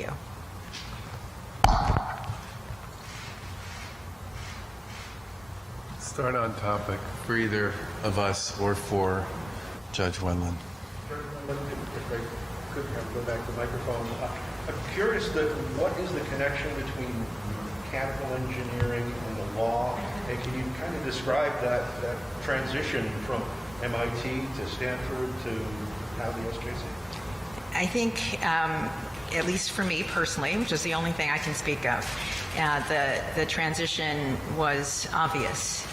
you. Start on topic for either of us or for Judge Wendland. If I could go back to the microphone. I'm curious what is the connection between mechanical engineering and the law? And can you kind of describe that transition from MIT to Stanford to now the SJC? I think, at least for me personally, which is the only thing I can speak of, the transition was obvious.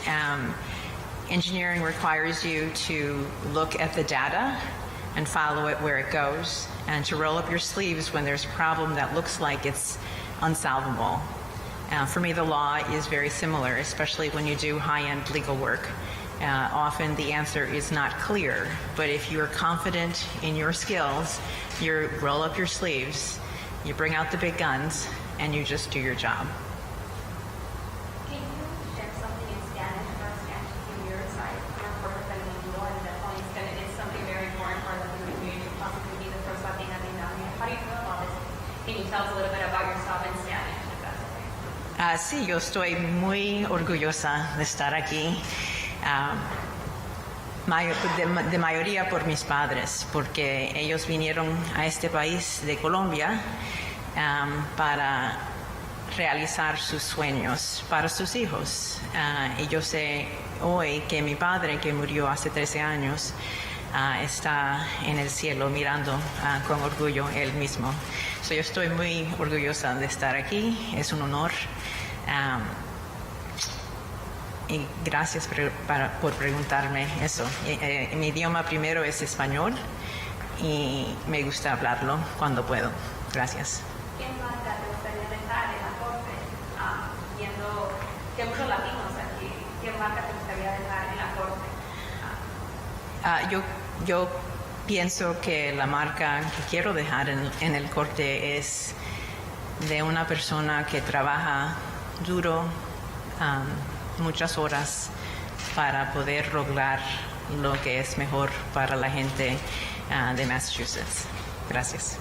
Engineering requires you to look at the data and follow it where it goes, and to roll up your sleeves when there's a problem that looks like it's unsolvable. For me, the law is very similar, especially when you do high-end legal work. Often the answer is not clear, but if you're confident in your skills, you roll up your sleeves, you bring out the big guns, and you just do your job. Can you share something in Spanish for us from your side? It's something very important for the community to possibly be the first Latina being down here. How do you feel about this? Can you tell us a little bit about yourself in Spanish, if that's okay? Sí, yo estoy muy orgullosa de estar aquí. De mayoría por mis padres, porque ellos vinieron a este país de Colombia para realizar sus sueños para sus hijos. Y yo sé hoy que mi padre, que murió hace 13 años, está en el cielo mirando con orgullo él mismo. So, yo estoy muy orgullosa de estar aquí, es un honor. Y gracias por preguntarme eso. Mi idioma primero es español y me gusta hablarlo cuando puedo. Gracias. ¿Qué marca te gustaría dejar en la corte? Viendo que hay muchos latinos aquí, ¿qué marca te gustaría dejar en la corte? Yo pienso que la marca que quiero dejar en el corte es de una persona que trabaja duro, muchas horas para poder lograr lo que es mejor para la gente de Massachusetts. Gracias.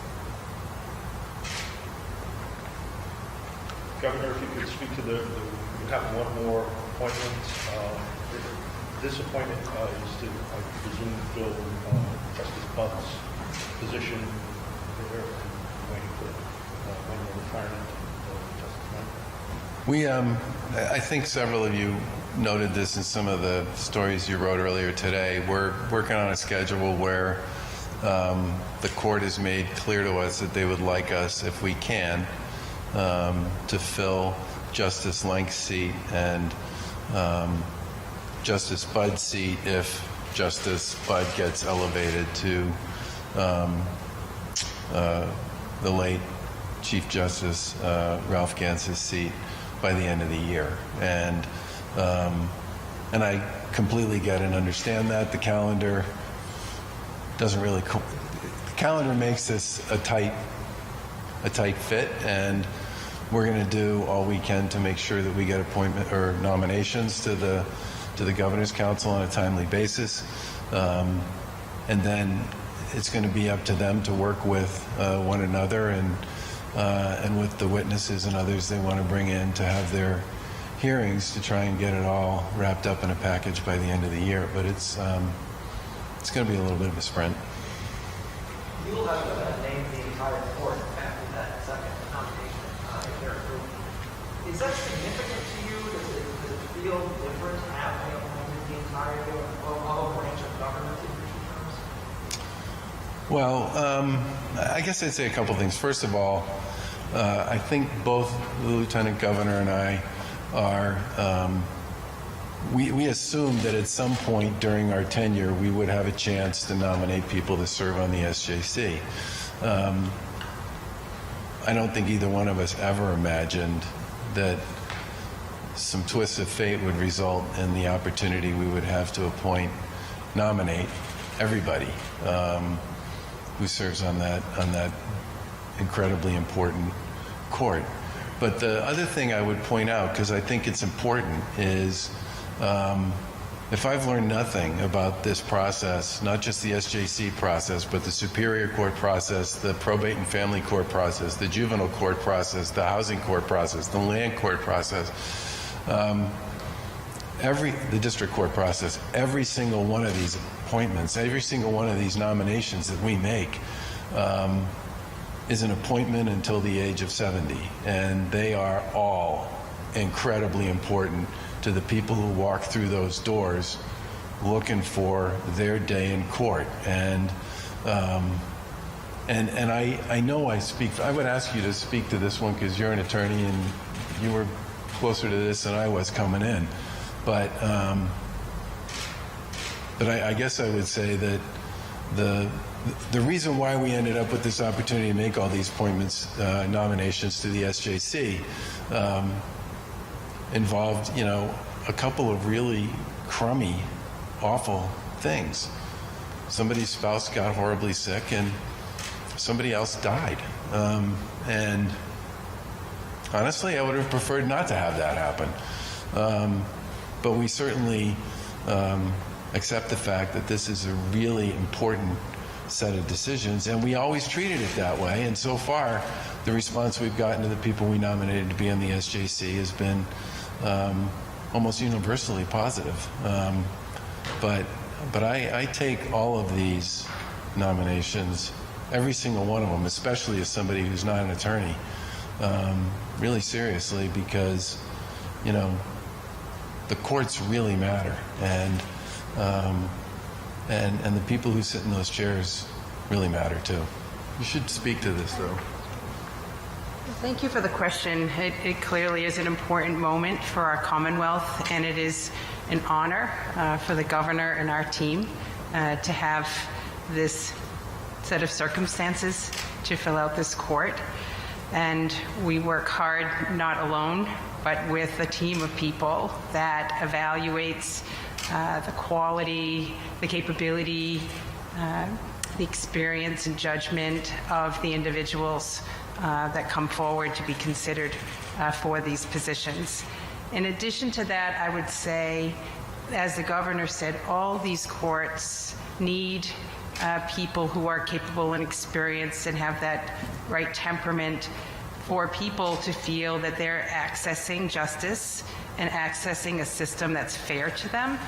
Governor, if you could speak to you have one more appointment. This appointment is to, I presume, fill Justice Budd's position there, waiting for one retirement of Justice Landry. I think several of you noted this in some of the stories you wrote earlier today. We're working on a schedule where the court has made clear to us that they would like us, if we can, to fill Justice Lenk's seat and Justice Budd's seat if Justice Budd gets elevated to the late Chief Justice Ralph Gantz's seat by the end of the year. And I completely get and understand that. The calendar doesn't really, the calendar makes this a tight fit, and we're going to do all we can to make sure that we get appointment or nominations to the Governor's Council on a timely basis. And then it's going to be up to them to work with one another and with the witnesses and others they want to bring in to have their hearings to try and get it all wrapped up in a package by the end of the year. But it's going to be a little bit of a sprint. You will have to name the entire court after that second nomination if they're approved. Is that significant to you? Does it feel different having appointed the entirety of a branch of government in your terms? Well, I guess I'd say a couple things. First of all, I think both the Lieutenant Governor and I are, we assumed that at some point during our tenure we would have a chance to nominate people to serve on the SJC. I don't think either one of us ever imagined that some twists of fate would result in the opportunity we would have to nominate everybody who serves on that incredibly important court. But the other thing I would point out, because I think it's important, is if I've learned nothing about this process, not just the SJC process, but the Superior Court process, the Probate and Family Court process, the Juvenile Court process, the Housing Court process, the Land Court process, the District Court process, every single one of these appointments, every single one of these nominations that we make is an appointment until the age of 70. And they are all incredibly important to the people who walk through those doors looking for their day in court. And I know I would ask you to speak to this one because you're an attorney and you were closer to this than I was coming in. But I guess I would say that the reason why we ended up with this opportunity to make all these appointments, nominations to the SJC, involved, a couple of really crummy, awful things. Somebody's spouse got horribly sick and somebody else died. And honestly, I would have preferred not to have that happen. But we certainly accept the fact that this is a really important set of decisions, and we always treated it that way. And so far, the response we've gotten to the people we nominated to be on the SJC has been almost universally positive. But I take all of these nominations, every single one of them, especially as somebody who's not an attorney, really seriously, because the courts really matter, and the people who sit in those chairs really matter too. You should speak to this, though. Thank you for the question. It clearly is an important moment for our Commonwealth, and it is an honor for the governor and our team to have this set of circumstances to fill out this court. And we work hard, not alone, but with a team of people that evaluates the quality, the capability, the experience and judgment of the individuals that come forward to be considered for these positions. In addition to that, I would say, as the governor said, all these courts need people who are capable and experienced and have that right temperament for people to feel that they're accessing justice and accessing a system that's fair to them.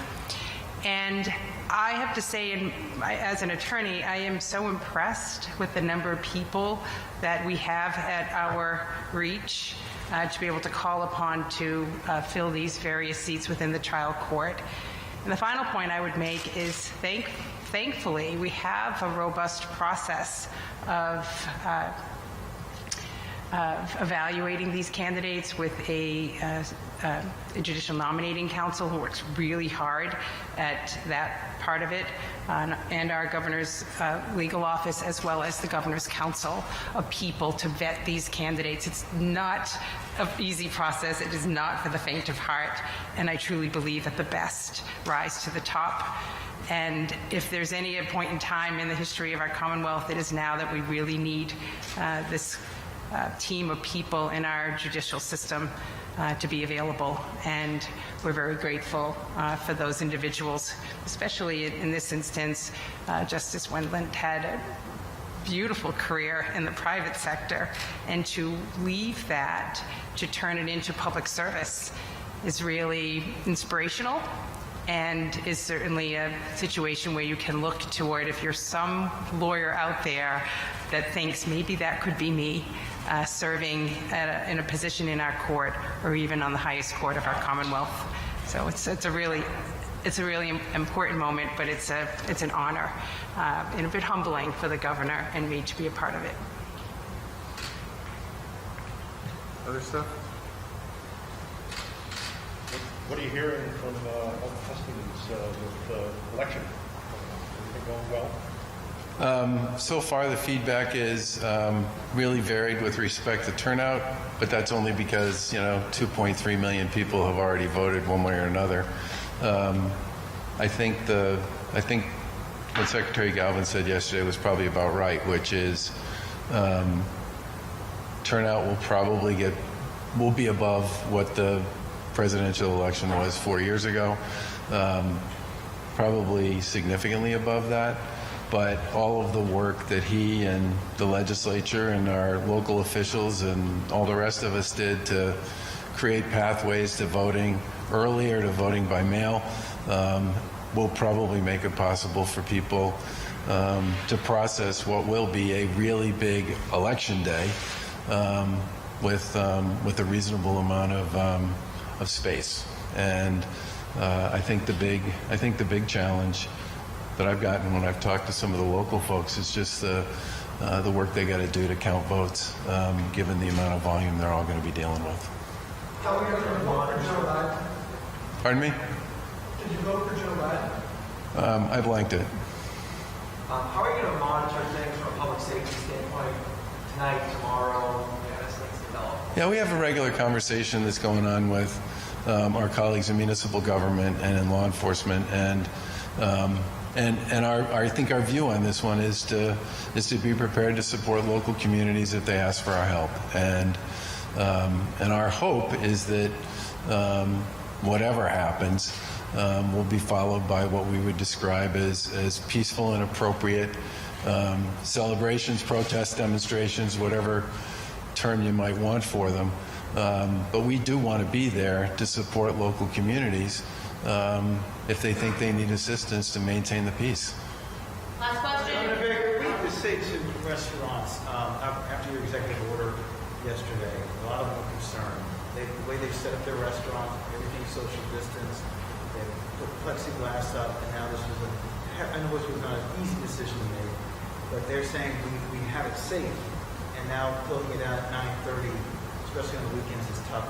And I have to say, as an attorney, I am so impressed with the number of people that we have at our reach to be able to call upon to fill these various seats within the trial court. And the final point I would make is thankfully we have a robust process of evaluating these candidates with a judicial nominating council who works really hard at that part of it, and our governor's legal office, as well as the governor's council of people to vet these candidates. It's not an easy process. It is not for the faint of heart, and I truly believe that the best rise to the top. And if there's any point in time in the history of our Commonwealth, it is now that we really need this team of people in our judicial system to be available, and we're very grateful for those individuals, especially in this instance. Justice Wendlandt had a beautiful career in the private sector, and to leave that to turn it into public service is really inspirational, and is certainly a situation where you can look toward if you're some lawyer out there that thinks maybe that could be me serving in a position in our court or even on the highest court of our Commonwealth. So it's a really important moment, but it's an honor and a bit humbling for the governor and me to be a part of it. Other stuff? What are you hearing from other customers with election? Everything going well? So far, the feedback is really varied with respect to turnout, but that's only because 2.3 million people have already voted one way or another. I think what Secretary Galvin said yesterday was probably about right, which is turnout will be above what the presidential election was 4 years ago. probably significantly above that. But all of the work that he and the legislature and our local officials and all the rest of us did to create pathways to voting early or to voting by mail will probably make it possible for people to process what will be a really big election day with a reasonable amount of space. And I think the big challenge that I've gotten when I've talked to some of the local folks is just the work they got to do to count votes, given the amount of volume they're all going to be dealing with. How are you going to vote for Joe Biden? Pardon me? Did you vote for Joe Biden? I blanked it. How are you going to monitor things from a public safety standpoint tonight, tomorrow, as things develop? Yeah, we have a regular conversation that's going on with our colleagues in municipal government and in law enforcement, and I think our view on this one is to be prepared to support local communities if they ask for our help, and our hope is that whatever happens will be followed by what we would describe as peaceful and appropriate celebrations, protests, demonstrations, whatever term you might want for them. But we do want to be there to support local communities if they think they need assistance to maintain the peace. Last question. We have to say to restaurants, after your executive order yesterday, a lot of them are concerned. The way they've set up their restaurants, everything's social distance, they put plexiglass up, and now this was I know this was not an easy decision to make, but they're saying we have it safe, and now closing it out at 9:30, especially on the weekends, is tough.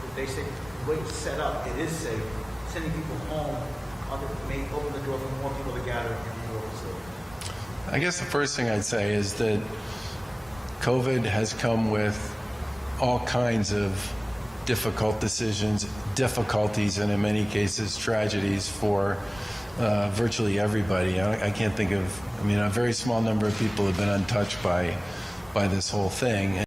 But they say the way it's set up, it is safe. Sending people home may open the door for more people to gather in your facility. I guess the first thing I'd say is that COVID has come with all kinds of difficult decisions, difficulties, and in many cases tragedies for virtually everybody. I can't think of, a very small number of people have been untouched by this whole thing.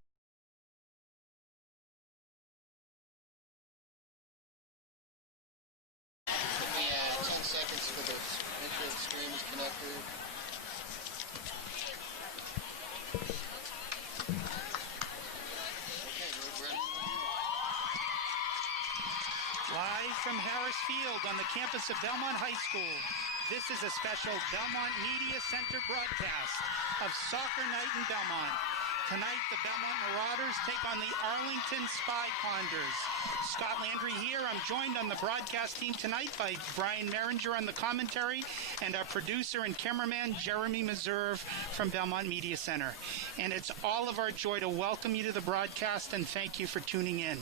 Live from Harris Field on the campus of Belmont High School, this is a special Belmont Media Center broadcast of Soccer Night in Belmont. Tonight, the Belmont Marauders take on the Arlington Spy Ponders. Scot, Landry here. I'm joined on the broadcast team tonight by Brian Meringer on the commentary and our producer and cameraman, Jeremy Meserve from Belmont Media Center. And it's all of our joy to welcome you to the broadcast and thank you for tuning in.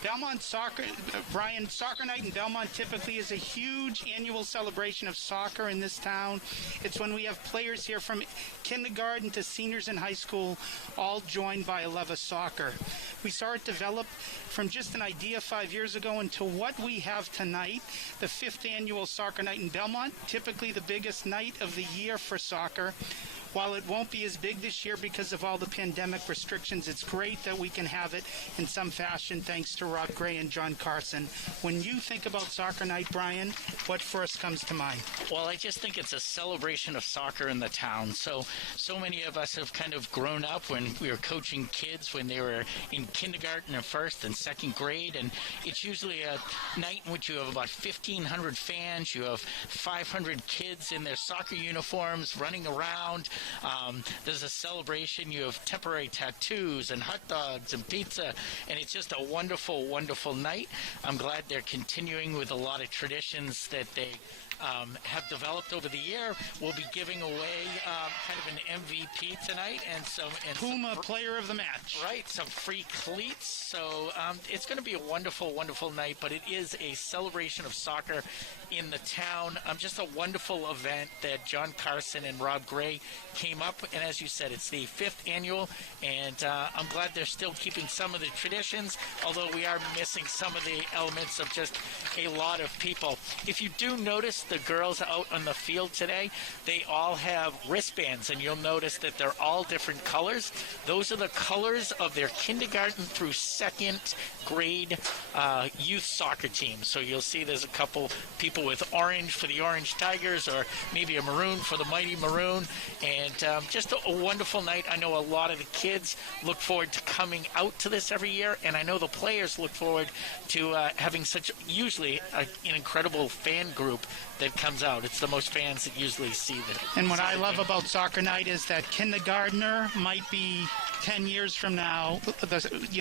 Belmont Soccer, Brian, Soccer Night in Belmont typically is a huge annual celebration of soccer in this town. It's when we have players here from kindergarten to seniors in high school, all joined by a love of soccer. We saw it develop from just an idea 5 years ago into what we have tonight, the 5th annual Soccer Night in Belmont, typically the biggest night of the year for soccer. While it won't be as big this year because of all the pandemic restrictions, it's great that we can have it in some fashion thanks to Rob Gray and John Carson. When you think about Soccer Night, Brian, what first comes to mind? Well, I just think it's a celebration of soccer in the town. So many of us have kind of grown up when we were coaching kids when they were in kindergarten and first and second grade, and it's usually a night in which you have about 1,500 fans, you have 500 kids in their soccer uniforms running around. There's a celebration. You have temporary tattoos and hot dogs and pizza, and it's just a wonderful, wonderful night. I'm glad they're continuing with a lot of traditions that they have developed over the year. We'll be giving away kind of an MVP tonight, and Puma player of the match. Right, some free cleats. So it's going to be a wonderful, wonderful night, but it is a celebration of soccer in the town. Just a wonderful event that John Carson and Rob Gray came up, and as you said, it's the 5th annual, and I'm glad they're still keeping some of the traditions, although we are missing some of the elements of just a lot of people. If you do notice the girls out on the field today, they all have wristbands, and you'll notice that they're all different colors. Those are the colors of their kindergarten kindergarten through second grade youth soccer team. So you'll see there's a couple people with orange for the Orange Tigers, or maybe a maroon for the Mighty Maroon. And just a wonderful night. I know a lot of the kids look forward to coming out to this every year, and I know the players look forward to having such usually an incredible fan group that comes out. It's the most fans that usually see the. And what I love about soccer night is that kindergartner might be 10 years from now,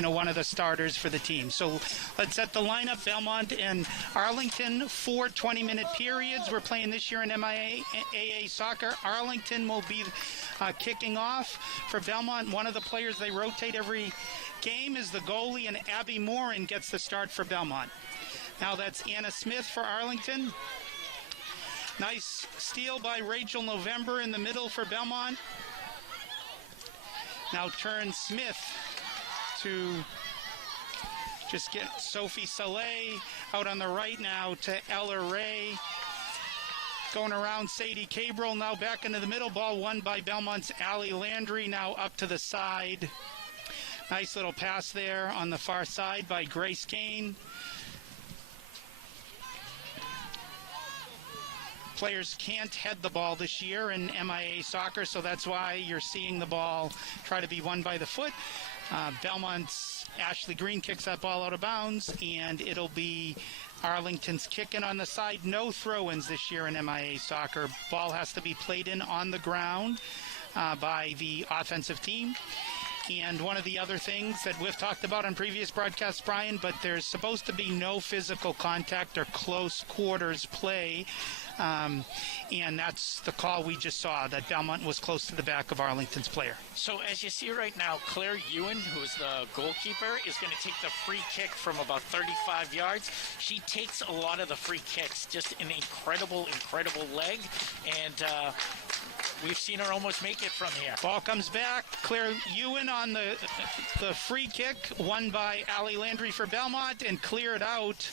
one of the starters for the team. So let's set the lineup. Belmont and Arlington, 4 20-minute periods. We're playing this year in MIAA soccer. Arlington will be kicking off. For Belmont, one of the players they rotate every game is the goalie, and Abby Morin gets the start for Belmont. Now that's Anna Smith for Arlington. Nice steal by Rachel November in the middle for Belmont. Now turns Smith to just get Sophie Saleh out on the right now to Ella Ray. Going around Sadie Cabral, now back into the middle. Ball won by Belmont's Allie Landry, now up to the side. Nice little pass there on the far side by Grace Kane. Players can't head the ball this year in MIA soccer, so that's why you're seeing the ball try to be won by the foot. Belmont's Ashley Green kicks that ball out of bounds, and it'll be Arlington's kicking on the side. No throw-ins this year in MIA soccer. Ball has to be played in on the ground by the offensive team. And one of the other things that we've talked about on previous broadcasts, Brian, but there's supposed to be no physical contact or close quarters play. And that's the call we just saw, that Belmont was close to the back of Arlington's player. So as you see right now, Claire Ewan, who's the goalkeeper, is going to take the free kick from about 35 yards. She takes a lot of the free kicks, just an incredible leg. And we've seen her almost make it from here. Ball comes back. Claire Ewan on the free kick, won by Allie Landry for Belmont, and cleared out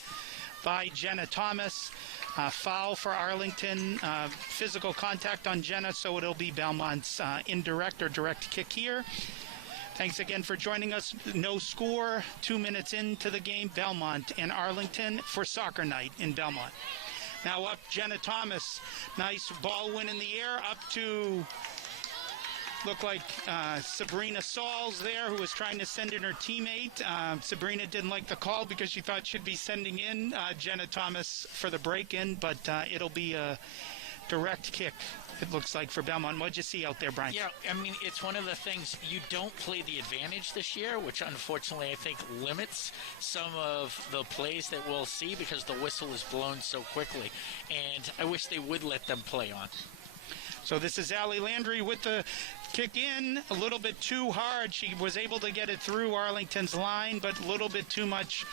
by Jenna Thomas. Foul for Arlington, physical contact on Jenna, so it'll be Belmont's indirect or direct kick here. Thanks again for joining us. No score, 2 minutes into the game, Belmont and Arlington for soccer night in Belmont. Now up Jenna Thomas, nice ball win in the air, up to looked like Sabrina Sauls there, who was trying to send in her teammate. Sabrina didn't like the call because she thought she'd be sending in Jenna Thomas for the break-in, but it'll be a direct kick, it looks like, for Belmont. What'd you see out there, Brian? Yeah, I mean, it's one of the things, you don't play the advantage this year, which unfortunately I think limits some of the plays that we'll see because the whistle is blown so quickly. And I wish they would let them play on. So this is Allie Landry with the kick in, a little bit too hard. She was able to get it through Arlington's line, but a little bit too much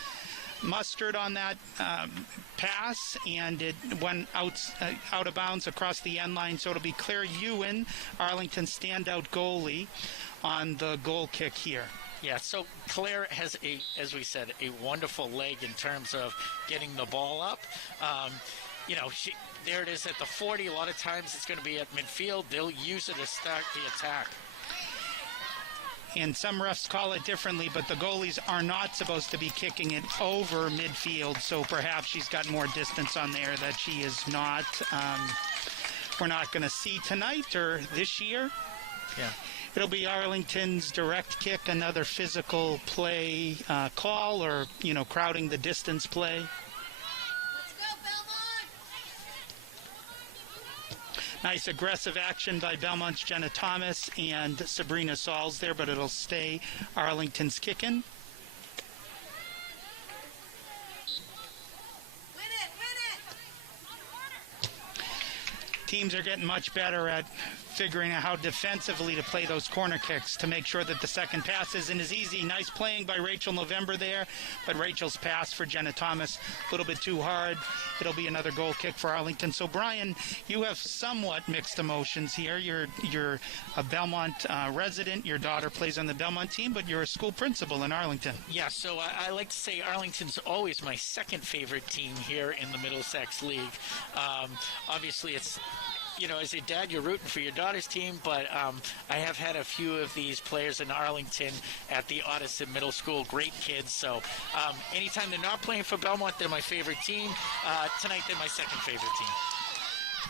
mustard on that pass, and it went out of bounds across the end line. So it'll be Claire Ewan, Arlington's standout goalie, on the goal kick here. Yeah, so Claire has, as we said, a wonderful leg in terms of getting the ball up. There it is at the 40. A lot of times it's going to be at midfield. They'll use it to start the attack. And some refs call it differently, but the goalies are not supposed to be kicking it over midfield, so perhaps she's got more distance on there that she is not. We're not going to see tonight or this year. Yeah. It'll be Arlington's direct kick, another physical play call, or, crowding the distance play. Nice aggressive action by Belmont's Jenna Thomas and Sabrina Sauls there, but it'll stay Arlington's kicking. Teams are getting much better at figuring out how defensively to play those corner kicks to make sure that the second pass isn't as easy. Nice playing by Rachel November there, but Rachel's pass for Jenna Thomas a little bit too hard. It'll be another goal kick for Arlington. So, Brian, you have somewhat mixed emotions here. You're a Belmont resident. Your daughter plays on the Belmont team, but you're a school principal in Arlington. Yeah, so I like to say Arlington's always my second favorite team here in the Middlesex League. Obviously, it's as your dad, you're rooting for your daughter's team, but I have had a few of these players in Arlington at the Ottoson Middle School. Great kids. So anytime they're not playing for Belmont, they're my favorite team. Tonight, they're my second favorite team.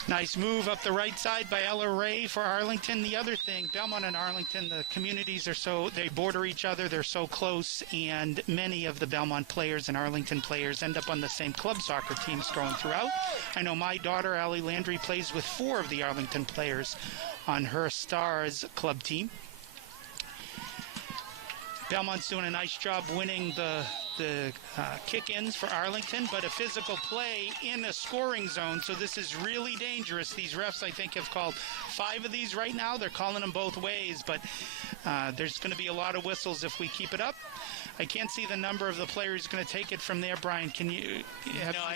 Nice move up the right side by Ella Ray for Arlington. The other thing, Belmont and Arlington, the communities they border each other, they're so close, and many of the Belmont players and Arlington players end up on the same club soccer teams going throughout. I know my daughter, Allie Landry, plays with 4 of the Arlington players on her Stars club team. Belmont's doing a nice job winning the kick-ins for Arlington, but a physical play in a scoring zone, so this is really dangerous. These refs, I think, have called 5 of these right now. They're calling them both ways, but there's going to be a lot of whistles if we keep it up. I can't see the number of the players going to take it from there. Brian, have you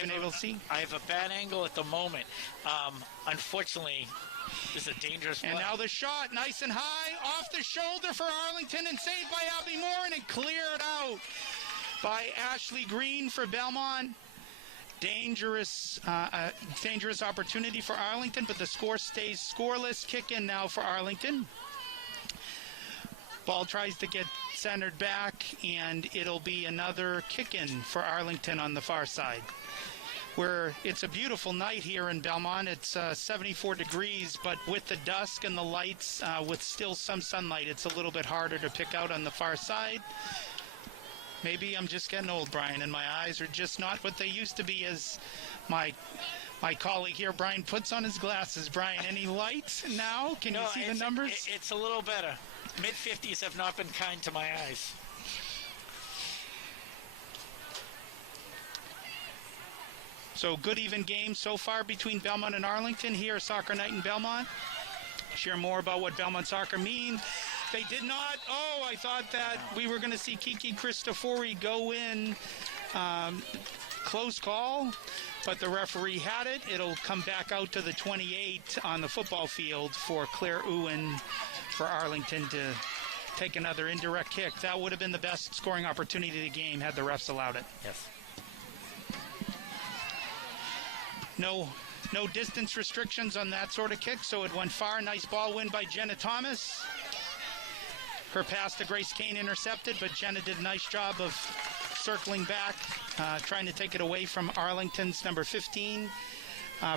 been able to see? I have a bad angle at the moment. Unfortunately, this is a dangerous play. And now the shot, nice and high, off the shoulder for Arlington, and saved by Abby Moore, and cleared out by Ashley Green for Belmont. Dangerous opportunity for Arlington, but the score stays scoreless. Kick in now for Arlington. Ball tries to get centered back, and it'll be another kick in for Arlington on the far side. It's a beautiful night here in Belmont. It's 74 degrees, but with the dusk and the lights, with still some sunlight, it's a little bit harder to pick out on the far side. Maybe I'm just getting old, Brian, and my eyes are just not what they used to be, as my colleague here, Brian, puts on his glasses. Brian, any light now? Can you see the numbers? It's a little better. Mid-50s have not been kind to my eyes. So good even game so far between Belmont and Arlington here, Soccer Night in Belmont. Share more about what Belmont soccer means. They did not. I thought that we were going to see Kiki Cristofori go in. Close call, but the referee had it. It'll come back out to the 28 on the football field for Claire Ewan for Arlington to take another indirect kick. That would have been the best scoring opportunity of the game had the refs allowed it. Yes. No distance restrictions on that sort of kick, so it went far. Nice ball win by Jenna Thomas. Her pass to Grace Kane intercepted, but Jenna did a nice job of circling back, trying to take it away from Arlington's number 15.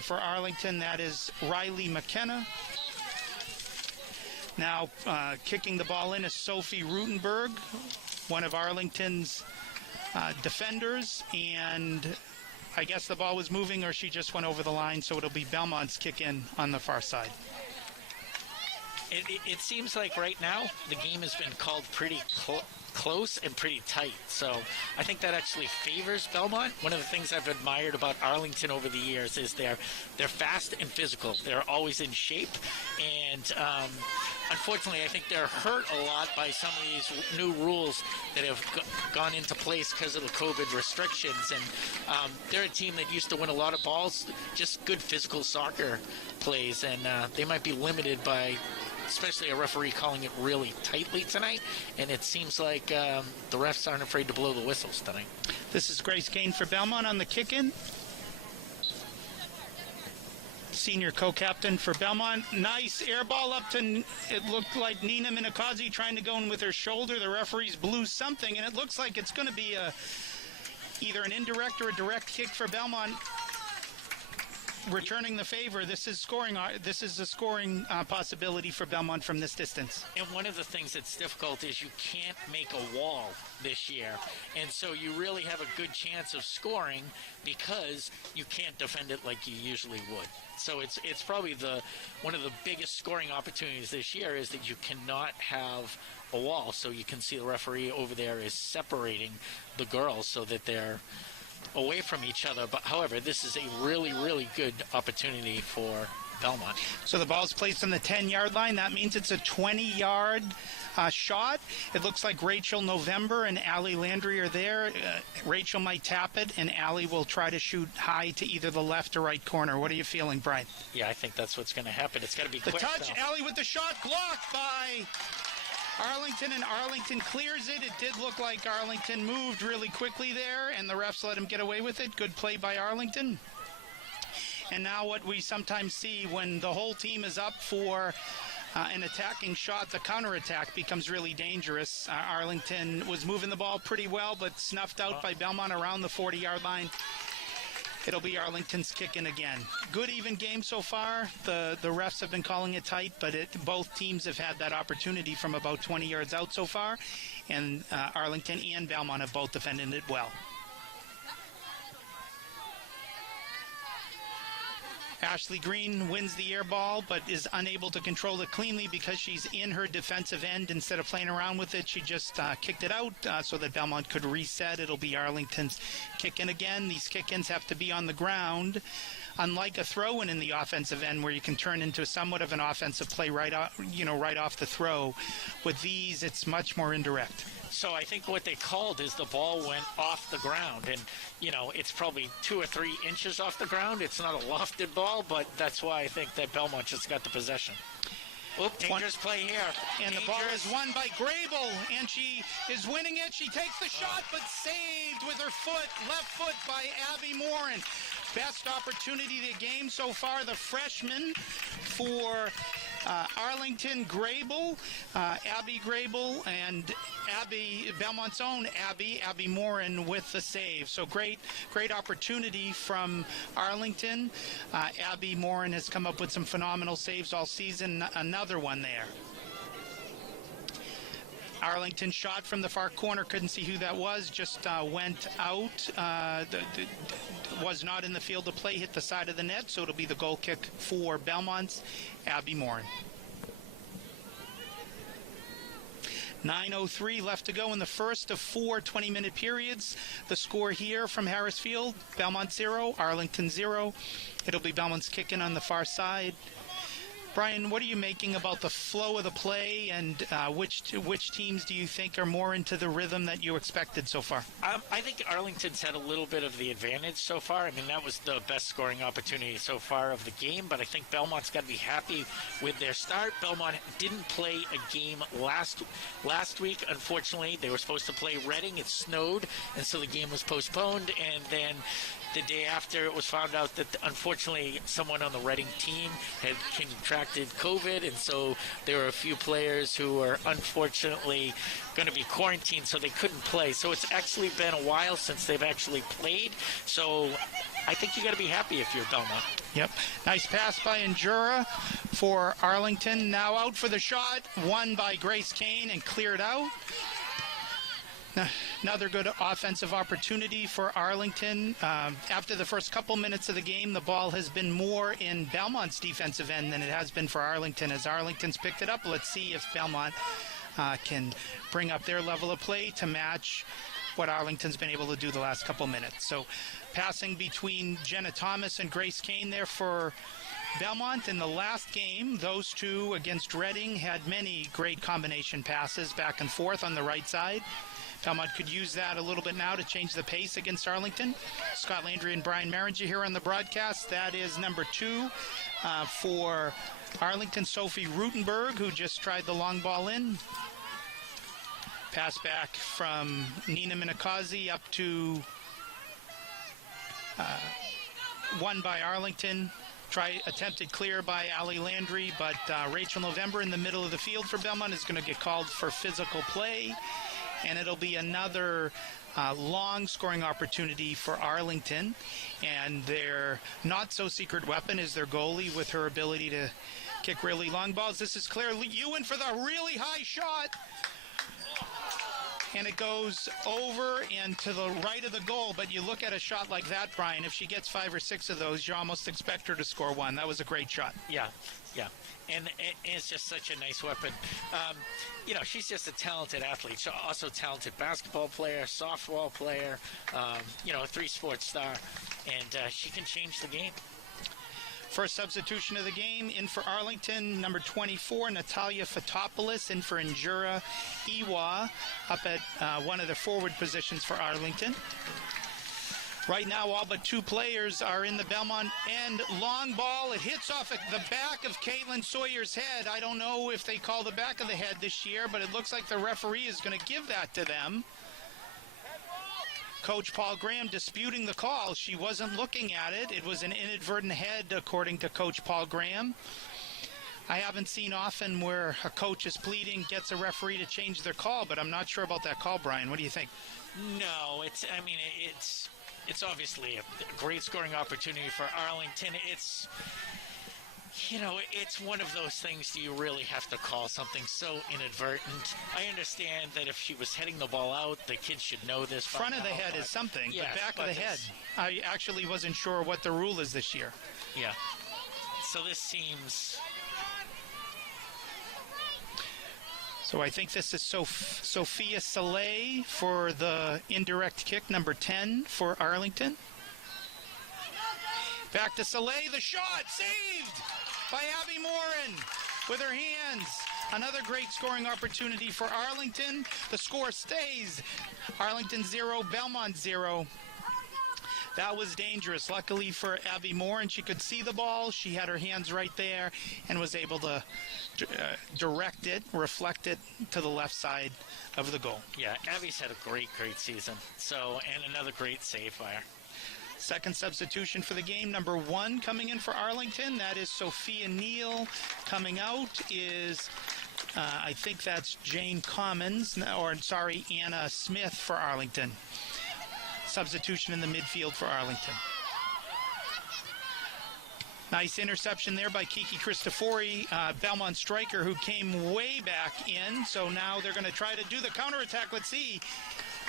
For Arlington, that is Riley McKenna. Now kicking the ball in is Sophie Rutenberg, one of Arlington's defenders, and I guess the ball was moving or she just went over the line, so it'll be Belmont's kick in on the far side. It seems like right now the game has been called pretty close and pretty tight. So I think that actually favors Belmont. One of the things I've admired about Arlington over the years is they're fast and physical. They're always in shape. And unfortunately, I think they're hurt a lot by some of these new rules that have gone into place because of the COVID restrictions. And they're a team that used to win a lot of balls, just good physical soccer plays. And they might be limited by especially a referee calling it really tightly tonight, and it seems like the refs aren't afraid to blow the whistles tonight. This is Grace Kane for Belmont on the kick-in. Senior co-captain for Belmont. Nice air ball up to, it looked like Nina Minakazi trying to go in with her shoulder. The referees blew something, and it looks like it's going to be either an indirect or a direct kick for Belmont. Returning the favor. This is scoring. This is a scoring possibility for Belmont from this distance. And one of the things that's difficult is you can't make a wall this year, and so you really have a good chance of scoring because you can't defend it like you usually would. So it's probably one of the biggest scoring opportunities this year is that you cannot have a wall. So you can see the referee over there is separating the girls so that they're away from each other. But however, this is a really, really good opportunity for Belmont. So the ball's placed on the 10-yard line. That means it's a 20-yard shot. It looks like Rachel November and Allie Landry are there. Rachel might tap it, and Allie will try to shoot high to either the left or right corner. What are you feeling, Brian? Yeah, I think that's what's going to happen. It's got to be the quick. Touch, though. Allie with the shot, blocked by Arlington, and Arlington clears it. It did look like Arlington moved really quickly there, and the refs let him get away with it. Good play by Arlington. And now what we sometimes see when the whole team is up for an attacking shot, the counterattack becomes really dangerous. Arlington was moving the ball pretty well, but snuffed out by Belmont around the 40-yard line. It'll be Arlington's kick in again. Good even game so far. The refs have been calling it tight, but both teams have had that opportunity from about 20 yards out so far, and Arlington and Belmont have both defended it well. Ashley Green wins the air ball, but is unable to control it cleanly because she's in her defensive end. Instead of playing around with it, she just kicked it out so that Belmont could reset. It'll be Arlington's kick-in again. These kick-ins have to be on the ground. Unlike a throw-in in the offensive end where you can turn into somewhat of an offensive play right off the throw, with these, it's much more indirect. So I think what they called is the ball went off the ground, and it's probably 2 or 3 inches off the ground. It's not a lofted ball, but that's why I think that Belmont just got the possession. Oop, dangerous play here. And the ball is won by Grable, and she is winning it. She takes the shot, but saved with her left foot by Abby Morin. Best opportunity of the game so far, the freshman for Arlington, Grable, Abby Grable, and Belmont's own Abby Morin with the save. So great opportunity from Arlington. Abby Morin has come up with some phenomenal saves all season. Another one there. Arlington shot from the far corner. Couldn't see who that was. Just went out. Was not in the field of play. Hit the side of the net. So it'll be the goal kick for Belmont's Abby Morin. 9:03 left to go in the first of 4 20-minute periods. The score here from Harris Field: Belmont 0, Arlington 0. It'll be Belmont's kick-in on the far side. Brian, what are you making about the flow of the play, and which teams do you think are more into the rhythm that you expected so far? I think Arlington's had a little bit of the advantage so far. I mean, that was the best scoring opportunity so far of the game, but I think Belmont's got to be happy with their start. Belmont didn't play a game last week. Unfortunately, they were supposed to play Reading. It snowed, and so the game was postponed, and then the day after, it was found out that, unfortunately, someone on the Reading team had contracted COVID, and so there were a few players who were unfortunately going to be quarantined, so they couldn't play. So it's actually been a while since they've actually played. So I think you got to be happy if you're Belmont. Yep. Nice pass by Injura for Arlington. Now out for the shot. Won by Grace Kane and cleared out. Another good offensive opportunity for Arlington. After the first couple minutes of the game, the ball has been more in Belmont's defensive end than it has been for Arlington. As Arlington's picked it up, let's see if Belmont can bring up their level of play to match what Arlington's been able to do the last couple minutes. So passing between Jenna Thomas and Grace Kane there for Belmont. In the last game, those two against Reading had many great combination passes back and forth on the right side. Belmont could use that a little bit now to change the pace against Arlington. Scott Landry and Brian Meringer here on the broadcast. That is number 2 for Arlington, Sophie Rutenberg, who just tried the long ball in. Pass back from Nina Minakazi up to won by Arlington. Attempted clear by Ali Landry, but Rachel November in the middle of the field for Belmont is going to get called for physical play. And it'll be another long scoring opportunity for Arlington. And their not-so-secret weapon is their goalie with her ability to kick really long balls. This is Claire Ewan for the really high shot. And it goes over and to the right of the goal. But you look at a shot like that, Brian, if she gets 5 or 6 of those, you almost expect her to score one. That was a great shot. Yeah. And it's just such a nice weapon. She's just a talented athlete. She's also a talented basketball player, softball player, a 3-sport star. And she can change the game. First substitution of the game, in for Arlington, number 24, Natalia Fotopoulos, in for Injura Iwa, up at one of the forward positions for Arlington. Right now, all but 2 players are in the Belmont end. Long ball, it hits off the back of Caitlin Sawyer's head. I don't know if they call the back of the head this year, but it looks like the referee is going to give that to them. Coach Paul Graham disputing the call. She wasn't looking at it. It was an inadvertent head, according to Coach Paul Graham. I haven't seen often where a coach is pleading, gets a referee to change their call, but I'm not sure about that call, Brian. What do you think? No, it's obviously a great scoring opportunity for Arlington. It's one of those things you really have to call something so inadvertent. I understand that if she was heading the ball out, the kids should know this. Front of the head is something, yes, but back of the head, I actually wasn't sure what the rule is this year. Yeah. So this seems... So I think this is Sophia Saleh for the indirect kick, number 10 for Arlington. Back to Saleh, the shot, saved by Abby Morin with her hands. Another great scoring opportunity for Arlington. The score stays Arlington 0, Belmont 0. That was dangerous. Luckily for Abby Morin, she could see the ball. She had her hands right there and was able to direct it, reflect it to the left side of the goal. Yeah, Abby's had a great season. And another great save by her. Second substitution for the game, number 1 coming in for Arlington. That is Sophia Neal. Coming out is, I think that's Jane Commons, Anna Smith for Arlington. Substitution in the midfield for Arlington. Nice interception there by Kiki Cristofori, Belmont striker, who came way back in. So now they're going to try to do the counterattack. Let's see.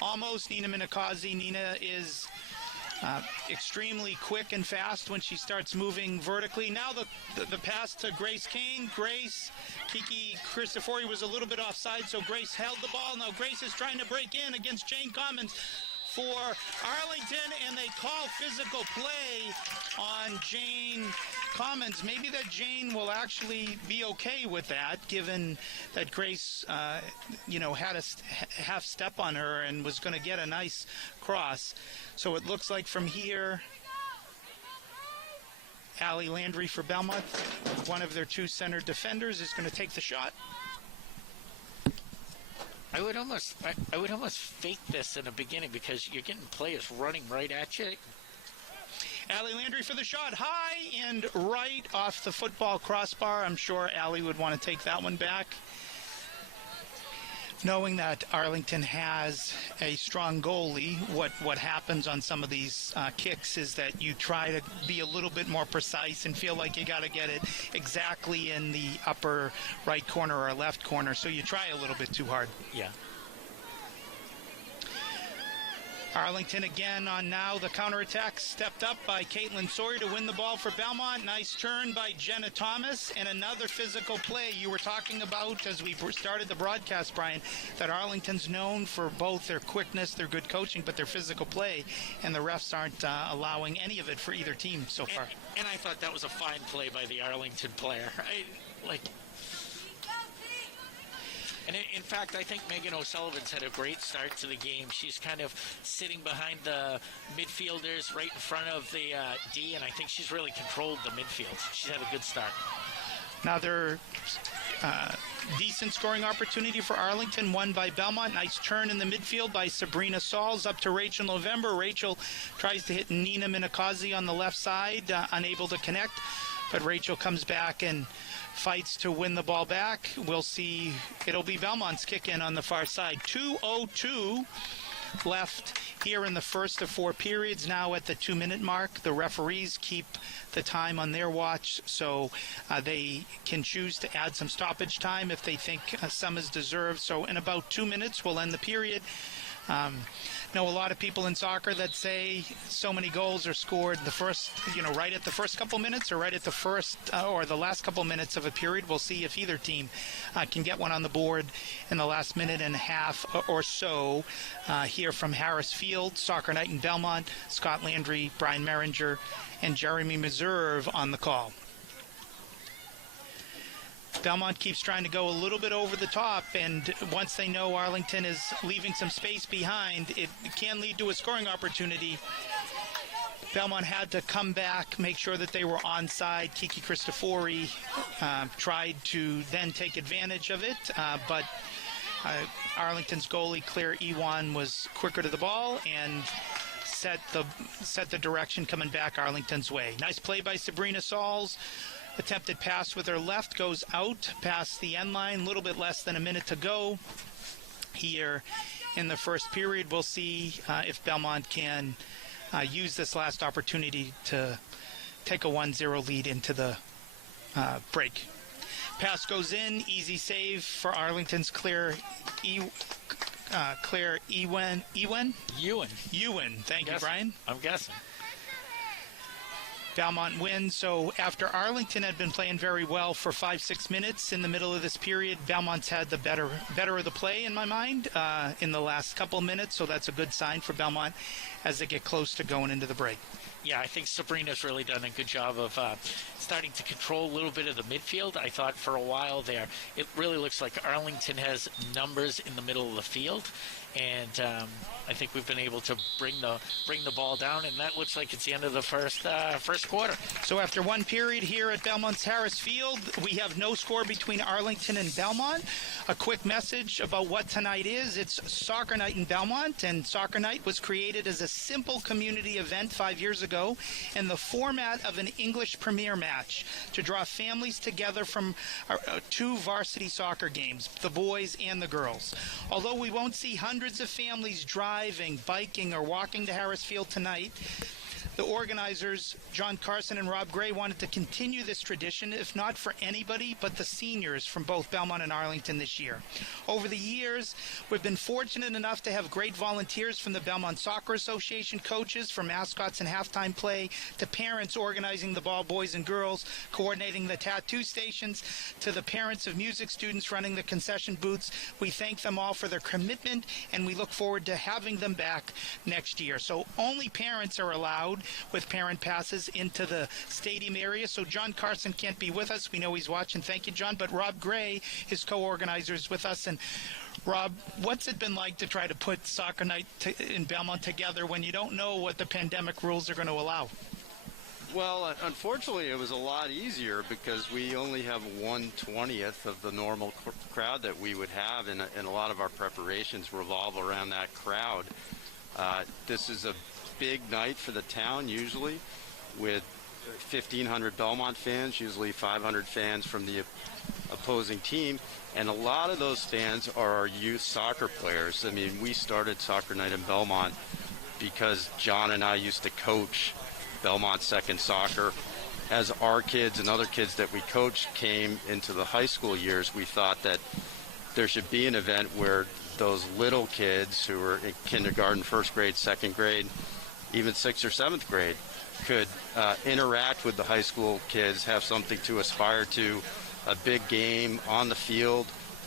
Almost Nina Minakazi. Nina is extremely quick and fast when she starts moving vertically. Now the pass to Grace Kane. Kiki Cristofori was a little bit offside, so Grace held the ball. Now Grace is trying to break in against Jane Commons for Arlington, and they call physical play on Jane Commons. Maybe that Jane will actually be okay with that, given that Grace, had a half step on her and was going to get a nice cross. So it looks like from here, Landry for Belmont, one of their 2 center defenders, is going to take the shot. I would almost fake this in the beginning because you're getting players running right at you. Landry for the shot, high and right off the football crossbar. I'm sure Allie would want to take that one back. Knowing that Arlington has a strong goalie, what happens on some of these kicks is that you try to be a little bit more precise and feel like you got to get it exactly in the upper right corner or left corner, so you try a little bit too hard. Yeah. Arlington again on now. The counterattack stepped up by Caitlin Sawyer to win the ball for Belmont. Nice turn by Jenna Thomas, and another physical play. You were talking about, as we started the broadcast, Brian, that Arlington's known for both their quickness, their good coaching, but their physical play, and the refs aren't allowing any of it for either team so far. And I thought that was a fine play by the Arlington player. And in fact, I think Megan O'Sullivan's had a great start to the game. She's kind of sitting behind the midfielders right in front of the D, and I think she's really controlled the midfield. She's had a good start. Another decent scoring opportunity for Arlington, won by Belmont. Nice turn in the midfield by Sabrina Sauls up to Rachel November. Rachel tries to hit Nina Minakazi on the left side, unable to connect. But Rachel comes back and fights to win the ball back. We'll see. It'll be Belmont's kick in on the far side. 2:02 left here in the first of 4 periods. Now at the 2-minute mark, the referees keep the time on their watch, so they can choose to add some stoppage time if they think some is deserved. So in about 2 minutes, we'll end the period. Know a lot of people in soccer that say so many goals are scored the first, right at the first couple minutes or right at the first or the last couple minutes of a period. We'll see if either team can get one on the board in the last minute and a half or so. Here from Harris Field, Soccer Night in Belmont, Scot Landry, Brian Meringer, and Jeremy Meserve on the call. Belmont keeps trying to go a little bit over the top, and once they know Arlington is leaving some space behind, it can lead to a scoring opportunity. Belmont had to come back, make sure that they were onside. Kiki Cristofori tried to then take advantage of it, but Arlington's goalie, Claire Ewan, was quicker to the ball and set the direction coming back Arlington's way. Nice play by Sabrina Sauls. Attempted pass with her left goes out past the end line. A little bit less than a minute to go here in the first period. We'll see if Belmont can use this last opportunity to take a 1-0 lead into the break. Pass goes in, easy save for Arlington's Claire Ewan. Ewan. Thank you, Brian. I'm guessing. Belmont wins. So after Arlington had been playing very well for 5-6 minutes in the middle of this period, Belmont's had the better of the play in my mind in the last couple of minutes. So that's a good sign for Belmont as they get close to going into the break. Yeah, I think Sabrina's really done a good job of starting to control a little bit of the midfield. I thought for a while there, it really looks like Arlington has numbers in the middle of the field, and I think we've been able to bring the ball down, and that looks like it's the end of the first quarter. So after one period here at Belmont's Harris Field, we have no score between Arlington and Belmont. A quick message about what tonight is. It's Soccer Night in Belmont, and Soccer Night was created as a simple community event 5 years ago in the format of an English Premier match to draw families together from 2 varsity soccer games, the boys and the girls. Although we won't see hundreds of families driving, biking, or walking to Harris Field tonight, the organizers, John Carson and Rob Gray, wanted to continue this tradition, if not for anybody but the seniors from both Belmont and Arlington this year. Over the years, we've been fortunate enough to have great volunteers from the Belmont Soccer Association, coaches, from mascots and halftime play, to parents organizing the ball boys and girls, coordinating the tattoo stations, to the parents of music students running the concession booths. We thank them all for their commitment, and we look forward to having them back next year. So only parents are allowed with parent passes into the stadium area. So John Carson can't be with us. We know he's watching. Thank you, John. But Rob Gray, his co-organizer, is with us. And Rob, what's it been like to try to put Soccer Night in Belmont together when you don't know what the pandemic rules are going to allow? Well, unfortunately, it was a lot easier because we only have 1/20th of the normal crowd that we would have, and a lot of our preparations revolve around that crowd. This is a big night for the town, usually, with 1,500 Belmont fans, usually 500 fans from the opposing team, and a lot of those fans are our youth soccer players. I mean, we started Soccer Night in Belmont because John and I used to coach Belmont second soccer. As our kids and other kids that we coached came into the high school years, we thought that there should be an event where those little kids who were in kindergarten, first grade, second grade, even 6th or 7th grade, could interact with the high school kids, have something to aspire to, a big game on the field,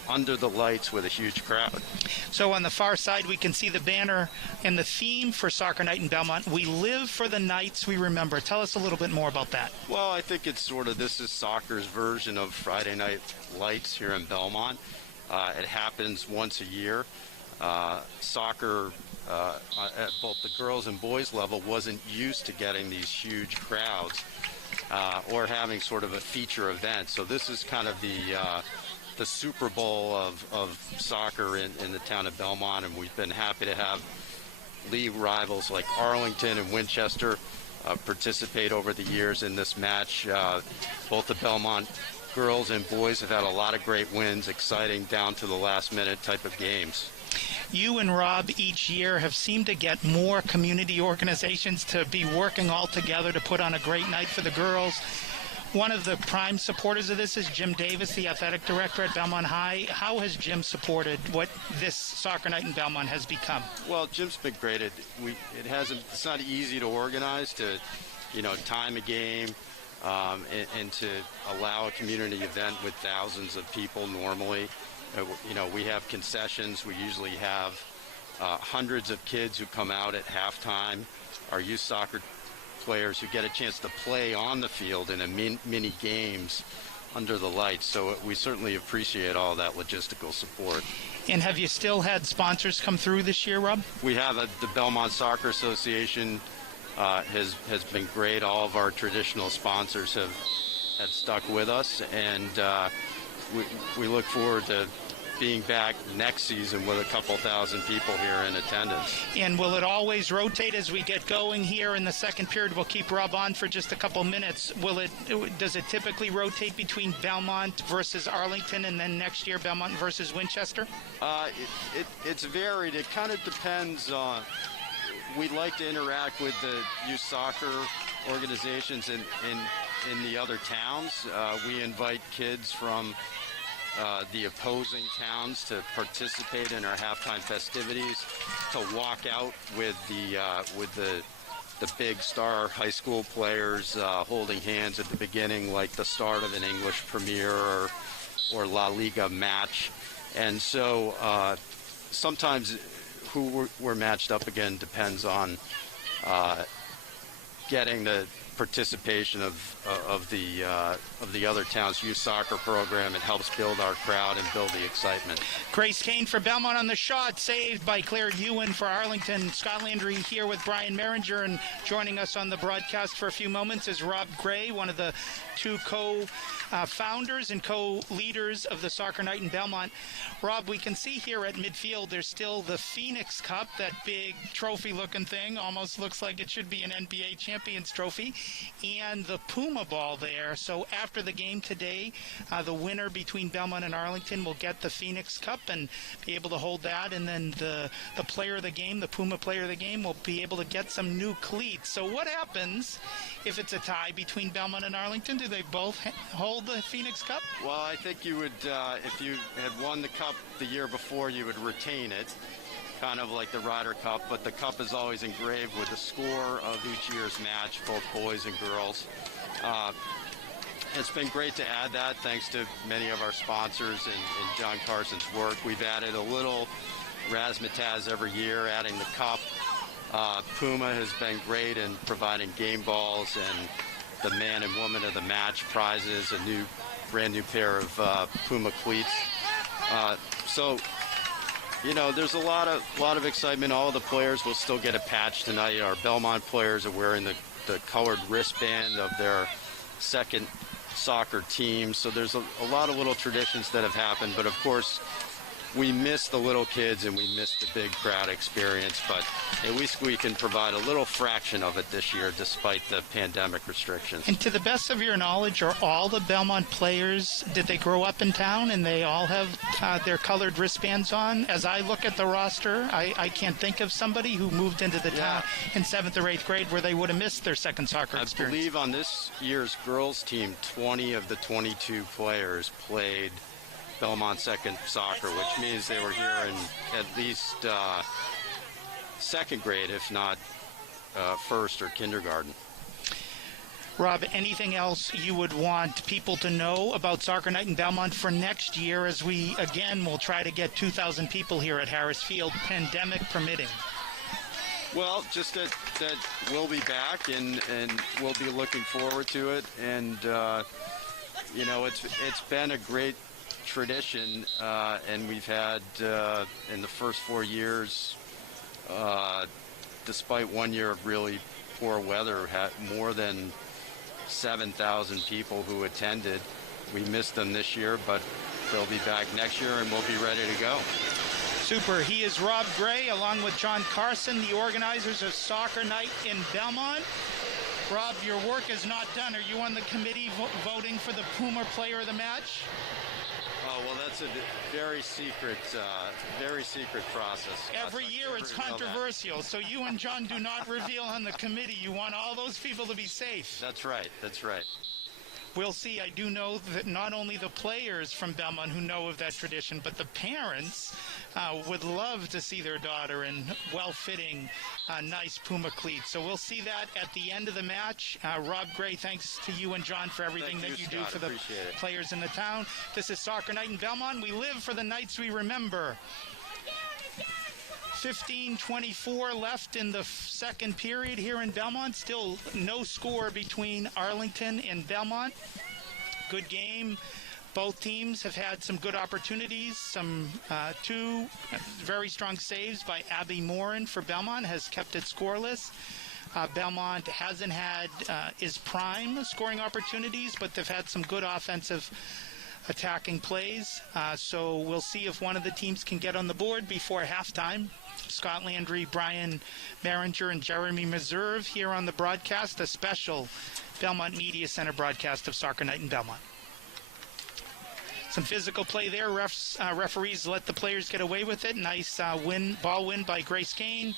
under the lights with a huge crowd. So on the far side, we can see the banner and the theme for Soccer Night in Belmont. We live for the nights we remember. Tell us a little bit more about that. Well, I think it's this is soccer's version of Friday Night Lights here in Belmont. It happens once a year. Soccer at both the girls and boys level wasn't used to getting these huge crowds or having sort of a feature event. So this is kind of the Super Bowl of soccer in the town of Belmont, and we've been happy to have league rivals like Arlington and Winchester participate over the years in this match. Both the Belmont girls and boys have had a lot of great wins, exciting down to the last minute type of games. You and Rob each year have seemed to get more community organizations to be working all together to put on a great night for the girls. One of the prime supporters of this is Jim Davis, the athletic director at Belmont High. How has Jim supported what this Soccer Night in Belmont has become? Well, Jim's been great. It's not easy to organize, to time a game, and to allow a community event with thousands of people normally. We have concessions. We usually have hundreds of kids who come out at halftime. Our youth soccer players who get a chance to play on the field in a mini games under the lights. So we certainly appreciate all that logistical support. And have you still had sponsors come through this year, Rob? We have the Belmont Soccer Association has been great. All of our traditional sponsors have stuck with us, and we look forward to being back next season with a couple thousand people here in attendance. And will it always rotate as we get going here in the second period? We'll keep Rob on for just a couple minutes. Does it typically rotate between Belmont versus Arlington, and then next year Belmont versus Winchester? It's varied. It kind of depends on. We'd like to interact with the youth soccer organizations in the other towns. We invite kids from the opposing towns to participate in our halftime festivities, to walk out with the big star high school players holding hands at the beginning, like the start of an English Premier or La Liga match. And so sometimes who we're matched up again depends on getting the participation of the other town's youth soccer program. It helps build our crowd and build the excitement. Grace Kane for Belmont on the shot, saved by Claire Ewan for Arlington. Scott Landry here with Brian Meringer, and joining us on the broadcast for a few moments is Rob Gray, one of the two co-founders and co-leaders of the Soccer Night in Belmont. Rob, we can see here at midfield there's still the Phoenix Cup, that big trophy-looking thing, almost looks like it should be an NBA Champions Trophy, and the Puma ball there. So after the game today, the winner between Belmont and Arlington will get the Phoenix Cup and be able to hold that, and then the player of the game, the Puma player of the game, will be able to get some new cleats. So what happens if it's a tie between Belmont and Arlington? Do they both hold the Phoenix Cup? Well, I think you would, if you had won the Cup the year before, you would retain it, kind of like the Ryder Cup, but the Cup is always engraved with the score of each year's match, both boys and girls. It's been great to add that, thanks to many of our sponsors and John Carson's work. We've added a little razzmatazz every year, adding the Cup. Puma has been great in providing game balls and the man and woman of the match prizes, a brand new pair of Puma cleats. So, you know, there's a lot of excitement. All of the players will still get a patch tonight. Our Belmont players are wearing the colored wristband of their second soccer team. So there's a lot of little traditions that have happened. But of course, we miss the little kids and we miss the big crowd experience, but at least we can provide a little fraction of it this year despite the pandemic restrictions. And to the best of your knowledge, are all the Belmont players, did they grow up in town and they all have their colored wristbands on? As I look at the roster, I can't think of somebody who moved into the town in 7th or 8th grade where they would have missed their second soccer experience. I believe on this year's girls team, 20 of the 22 players played Belmont second soccer, which means they were here in at least second grade, if not first or kindergarten. Rob, anything else you would want people to know about Soccer Night in Belmont for next year, as we, again, will try to get 2,000 people here at Harris Field, pandemic permitting? Well, just that we'll be back and we'll be looking forward to it. And, you know, it's been a great tradition, and we've had in the first 4 years, despite 1 year of really poor weather, had more than 7,000 people who attended. We missed them this year, but they'll be back next year and we'll be ready to go. Super. He is Rob Gray, along with John Carson, the organizers of Soccer Night in Belmont. Rob, your work is not done. Are you on the committee voting for the Puma player of the match? Oh, well, that's a very secret process. Every year it's controversial, so you and John do not reveal on the committee. You want all those people to be safe. That's right. We'll see. I do know that not only the players from Belmont who know of that tradition, but the parents would love to see their daughter in well-fitting, nice Puma cleats. So we'll see that at the end of the match. Rob Gray, thanks to you and John for everything that you do for the players in the town. This is Soccer Night in Belmont. We live for the nights we remember. 15:24 left in the second period here in Belmont. Still no score between Arlington and Belmont. Good game. Both teams have had some good opportunities. Two very strong saves by Abby Morin for Belmont has kept it scoreless. Belmont hasn't had his prime scoring opportunities, but they've had some good offensive attacking plays. So we'll see if one of the teams can get on the board before halftime. Scott, Landry, Brian Meringer, and Jeremy Meserve here on the broadcast, a special Belmont Media Center broadcast of Soccer Night in Belmont. Some physical play there. Referees let the players get away with it. Nice ball win by Grace Kane.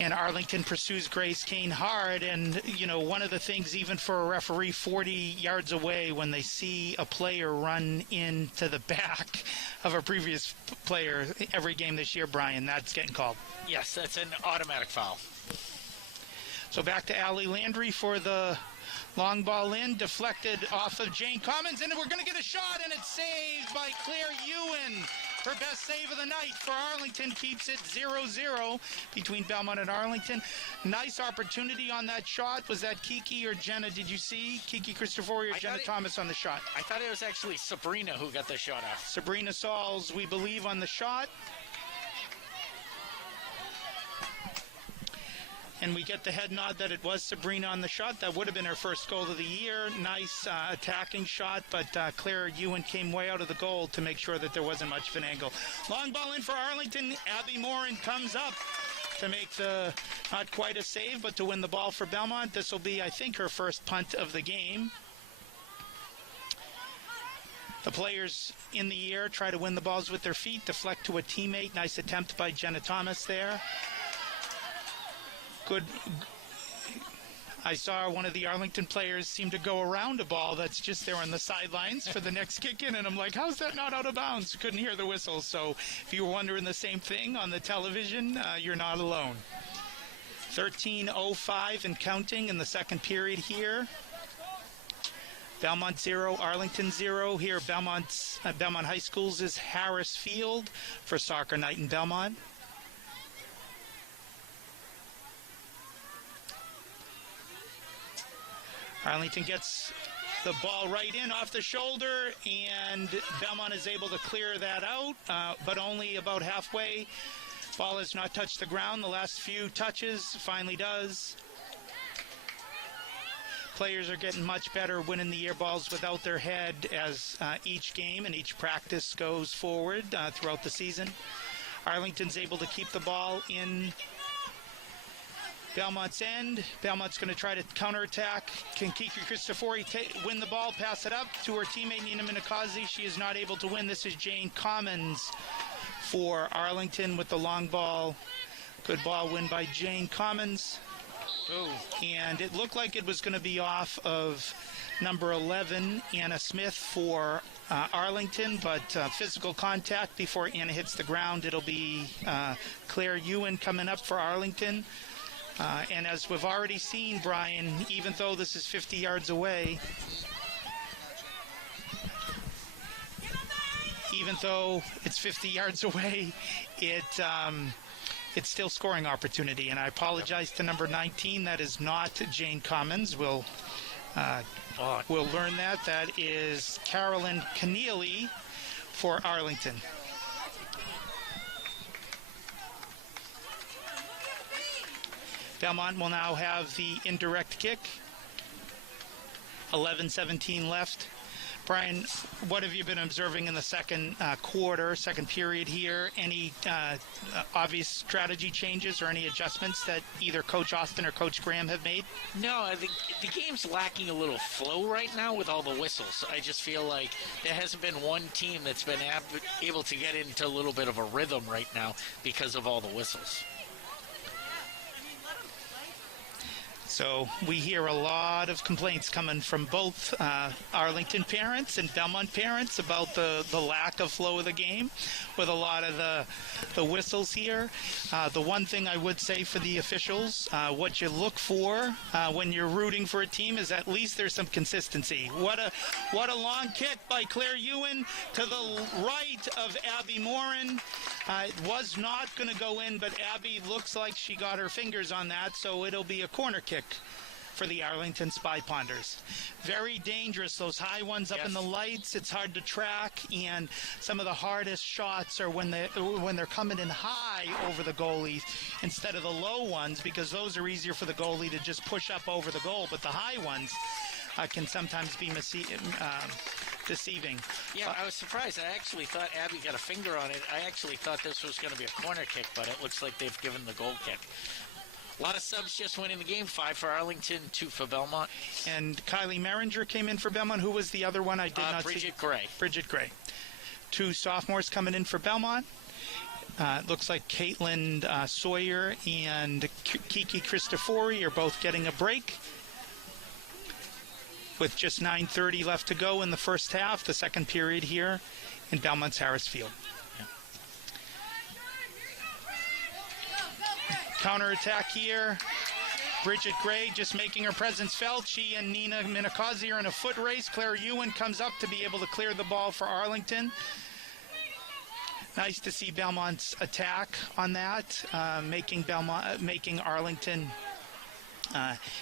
And Arlington pursues Grace Kane hard. And, you know, one of the things, even for a referee 40 yards away, when they see a player run into the back of a previous player every game this year, Brian, that's getting called. Yes, that's an automatic foul. So back to Allie Landry for the long ball in, deflected off of Jane Commons, and we're going to get a shot, and it's saved by Claire Ewan. Her best save of the night for Arlington keeps it 0-0 between Belmont and Arlington. Nice opportunity on that shot. Was that Kiki or Jenna? Did you see Kiki Cristofori or Jenna Thomas on the shot? I thought it was actually Sabrina who got the shot off. Sabrina Sauls, we believe, on the shot. And we get the head nod that it was Sabrina on the shot. That would have been her first goal of the year. Nice attacking shot, but Claire Ewan came way out of the goal to make sure that there wasn't much of an angle. Long ball in for Arlington. Abby Morin comes up to make the, not quite a save, but to win the ball for Belmont. This will be, I think, her first punt of the game. The players in the air try to win the balls with their feet, deflect to a teammate. Nice attempt by Jenna Thomas there. Good. I saw one of the Arlington players seem to go around a ball that's just there on the sidelines for the next kick in, and I'm like, how's that not out of bounds? Couldn't hear the whistle. So if you were wondering the same thing on the television, you're not alone. 13:05 and counting in the second period here. Belmont 0, Arlington 0. Here, Belmont High School's is Harris Field for Soccer Night in Belmont. Arlington gets the ball right in off the shoulder, and Belmont is able to clear that out, but only about halfway. Ball has not touched the ground the last few touches, finally does. Players are getting much better winning the air balls without their head as each game and each practice goes forward throughout the season. Arlington's able to keep the ball in Belmont's end. Belmont's going to try to counterattack. Can Kiki Cristofori win the ball, pass it up to her teammate Nina Minakazi? She is not able to win. This is Jane Commons for Arlington with the long ball. Good ball win by Jane Commons. Ooh. And it looked like it was going to be off of number 11, Anna Smith, for Arlington, but physical contact before Anna hits the ground. It'll be Claire Ewan coming up for Arlington. And as we've already seen, Brian, even though this is 50 yards away, even though it's 50 yards away, it's still scoring opportunity. And I apologize to number 19. That is not Jane Commons. We'll learn that. That is Carolyn Keneally for Arlington. Belmont will now have the indirect kick. 11:17 left. Brian, what have you been observing in the second period here? Any obvious strategy changes or any adjustments that either Coach Austin or Coach Graham have made? No, I think the game's lacking a little flow right now with all the whistles. I just feel like there hasn't been one team that's been able to get into a little bit of a rhythm right now because of all the whistles. So we hear a lot of complaints coming from both Arlington parents and Belmont parents about the lack of flow of the game with a lot of the whistles here. The one thing I would say for the officials, what you look for when you're rooting for a team is at least there's some consistency. What a long kick by Claire Ewan to the right of Abby Morin. It was not going to go in, but Abby looks like she got her fingers on that, so it'll be a corner kick for the Arlington Spy Ponders. Very dangerous, those high ones up in the lights. It's hard to track, and some of the hardest shots are when they're coming in high over the goalie instead of the low ones, because those are easier for the goalie to just push up over the goal, but the high ones can sometimes be deceiving. Yeah, I was surprised. I actually thought Abby got a finger on it. I actually thought this was going to be a corner kick, but it looks like they've given the goal kick. A lot of subs just winning the game. 5 for Arlington, 2 for Belmont. And Kylie Meringer came in for Belmont. Who was the other one? I did not see. Bridget Gray. Bridget Gray. 2 sophomores coming in for Belmont. It looks like Caitlin Sawyer and Kiki Cristofori are both getting a break. With just 9:30 left to go in the first half, the second period here in Belmont's Harris Field. Counterattack here. Bridget Gray just making her presence felt. She and Nina Minakazi are in a foot race. Claire Ewan comes up to be able to clear the ball for Arlington. Nice to see Belmont's attack on that, making Arlington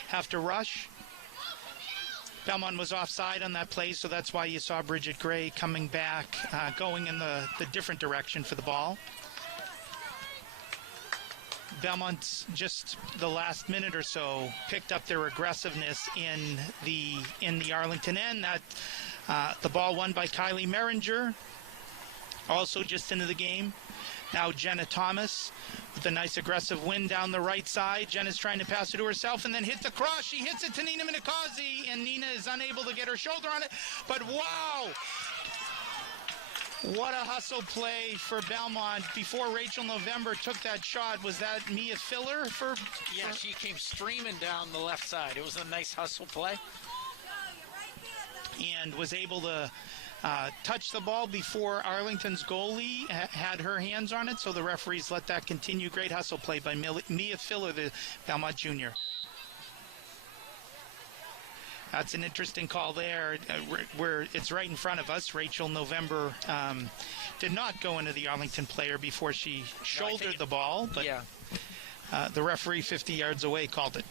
have to rush. Belmont was offside on that play, so that's why you saw Bridget Gray coming back, going in the different direction for the ball. Belmont's just the last minute or so picked up their aggressiveness in the Arlington end. That the ball won by Kylie Meringer, also just into the game. Now Jenna Thomas with a nice aggressive win down the right side. Jenna's trying to pass it to herself and then hit the cross. She hits it to Nina Minakazi, and Nina is unable to get her shoulder on it. But wow! What a hustle play for Belmont before Rachel November took that shot. Was that Mia Filler? Yeah, she came streaming down the left side. It was a nice hustle play. And was able to touch the ball before Arlington's goalie had her hands on it, so the referees let that continue. Great hustle play by Mia Filler, the Belmont junior. That's an interesting call there, where it's right in front of us. Rachel November did not go into the Arlington player before she shouldered the ball, but yeah. The referee 50 yards away called it.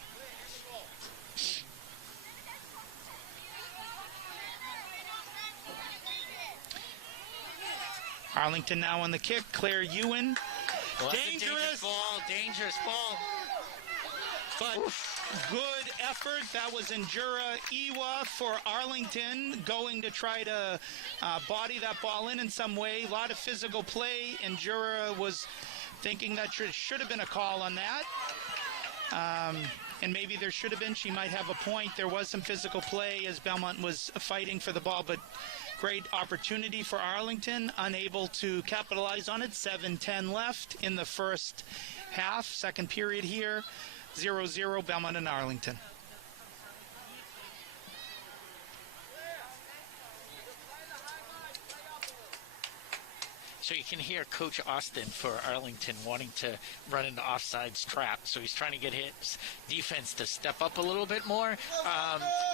Arlington now on the kick. Claire Ewan. Well, Dangerous ball. But good effort. That was Njura Iwa for Arlington, going to try to body that ball in some way. A lot of physical play. Njura was thinking that should have been a call on that. And maybe there should have been. She might have a point. There was some physical play as Belmont was fighting for the ball, but great opportunity for Arlington, unable to capitalize on it. 7:10 left in the first half, second period here. 0-0 Belmont and Arlington. So you can hear Coach Austin for Arlington wanting to run into offsides trap. So he's trying to get his defense to step up a little bit more.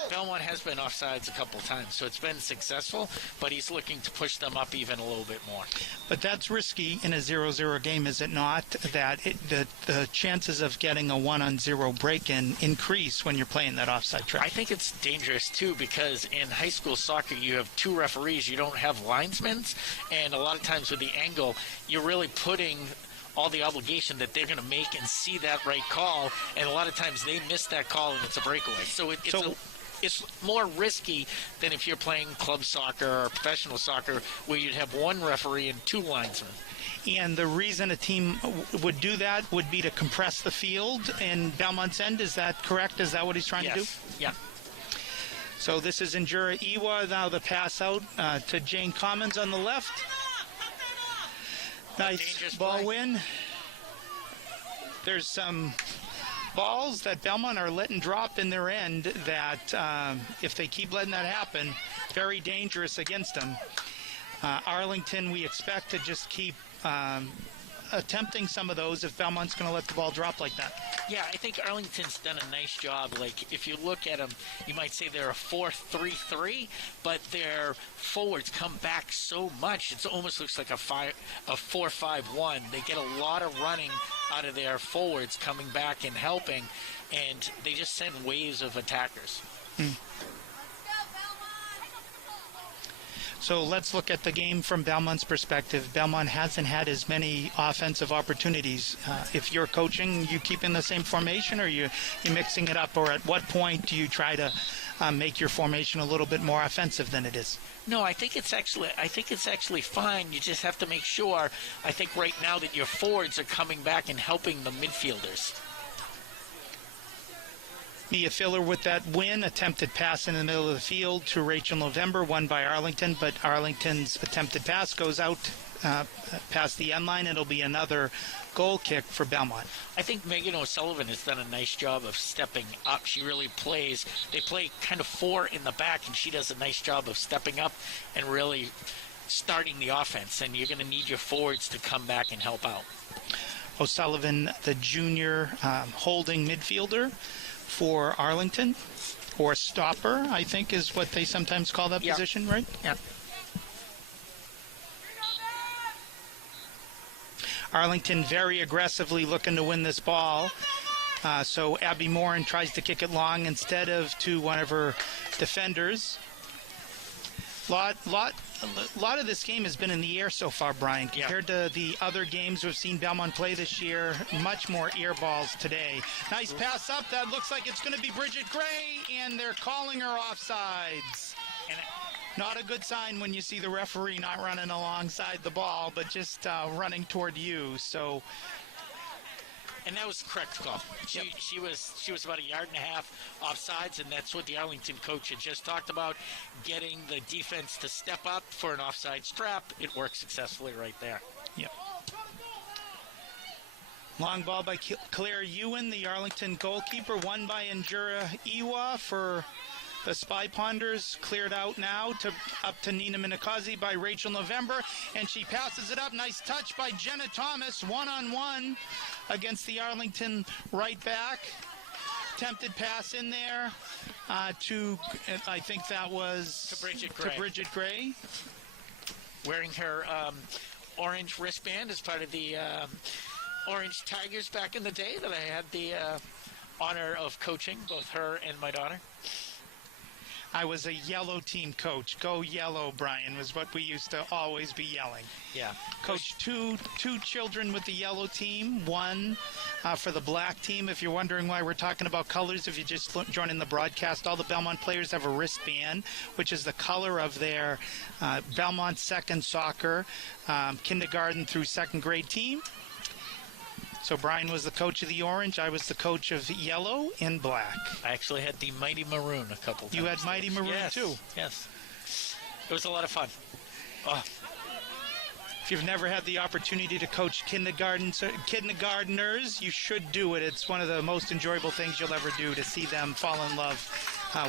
Belmont has been offsides a couple times, so it's been successful, but he's looking to push them up even a little bit more. But that's risky in a 0-0 game, is it not? That the chances of getting a 1-on-0 break-in increase when you're playing that offside trap. I think it's dangerous, too, because in high school soccer, you have 2 referees. You don't have linesmen, and a lot of times with the angle, you're really putting all the obligation that they're going to make and see that right call, and a lot of times they miss that call and it's a breakaway. So it's more risky than if you're playing club soccer or professional soccer, where you'd have 1 referee and 2 linesmen. And the reason a team would do that would be to compress the field in Belmont's end. Is that correct? Is that what he's trying to do? Yeah. So this is Njura Iwa. Now the pass out to Jane Commons on the left. Nice ball play. win. There's some balls that Belmont are letting drop in their end that if they keep letting that happen, very dangerous against them. Arlington, we expect to just keep attempting some of those if Belmont's going to let the ball drop like that. Yeah, I think Arlington's done a nice job. Like, if you look at them, you might say they're a 4-3-3, but their forwards come back so much. It almost looks like a 4-5-1. They get a lot of running out of their forwards coming back and helping, and they just send waves of attackers. So let's look at the game from Belmont's perspective. Belmont hasn't had as many offensive opportunities. If you're coaching, you keep in the same formation, or you mixing it up, or at what point do you try to make your formation a little bit more offensive than it is? No, I think it's actually fine. You just have to make sure, I think right now, that your forwards are coming back and helping the midfielders. Mia Filler with that win, attempted pass in the middle of the field to Rachel November, won by Arlington, but Arlington's attempted pass goes out past the end line. It'll be another goal kick for Belmont. I think Megan O'Sullivan has done a nice job of stepping up. She really plays. They play kind of four in the back, and she does a nice job of stepping up and really starting the offense. And you're going to need your forwards to come back and help out. O'Sullivan, the junior holding midfielder for Arlington, or stopper, I think is what they sometimes call that position, right? Yeah. Arlington very aggressively looking to win this ball. So Abby Morin tries to kick it long instead of to one of her defenders. Lot of this game has been in the air so far, Brian. Compared to the other games we've seen Belmont play this year, much more air balls today. Nice pass up. That looks like it's going to be Bridget Gray, and they're calling her offsides. And not a good sign when you see the referee not running alongside the ball, but just running toward you. So. And that was the correct call. She was about a yard and a half offsides, and that's what the Arlington coach had just talked about, getting the defense to step up for an offside trap. It worked successfully right there. Yep. Long ball by Claire Ewan, the Arlington goalkeeper, won by Injura Iwa for the Spy Ponders. Cleared out now up to Nina Minakazi by Rachel November, and she passes it up. Nice touch by Jenna Thomas, one-on-one against the Arlington right back. Attempted pass in there to, I think that was to Bridget Gray. Wearing her orange wristband as part of the Orange Tigers back in the day that I had the honor of coaching, both her and my daughter. I was a yellow team coach. Go yellow, Brian, was what we used to always be yelling. Yeah. Coached two children with the yellow team, one for the black team. If you're wondering why we're talking about colors, if you just join in the broadcast, all the Belmont players have a wristband, which is the color of their Belmont second soccer kindergarten through second grade team. So Brian was the coach of the orange. I was the coach of yellow and black. I actually had the Mighty Maroon a couple times. You had Mighty Maroon too? Yes. It was a lot of fun. Oh. If you've never had the opportunity to coach kindergartners, you should do it. It's one of the most enjoyable things you'll ever do, to see them fall in love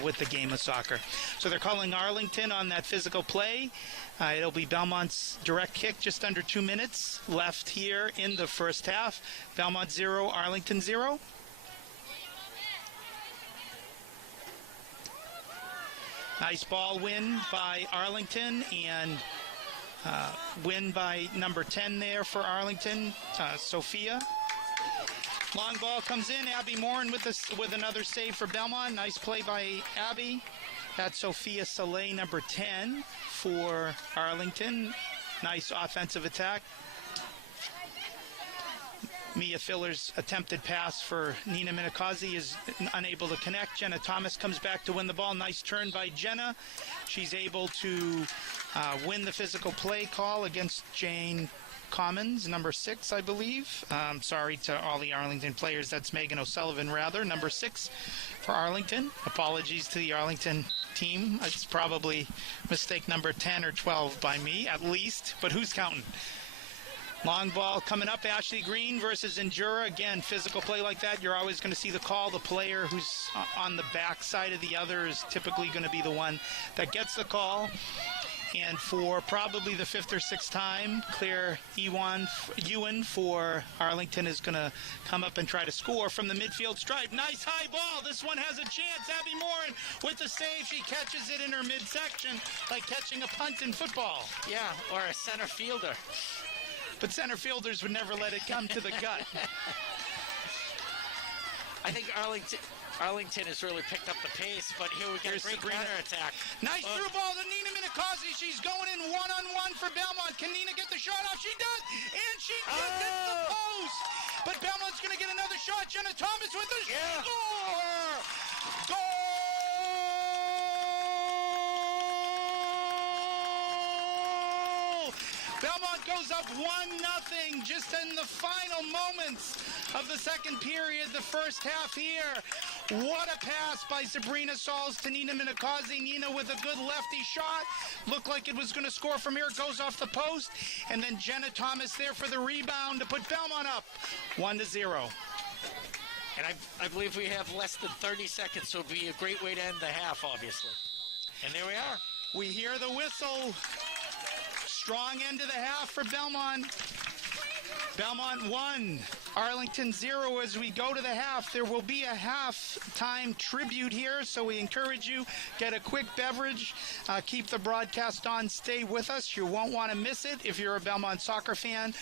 with the game of soccer. So they're calling Arlington on that physical play. It'll be Belmont's direct kick, just under 2 minutes left here in the first half. Belmont 0, Arlington 0. Nice ball win by Arlington, and win by number 10 there for Arlington, Sophia. Long ball comes in. Abby Morin with another save for Belmont. Nice play by Abby. That's Sophia Soleil, number 10 for Arlington. Nice offensive attack. Mia Filler's attempted pass for Nina Minakazi is unable to connect. Jenna Thomas comes back to win the ball. Nice turn by Jenna. She's able to win the physical play call against Jane Commons, number 6, I believe. Sorry to all the Arlington players. That's Megan O'Sullivan, rather, number 6 for Arlington. Apologies to the Arlington team. It's probably mistake number 10 or 12 by me, at least. But who's counting? Long ball coming up. Ashley Green versus Injura. Again, physical play like that, you're always going to see the call. The player who's on the back side of the other is typically going to be the one that gets the call. And for probably the 5th or 6th time, Claire Ewan for Arlington is going to come up and try to score from the midfield stripe. Nice high ball. This one has a chance. Abby Morin with the save. She catches it in her midsection like catching a punt in football. Yeah, or a center fielder. But center fielders would never let it come to the gut. I think Arlington has really picked up the pace, but here we get a great counterattack. Nice through ball to Nina Minakazi. She's going in one-on-one for Belmont. Can Nina get the shot off? She does, and she hits the post. But Belmont's going to get another shot. Jenna Thomas with the score. Goal! up 1-0 just in the final moments of the second period, the first half here. What a pass by Sabrina Sauls to Nina Minakazi. Nina with a good lefty shot. Looked like it was going to score from here. It goes off the post. And then Jenna Thomas there for the rebound to put Belmont up 1-0. And I believe we have less than 30 seconds, so it would be a great way to end the half, obviously. And there we are. We hear the whistle. Strong end of the half for Belmont. Belmont 1, Arlington 0 as we go to the half. There will be a halftime tribute here, so we encourage you, get a quick beverage, keep the broadcast on, stay with us. You won't want to miss it if you're a Belmont soccer fan.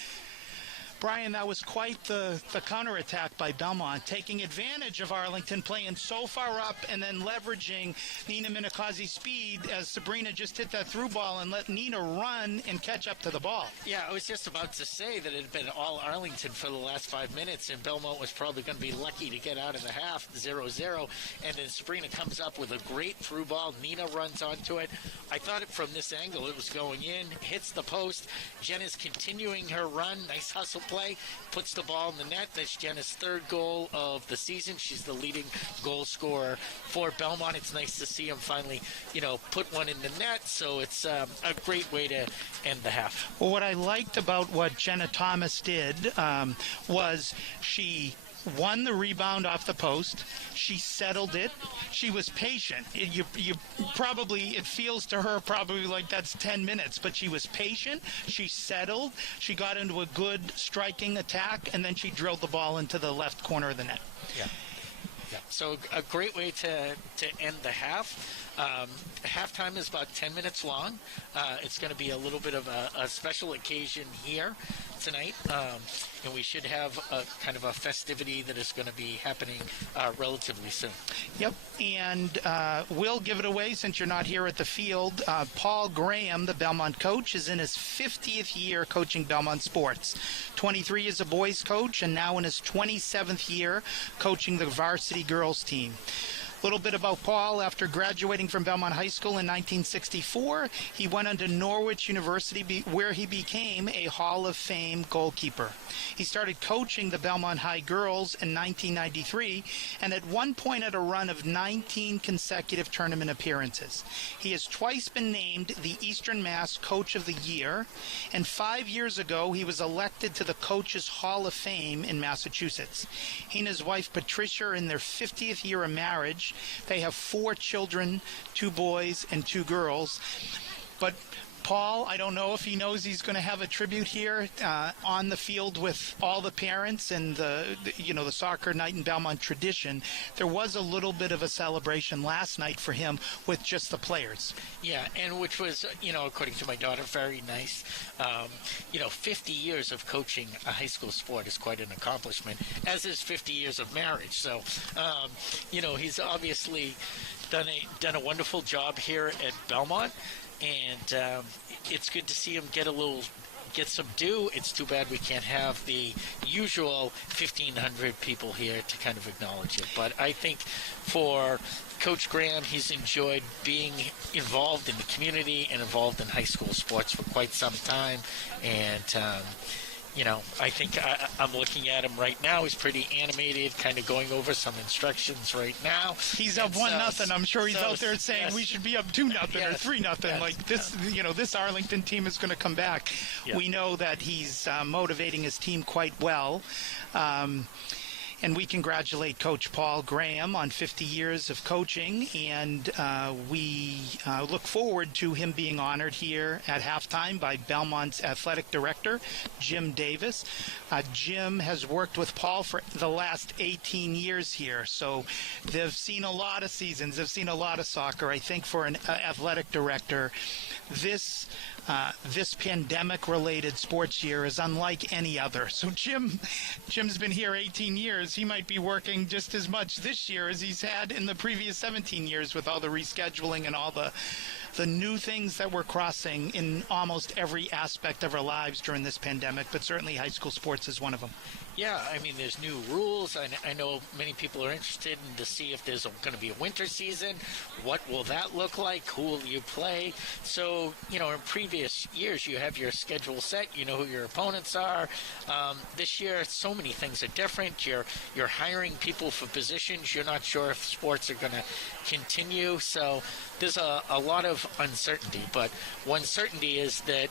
Brian, that was quite the counterattack by Belmont, taking advantage of Arlington playing so far up and then leveraging Nina Minakazi's speed as Sabrina just hit that through ball and let Nina run and catch up to the ball. Yeah, I was just about to say that it had been all Arlington for the last 5 minutes, and Belmont was probably going to be lucky to get out of the half 0-0, and then Sabrina comes up with a great through ball. Nina runs onto it. I thought it from this angle it was going in, hits the post. Jenna's continuing her run. Nice hustle play, puts the ball in the net. That's Jenna's third goal of the season. She's the leading goal scorer for Belmont. It's nice to see him finally, put one in the net. So it's a great way to end the half. Well, what I liked about what Jenna Thomas did was she won the rebound off the post. She settled it. She was patient. You probably, it feels to her probably like that's 10 minutes, but she was patient. She settled. She got into a good striking attack, and then she drilled the ball into the left corner of the net. Yeah. So a great way to end the half. Halftime is about 10 minutes long. It's going to be a little bit of a special occasion here tonight, and we should have a kind of a festivity that is going to be happening relatively soon. Yep, and we'll give it away since you're not here at the field. Paul Graham, the Belmont coach, is in his 50th year coaching Belmont sports. 23 as a boys coach, and now in his 27th year coaching the varsity girls team. A little bit about Paul. After graduating from Belmont High School in 1964, he went on to Norwich University where he became a Hall of Fame goalkeeper. He started coaching the Belmont High girls in 1993 and at one point had a run of 19 consecutive tournament appearances. He has twice been named the Eastern Mass Coach of the Year, and 5 years ago he was elected to the Coaches Hall of Fame in Massachusetts. He and his wife Patricia are in their 50th year of marriage. They have 4 children, 2 boys and 2 girls. But Paul, I don't know if he knows he's going to have a tribute here on the field with all the parents and the soccer night in Belmont tradition. There was a little bit of a celebration last night for him with just the players. Yeah, and which was, according to my daughter, very nice. 50 years of coaching a high school sport is quite an accomplishment, as is 50 years of marriage. So, he's obviously done a wonderful job here at Belmont. And it's good to see him get some due. It's too bad we can't have the usual 1,500 people here to kind of acknowledge it. But I think for Coach Graham, he's enjoyed being involved in the community and involved in high school sports for quite some time. And I think I'm looking at him right now. He's pretty animated, kind of going over some instructions right now. He's up 1-0. I'm sure he's out there saying yes. We should be up 2-0 or 3-0. Yes. Like this, this Arlington team is going to come back. Yeah. We know that he's motivating his team quite well. And we congratulate Coach Paul Graham on 50 years of coaching, and we look forward to him being honored here at halftime by Belmont's athletic director, Jim Davis. Jim has worked with Paul for the last 18 years here, so they've seen a lot of seasons. They've seen a lot of soccer. I think for an athletic director, this pandemic-related sports year is unlike any other. So Jim's been here 18 years. He might be working just as much this year as he's had in the previous 17 years with all the rescheduling and all the the new things that we're crossing in almost every aspect of our lives during this pandemic, but certainly high school sports is one of them. Yeah, I mean, there's new rules. I know many people are interested in to see if there's going to be a winter season. What will that look like? Who will you play? So, in previous years, you have your schedule set. You know who your opponents are. This year, so many things are different. You're hiring people for positions. You're not sure if sports are going to continue. So there's a lot of uncertainty. But one certainty is that,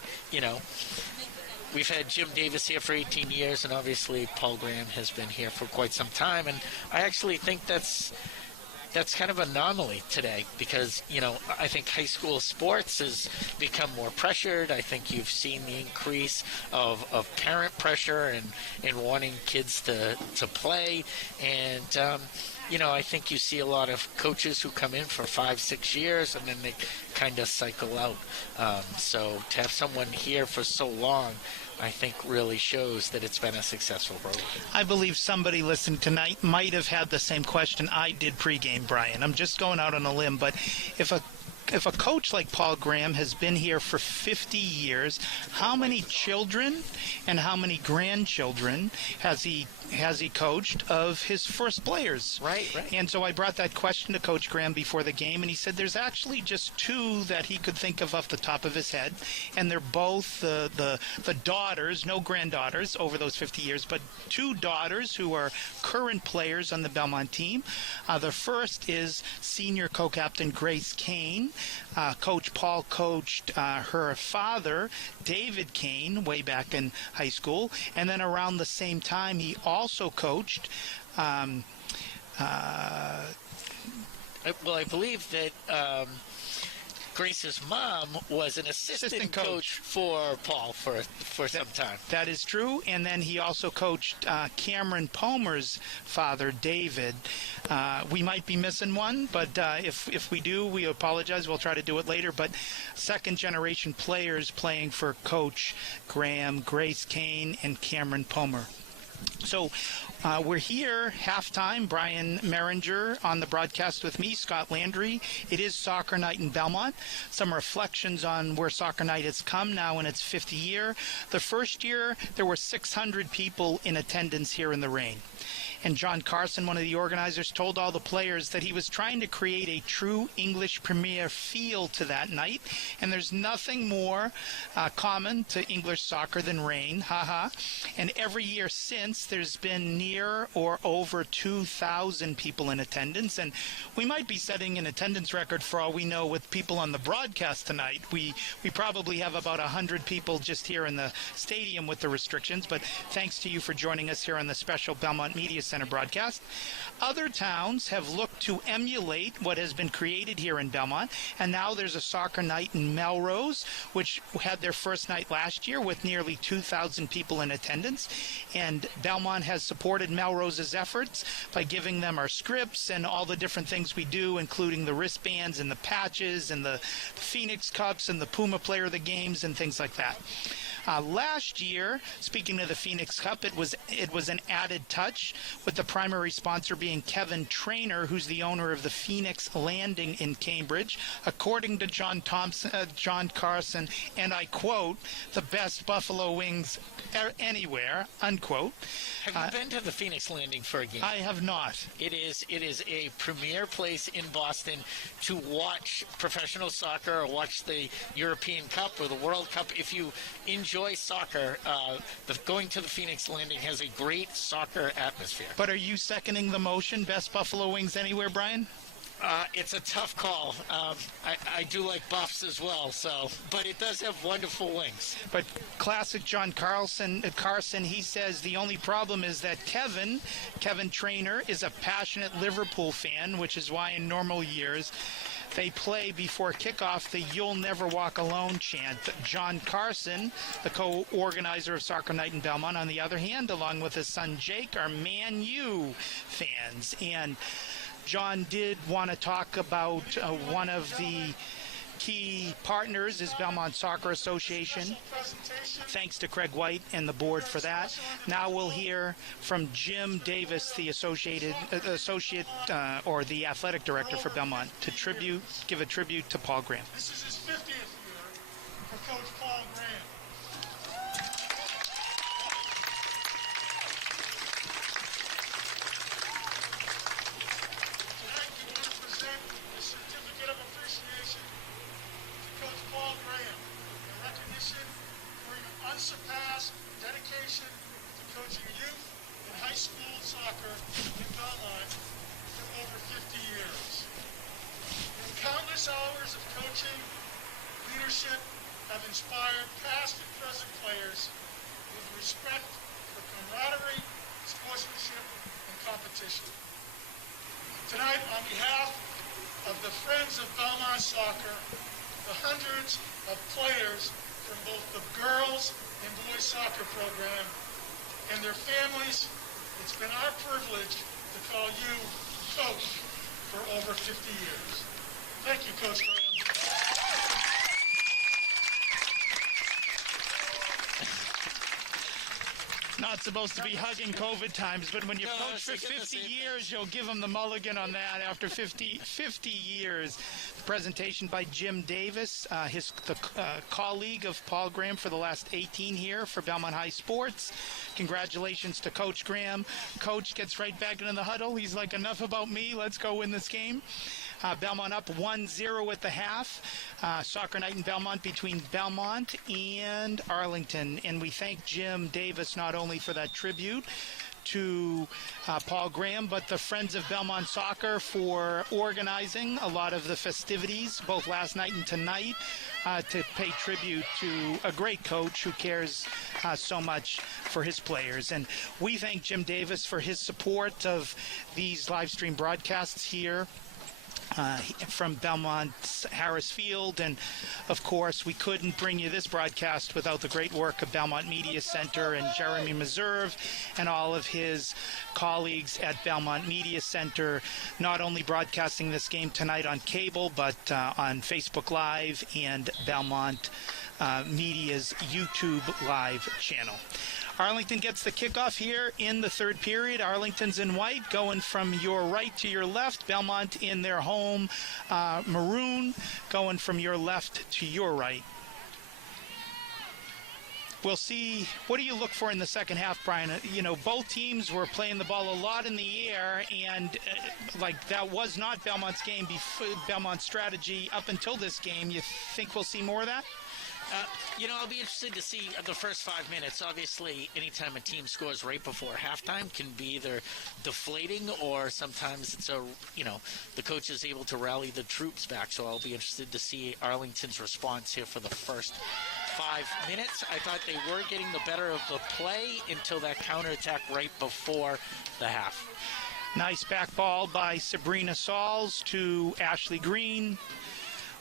we've had Jim Davis here for 18 years, and obviously Paul Graham has been here for quite some time. And I actually think that's kind of an anomaly today because, I think high school sports has become more pressured. I think you've seen the increase of parent pressure and wanting kids to play. And, I think you see a lot of coaches who come in for 5-6 years and then they kind of cycle out. So to have someone here for so long, I think really shows that it's been a successful program. I believe somebody listening tonight might have had the same question I did pregame, Brian. I'm just going out on a limb, but if a coach like Paul Graham has been here for 50 years, how many children and how many grandchildren has he coached of his first players? Right. And so I brought that question to Coach Graham before the game, and he said there's actually just 2 that he could think of off the top of his head, and they're both the daughters, no granddaughters over those 50 years, but 2 daughters who are current players on the Belmont team. The first is senior co-captain Grace Kane. Coach Paul coached her father, David Kane, way back in high school, and then around the same time he also coached Well, I believe that Grace's mom was an assistant coach for Paul for some time. That is true. And then he also coached Cameron Palmer's father, David. We might be missing one, but if we do, we apologize. We'll try to do it later. But second-generation players playing for Coach Graham, Grace Kane, and Cameron Palmer. So we're here, halftime. Brian Meringer on the broadcast with me, Scot Landry. It is Soccer Night in Belmont. Some reflections on where Soccer Night has come now in its 50th year. The first year, there were 600 people in attendance here in the rain. And John Carson, one of the organizers, told all the players that he was trying to create a true English Premier feel to that night. And there's nothing more common to English soccer than rain. Haha. And every year since, there's been near or over 2,000 people in attendance. And we might be setting an attendance record for all we know with people on the broadcast tonight. We probably have about 100 people just here in the stadium with the restrictions. But thanks to you for joining us here on the special Belmont Media Center broadcast. Other towns have looked to emulate what has been created here in Belmont, and now there's a soccer night in Melrose, which had their first night last year with nearly 2,000 people in attendance, and Belmont has supported Melrose's efforts by giving them our scripts and all the different things we do, including the wristbands and the patches and the Phoenix Cups and the Puma Player of the Games and things like that. Last year, speaking of the Phoenix Cup, it was an added touch, with the primary sponsor being Kevin Trainer, who's the owner of the Phoenix Landing in Cambridge. According to John Carson, and I quote, "the best buffalo wings anywhere," unquote. Have you been to the Phoenix Landing for a game? I have not. It is a premier place in Boston to watch professional soccer or watch the European Cup or the World Cup. If you enjoy soccer, going to the Phoenix Landing has a great soccer atmosphere. But are you seconding the motion, best buffalo wings anywhere, Brian? It's a tough call. I do like buffs as well, but it does have wonderful wings. But classic John Carson, he says the only problem is that Kevin Trainer is a passionate Liverpool fan, which is why in normal years they play before kickoff the "You'll Never Walk Alone" chant. John Carson, the co-organizer of Soccer Night in Belmont, on the other hand, along with his son Jake, are Man U fans. And John did want to talk about one of the key partners is Belmont Soccer Association. Thanks to Craig White and the board for that. Now we'll hear from Jim Davis, the associate or the athletic director for Belmont, to give a tribute to Paul Graham. This is his 50th year for Coach Paul Graham. Tonight we want to present a certificate of appreciation to Coach Paul Graham, in recognition for your unsurpassed dedication to coaching youth and high school soccer in Belmont for over 50 years. Your countless hours of coaching, leadership have inspired past and present players with respect for camaraderie, sportsmanship, and competition. Tonight, on behalf of the Friends of Belmont Soccer, the hundreds of players from both the girls and boys soccer program and their families, it's been our privilege to call you Coach for over 50 years. Thank you, Coach Graham. Not supposed to be hugging COVID times, but when you've coached for 50 years, you'll give them the mulligan on that after 50 years. The presentation by Jim Davis, the colleague of Paul Graham for the last 18 here for Belmont High Sports. Congratulations to Coach Graham. Coach gets right back into the huddle. He's like, enough about me. Let's go win this game. Belmont up 1-0 at the half. Soccer night in Belmont between Belmont and Arlington. And we thank Jim Davis not only for that tribute to Paul Graham, but the Friends of Belmont Soccer for organizing a lot of the festivities, both last night and tonight, to pay tribute to a great coach who cares so much for his players. And we thank Jim Davis for his support of these live stream broadcasts here from Belmont's Harris Field. And of course, we couldn't bring you this broadcast without the great work of Belmont Media Center and Jeremy Meserve and all of his colleagues at Belmont Media Center, not only broadcasting this game tonight on cable, but on Facebook Live and Belmont Media's YouTube Live channel. Arlington gets the kickoff here in the third period. Arlington's in white, going from your right to your left. Belmont in their home maroon, going from your left to your right. We'll see. What do you look for in the second half, Brian? You know, both teams were playing the ball a lot in the air, and that was not Belmont's game, Belmont's strategy up until this game. You think we'll see more of that? I'll be interested to see the first 5 minutes. Obviously, anytime a team scores right before halftime can be either deflating or sometimes it's the coach is able to rally the troops back. So I'll be interested to see Arlington's response here for the first 5 minutes. I thought they were getting the better of the play until that counterattack right before the half. Nice back ball by Sabrina Sauls to Ashley Green.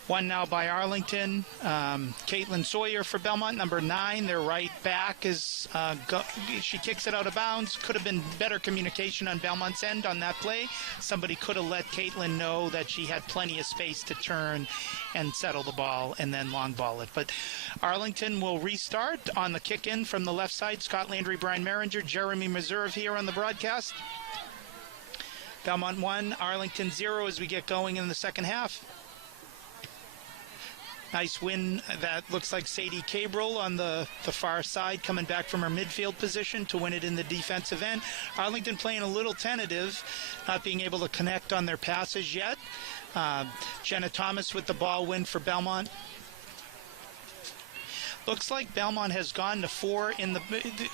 One now by Arlington. Caitlin Sawyer for Belmont, number 9. Their right back is she kicks it out of bounds. Could have been better communication on Belmont's end on that play. Somebody could have let Caitlin know that she had plenty of space to turn and settle the ball and then long ball it. But Arlington will restart on the kick in from the left side. Scot, Landry, Brian Meringer, Jeremy Meserve here on the broadcast. Belmont 1, Arlington 0 as we get going in the second half. Nice win. That looks like Sadie Cabral on the far side, coming back from her midfield position to win it in the defensive end. Arlington playing a little tentative, not being able to connect on their passes yet. Jenna Thomas with the ball win for Belmont. Looks like Belmont has gone to 4 in the...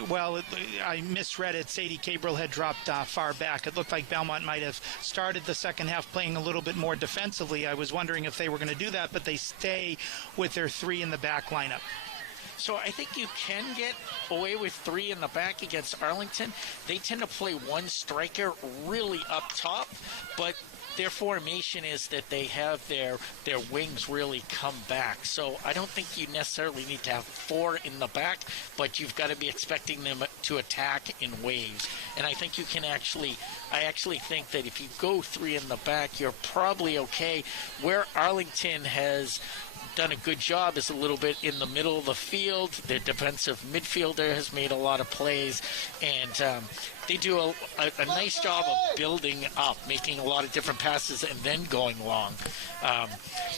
Well, I misread it. Sadie Cabral had dropped far back. It looked like Belmont might have started the second half playing a little bit more defensively. I was wondering if they were going to do that, but they stay with their 3 in the back lineup. So I think you can get away with 3 in the back against Arlington. They tend to play one striker really up top, but their formation is that they have their wings really come back. So I don't think you necessarily need to have 4 in the back, but you've got to be expecting them to attack in waves. And I think you can I actually think that if you go 3 in the back, you're probably okay. Where Arlington has done a good job is a little bit in the middle of the field. Their defensive midfielder has made a lot of plays, and they do a nice job of building up, making a lot of different passes and then going long.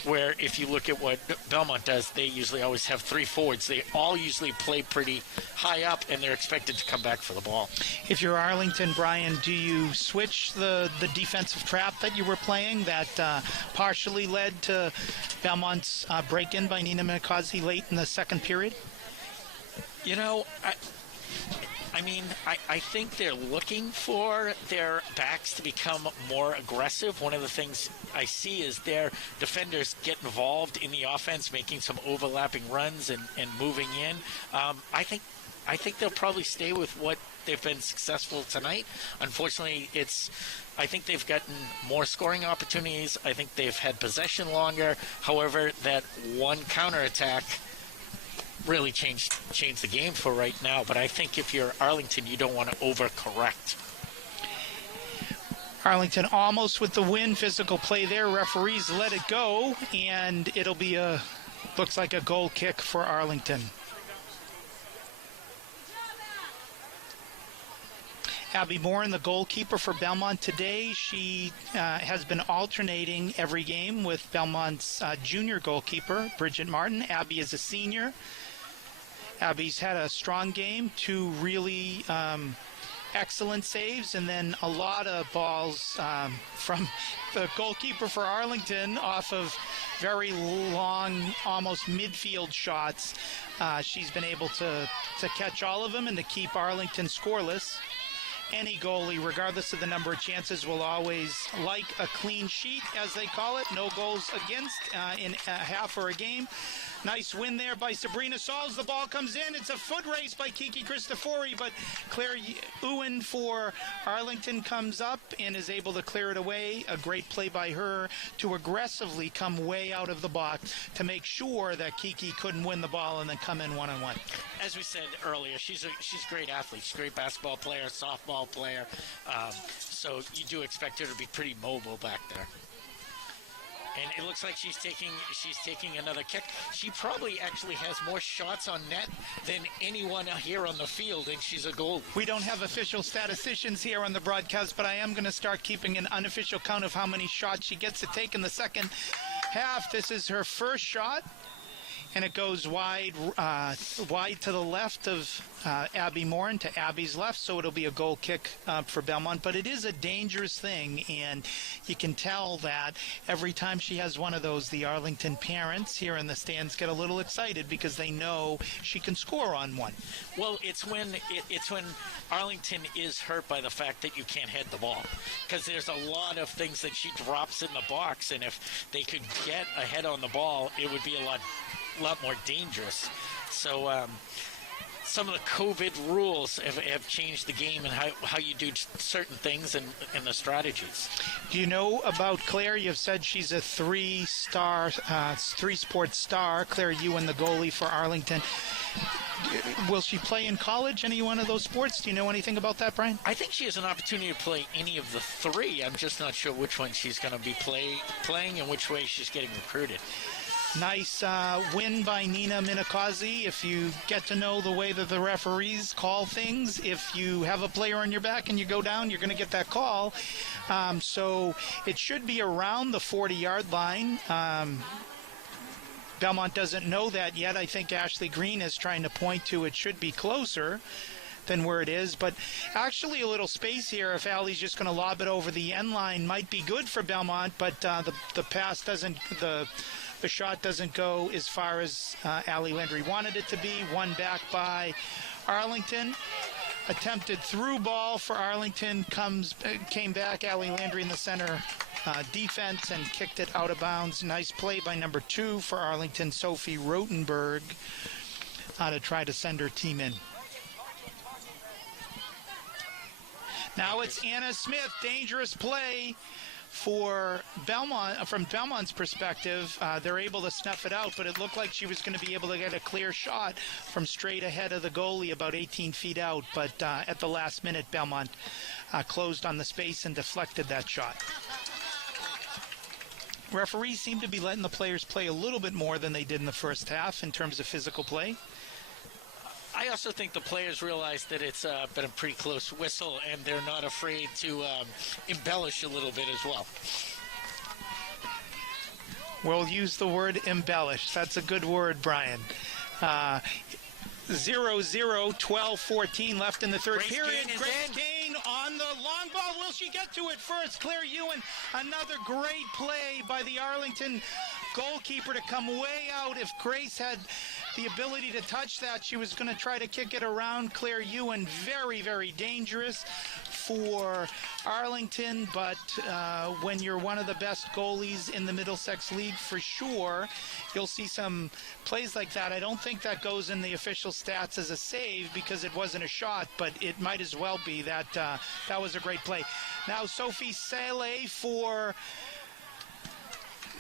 Where if you look at what Belmont does, they usually always have 3 forwards. They all usually play pretty high up, and they're expected to come back for the ball. If you're Arlington, Brian, do you switch the defensive trap that you were playing that partially led to Belmont's break-in by Nina Minakazi late in the second period? You know, I think they're looking for their backs to become more aggressive. One of the things I see is their defenders get involved in the offense, making some overlapping runs and moving in. I think they'll probably stay with what they've been successful tonight. Unfortunately, I think they've gotten more scoring opportunities. I think they've had possession longer. However, that one counterattack really changed the game for right now. But I think if you're Arlington, you don't want to overcorrect. Arlington almost with the win. Physical play there. Referees let it go, and it'll be looks like a goal kick for Arlington. Abby Morin, the goalkeeper for Belmont today. She has been alternating every game with Belmont's junior goalkeeper, Bridget Martin. Abby is a senior. Abby's had a strong game, 2 really excellent saves, and then a lot of balls from the goalkeeper for Arlington off of very long, almost midfield shots. She's been able to catch all of them and to keep Arlington scoreless. Any goalie, regardless of the number of chances, will always like a clean sheet, as they call it. No goals against in a half or a game. Nice win there by Sabrina Sauls. The ball comes in. It's a foot race by Kiki Cristofori, but Claire Ewan for Arlington comes up and is able to clear it away. A great play by her to aggressively come way out of the box to make sure that Kiki couldn't win the ball and then come in one-on-one. As we said earlier, she's a great athlete. She's a great basketball player, softball player. So you do expect her to be pretty mobile back there. And it looks like she's taking another kick. She probably actually has more shots on net than anyone here on the field, and she's a goalie. We don't have official statisticians here on the broadcast, but I am going to start keeping an unofficial count of how many shots she gets to take in the second half. This is her first shot, and it goes wide to the left of Abby Morin, to Abby's left, so it'll be a goal kick for Belmont. But it is a dangerous thing, and you can tell that every time she has one of those, the Arlington parents here in the stands get a little excited because they know she can score on one. Well, it's when Arlington is hurt by the fact that you can't head the ball, because there's a lot of things that she drops in the box, and if they could get a head on the ball, it would be a lot more dangerous. So some of the COVID rules have changed the game and how you do certain things and the strategies. Do you know about Claire? You've said she's a 3-sport star. Claire Ewan, the goalie for Arlington. Will she play in college, any one of those sports? Do you know anything about that, Brian? I think she has an opportunity to play any of the 3. I'm just not sure which one she's going to be playing and which way she's getting recruited. Nice win by Nina Minakazi. If you get to know the way that the referees call things, if you have a player on your back and you go down, you're going to get that call. So it should be around the 40-yard line. Belmont doesn't know that yet. I think Ashley Green is trying to point to it should be closer than where it is, but actually a little space here. If Allie's just going to lob it over the end line, might be good for Belmont, but the pass doesn't, the shot doesn't go as far as Allie Landry wanted it to be. One back by Arlington. Attempted through ball for Arlington, came back. Allie Landry in the center defense and kicked it out of bounds. Nice play by number 2 for Arlington, Sophie Rotenberg, to try to send her team in. Now it's Anna Smith. Dangerous play for Belmont, from Belmont's perspective, they're able to snuff it out, but it looked like she was going to be able to get a clear shot from straight ahead of the goalie, about 18 feet out. But at the last minute, Belmont closed on the space and deflected that shot. Referees seem to be letting the players play a little bit more than they did in the first half in terms of physical play. I also think the players realize that it's been a pretty close whistle, and they're not afraid to embellish a little bit as well. We'll use the word embellish. That's a good word, Brian. 0-0, 12-14 left in the third period. Grace Kane on the long ball. Will she get to it first? Claire Ewan, another great play by the Arlington goalkeeper to come way out. If Grace had the ability to touch that, she was going to try to kick it around. Claire Ewan, very, very dangerous for Arlington, but when you're one of the best goalies in the Middlesex League, for sure, you'll see some plays like that. I don't think that goes in the official stats as a save because it wasn't a shot, but it might as well be. That was a great play. Now Sophie Saleh for...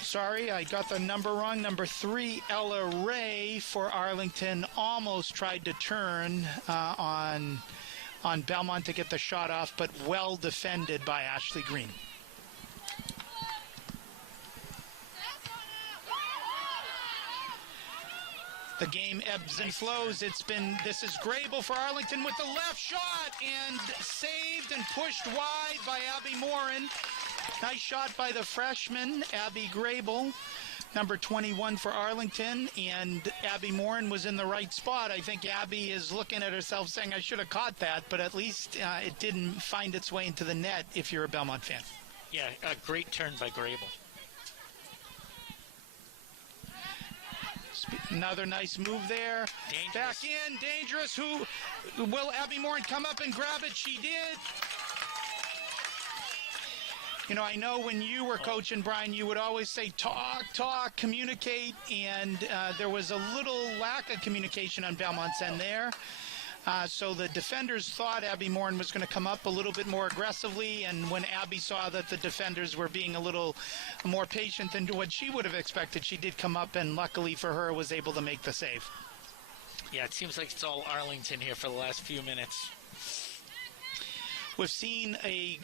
Sorry, I got the number wrong. Number 3, Ella Ray for Arlington almost tried to turn on Belmont to get the shot off, but well defended by Ashley Green. The game ebbs and flows. This is Grable for Arlington with the left shot and saved and pushed wide by Abby Morin. Nice shot by the freshman, Abby Grable, number 21 for Arlington, and Abby Morin was in the right spot. I think Abby is looking at herself saying, I should have caught that, but at least it didn't find its way into the net if you're a Belmont fan. Yeah, a great turn by Grable. Another nice move there. Dangerous. Back in, dangerous. Will Abby Morin come up and grab it? She did. You know, I know when you were coaching, Brian, you would always say, talk, communicate, and there was a little lack of communication on Belmont's end there. So the defenders thought Abby Morin was going to come up a little bit more aggressively, and when Abby saw that the defenders were being a little more patient than what she would have expected, she did come up, and luckily for her, was able to make the save. Yeah, it seems like it's all Arlington here for the last few minutes. We've seen a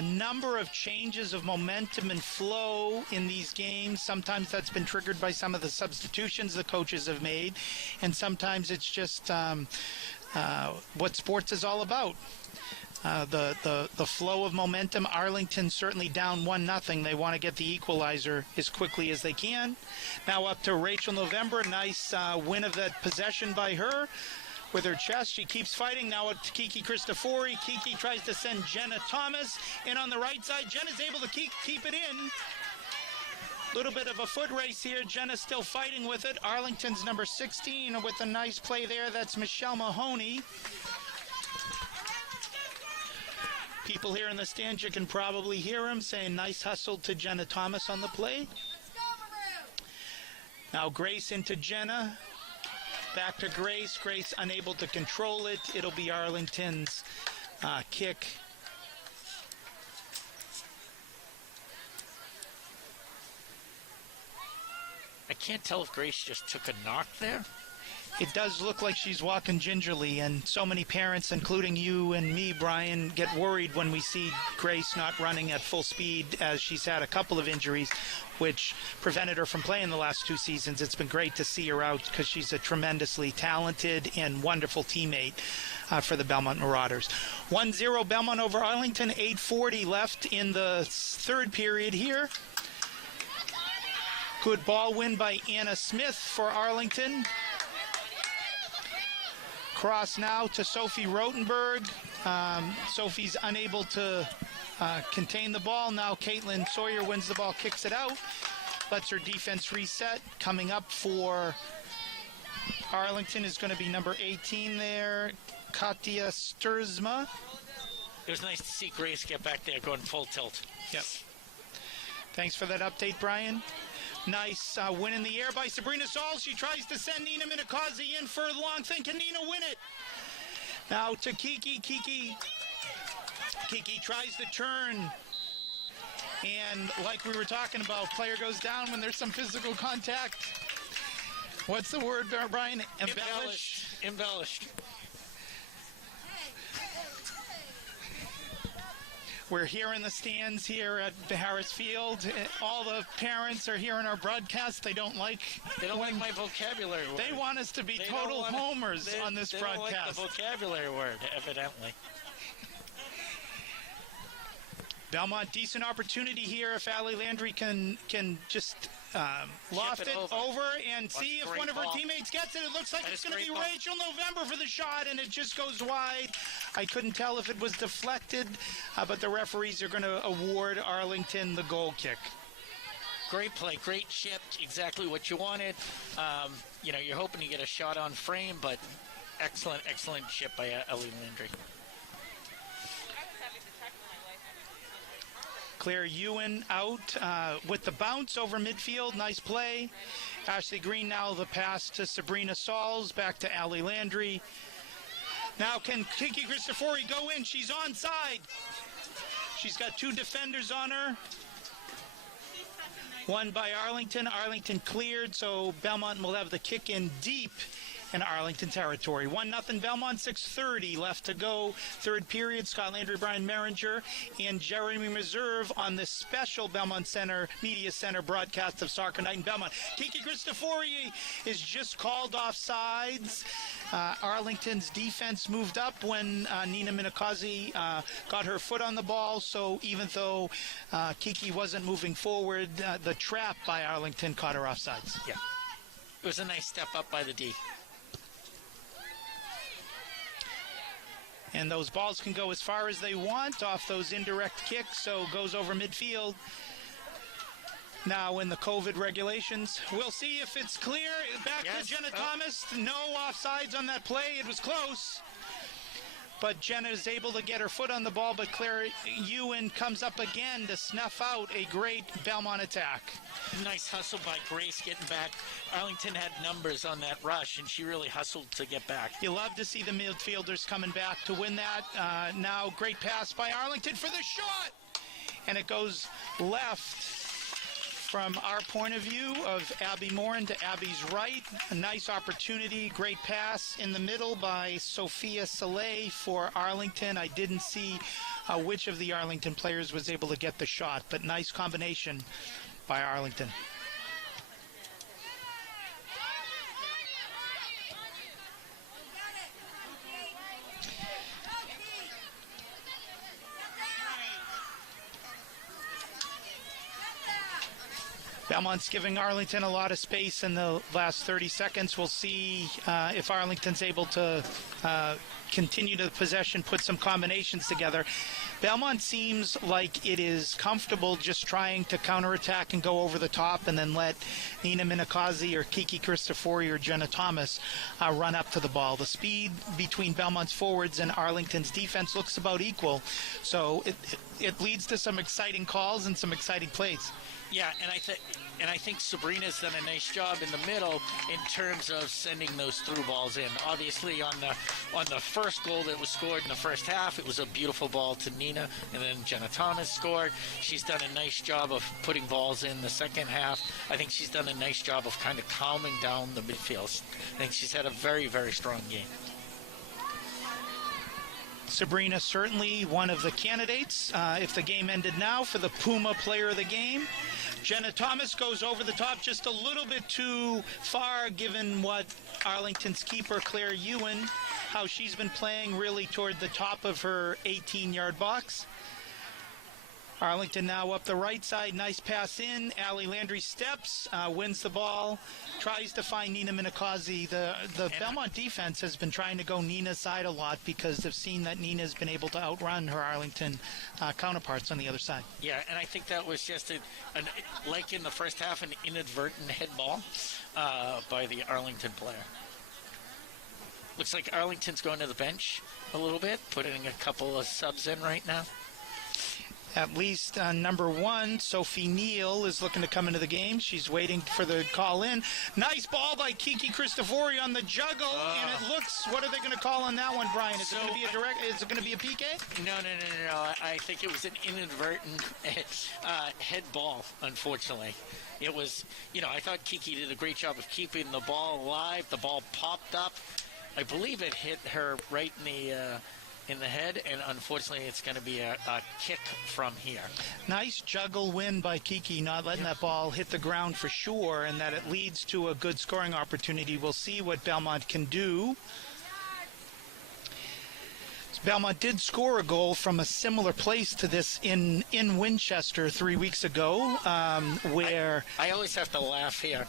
number of changes of momentum and flow in these games. Sometimes that's been triggered by some of the substitutions the coaches have made, and sometimes it's just what sports is all about. The flow of momentum. Arlington certainly down 1-0. They want to get the equalizer as quickly as they can. Now up to Rachel November. Nice win of that possession by her. With her chest, she keeps fighting. Now to Kiki Cristofori. Kiki tries to send Jenna Thomas in on the right side. Jenna's able to keep it in. Little bit of a foot race here. Jenna's still fighting with it. Arlington's number 16 with a nice play there. That's Michelle Mahoney. People here in the stands, you can probably hear them saying nice hustle to Jenna Thomas on the play. Now Grace into Jenna. Back to Grace. Grace unable to control it. It'll be Arlington's kick. I can't tell if Grace just took a knock there. It does look like she's walking gingerly, and so many parents, including you and me, Brian, get worried when we see Grace not running at full speed, as she's had a couple of injuries, which prevented her from playing the last 2 seasons. It's been great to see her out because she's a tremendously talented and wonderful teammate for the Belmont Marauders. 1-0 Belmont over Arlington, 8:40 left in the third period here. Good ball win by Anna Smith for Arlington. Cross now to Sophie Rotenberg. Sophie's unable to contain the ball. Now Caitlin Sawyer wins the ball, kicks it out, lets her defense reset. Coming up for Arlington is going to be number 18 there, Katya Sturzma. It was nice to see Grace get back there going full tilt. Yep. Thanks for that update, Brian. Nice win in the air by Sabrina Saul. She tries to send Nina Minakazi in for a long thing. Can Nina win it? Now to Kiki. Kiki tries to turn. And like we were talking about, player goes down when there's some physical contact. What's the word, Brian? Embellished. Embellished. We're here in the stands here at Harris Field. All the parents are here in our broadcast. They don't like my vocabulary word. They want us to be total homers on this broadcast. They don't like the vocabulary word, evidently. Belmont, decent opportunity here if Landry can just loft it over and see if one of her teammates gets it. It looks like it's going to be Rachel November for the shot, and it just goes wide. I couldn't tell if it was deflected, but the referees are going to award Arlington the goal kick. Great play, great chip, exactly what you wanted. You're hoping to get a shot on frame, but excellent chip by Landry. Claire Ewan out with the bounce over midfield. Nice play. Ashley Green now the pass to Sabrina Sauls. Back to Allie Landry. Now can Kiki Cristofori go in? She's onside. She's got two defenders on her. One by Arlington. Arlington cleared, so Belmont will have the kick in deep in Arlington territory. 1-0 Belmont, 6:30 left to go. Third period, Scott Landry, Brian Meringer, and Jeremy Reserve on this special Belmont Center Media Center broadcast of Soccer Night in Belmont. Kiki Cristofori is just called off sides. Arlington's defense moved up when Nina Minakazi got her foot on the ball, so even though Kiki wasn't moving forward, the trap by Arlington caught her off sides. Yeah. It was a nice step up by the D. And those balls can go as far as they want off those indirect kicks, so goes over midfield. Now in the COVID regulations, we'll see if it's clear. Back to Jenna Thomas. No offsides on that play. It was close. But Jenna is able to get her foot on the ball, but Claire Ewan comes up again to snuff out a great Belmont attack. Nice hustle by Grace getting back. Arlington had numbers on that rush, and she really hustled to get back. You love to see the midfielders coming back to win that. Now great pass by Arlington for the shot. And it goes left from our point of view of Abby Morin to Abby's right. A nice opportunity, great pass in the middle by Sophia Saleh for Arlington. I didn't see which of the Arlington players was able to get the shot, but nice combination by Arlington. Belmont's giving Arlington a lot of space in the last 30 seconds. We'll see if Arlington's able to continue to possession, put some combinations together. Belmont seems like it is comfortable just trying to counterattack and go over the top and then let Nina Minakazi or Kiki Cristofori or Jenna Thomas run up to the ball. The speed between Belmont's forwards and Arlington's defense looks about equal. So it leads to some exciting calls and some exciting plays. Yeah, and I think Sabrina's done a nice job in the middle in terms of sending those through balls in. Obviously, on the first goal that was scored in the first half, it was a beautiful ball to Nina, and then Jenna Thomas scored. She's done a nice job of putting balls in the second half. I think she's done a nice job of kind of calming down the midfield. I think she's had a very, very strong game. Sabrina certainly one of the candidates, if the game ended now, for the Puma Player of the Game. Jenna Thomas goes over the top just a little bit too far, given what Arlington's keeper, Claire Ewan, how she's been playing really toward the top of her 18-yard box. Arlington now up the right side. Nice pass in. Allie Landry steps, wins the ball, tries to find Nina Minakazi. The Belmont defense has been trying to go Nina's side a lot because they've seen that Nina's been able to outrun her Arlington counterparts on the other side. Yeah, and I think that was just, like in the first half, an inadvertent head ball by the Arlington player. Looks like Arlington's going to the bench a little bit, putting a couple of subs in right now. At least number 1, Sophie Neal, is looking to come into the game. She's waiting for the call in. Nice ball by Kiki Cristofori on the juggle, and it looks. What are they going to call on that one, Brian? Is it going to be a direct? Is it going to be a PK? No. I think it was an inadvertent head ball, unfortunately. It was, I thought Kiki did a great job of keeping the ball alive. The ball popped up. I believe it hit her right in the head, and unfortunately it's going to be a kick from here. Nice juggle win by Kiki, not letting that ball hit the ground for sure, and that it leads to a good scoring opportunity. We'll see what Belmont can do. Belmont did score a goal from a similar place to this in Winchester 3 weeks ago, where... I always have to laugh here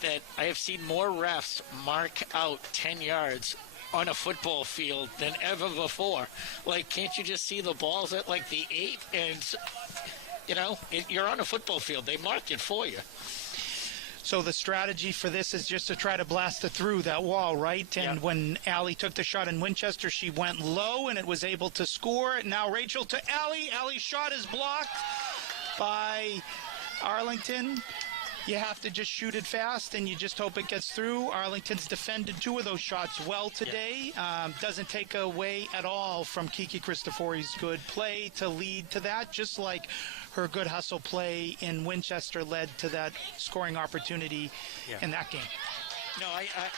that I have seen more refs mark out 10 yards on a football field than ever before. Like, can't you just see the balls at like the 8? And, you're on a football field. They mark it for you. So the strategy for this is just to try to blast it through that wall, right? And when Allie took the shot in Winchester, she went low and it was able to score. Now Rachel to Allie. Allie's shot is blocked by Arlington. You have to just shoot it fast, and you just hope it gets through. Arlington's defended 2 of those shots well today. Doesn't take away at all from Kiki Cristofori's good play to lead to that, just like her good hustle play in Winchester led to that scoring opportunity in that game. No,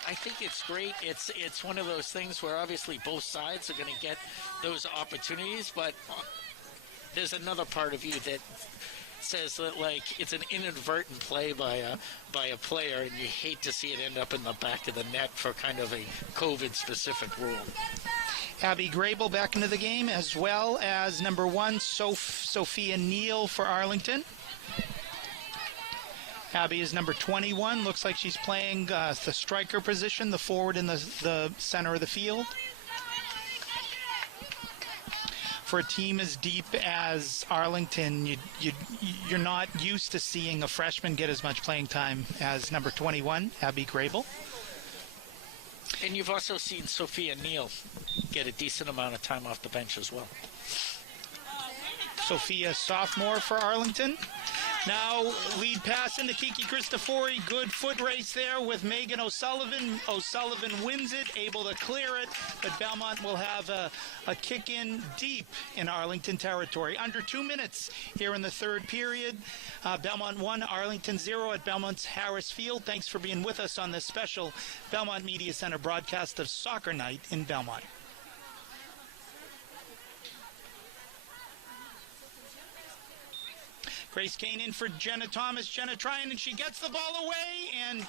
I think it's great. It's one of those things where obviously both sides are going to get those opportunities, but there's another part of you that says that it's an inadvertent play by a player, and you hate to see it end up in the back of the net for kind of a COVID-specific rule. Abby Grable back into the game, as well as number 1, Sophia Neal for Arlington. Abby is number 21. Looks like she's playing the striker position, the forward in the center of the field. For a team as deep as Arlington, you're not used to seeing a freshman get as much playing time as number 21, Abby Grable. And you've also seen Sophia Neal get a decent amount of time off the bench as well. Sophia, sophomore for Arlington. Now, lead pass into Kiki Cristofori. Good foot race there with Megan O'Sullivan. O'Sullivan wins it, able to clear it, but Belmont will have a kick in deep in Arlington territory. Under 2 minutes here in the third period. Belmont 1, Arlington 0 at Belmont's Harris Field. Thanks for being with us on this special Belmont Media Center broadcast of Soccer Night in Belmont. Grace Kane in for Jenna Thomas. Jenna trying, and she gets the ball away, and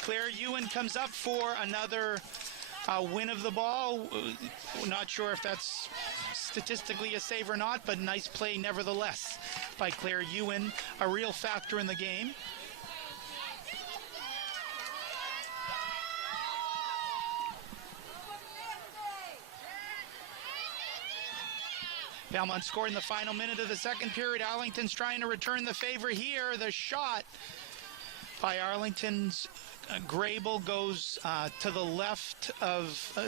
Claire Ewan comes up for another win of the ball. Not sure if that's statistically a save or not, but nice play nevertheless by Claire Ewan, a real factor in the game. Belmont scored in the final minute of the second period. Arlington's trying to return the favor here. The shot by Arlington's Grable goes to the left of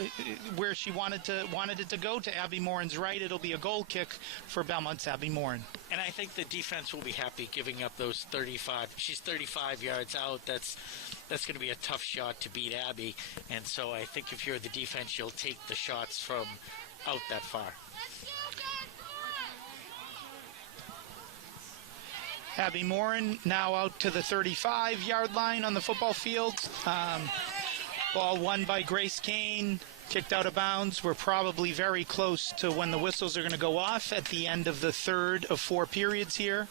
where she wanted it to go, to Abby Morin's right. It'll be a goal kick for Belmont's Abby Morin. And I think the defense will be happy giving up those 35. She's 35 yards out. That's going to be a tough shot to beat Abby. And so I think if you're the defense, you'll take the shots from out that far. Abby Morin now out to the 35-yard line on the football field. Ball won by Grace Kane, kicked out of bounds. We're probably very close to when the whistles are going to go off at the end of the third of 4 periods here.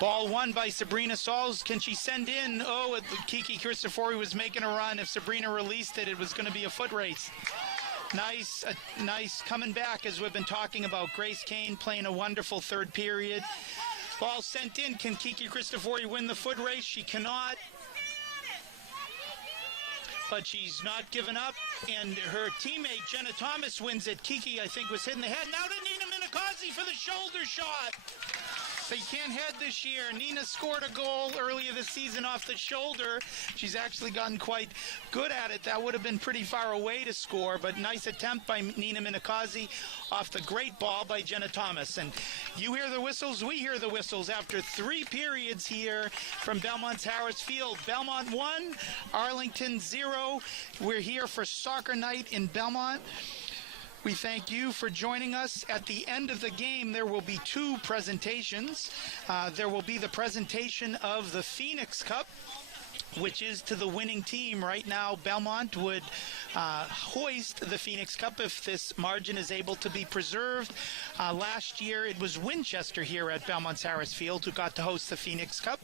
Ball won by Sabrina Sauls. Can she send in? Oh, Kiki Cristofori was making a run. If Sabrina released it, it was going to be a foot race. Nice coming back, as we've been talking about. Grace Kane playing a wonderful third period. Ball sent in. Can Kiki Cristofori win the foot race? She cannot. But she's not given up, and her teammate Jenna Thomas wins it. Kiki, I think, was hitting the head. Now to Nina Minakazi for the shoulder shot. They can't head this year. Nina scored a goal earlier this season off the shoulder. She's actually gotten quite good at it. That would have been pretty far away to score, but nice attempt by Nina Minakazi off the great ball by Jenna Thomas. And you hear the whistles, we hear the whistles after 3 periods here from Belmont's Harris Field. Belmont 1, Arlington 0. We're here for soccer night in Belmont. We thank you for joining us. At the end of the game, there will be 2 presentations. There will be the presentation of the Phoenix Cup, which is to the winning team. Right now, Belmont would hoist the Phoenix Cup if this margin is able to be preserved. Last year, it was Winchester here at Belmont's Harris Field who got to host the Phoenix Cup.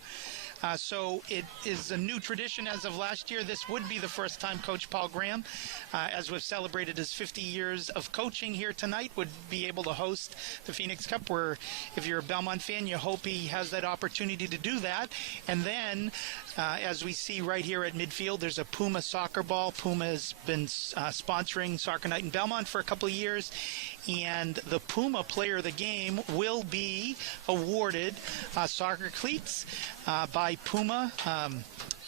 So it is a new tradition as of last year. This would be the first time Coach Paul Graham, as we've celebrated his 50 years of coaching here tonight, would be able to host the Phoenix Cup, where if you're a Belmont fan, you hope he has that opportunity to do that. And then, as we see right here at midfield, there's a Puma soccer ball. Puma has been sponsoring Soccer Night in Belmont for a couple of years, and the Puma player of the game will be awarded soccer cleats by Puma.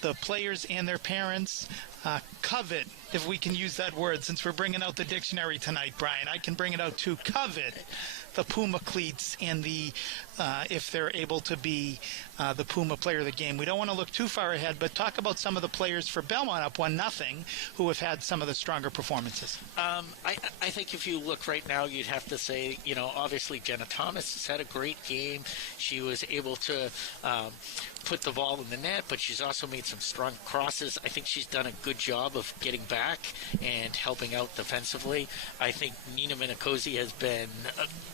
The players and their parents covet, if we can use that word, since we're bringing out the dictionary tonight, Brian. I can bring it out too. Covet the Puma cleats and the if they're able to be the Puma player of the game. We don't want to look too far ahead, but talk about some of the players for Belmont up 1-0 who have had some of the stronger performances. I think if you look right now, you'd have to say, obviously Jenna Thomas has had a great game. She was able to put the ball in the net, but she's also made some strong crosses. I think she's done a good job of getting back and helping out defensively. I think Nina Minakazi has been,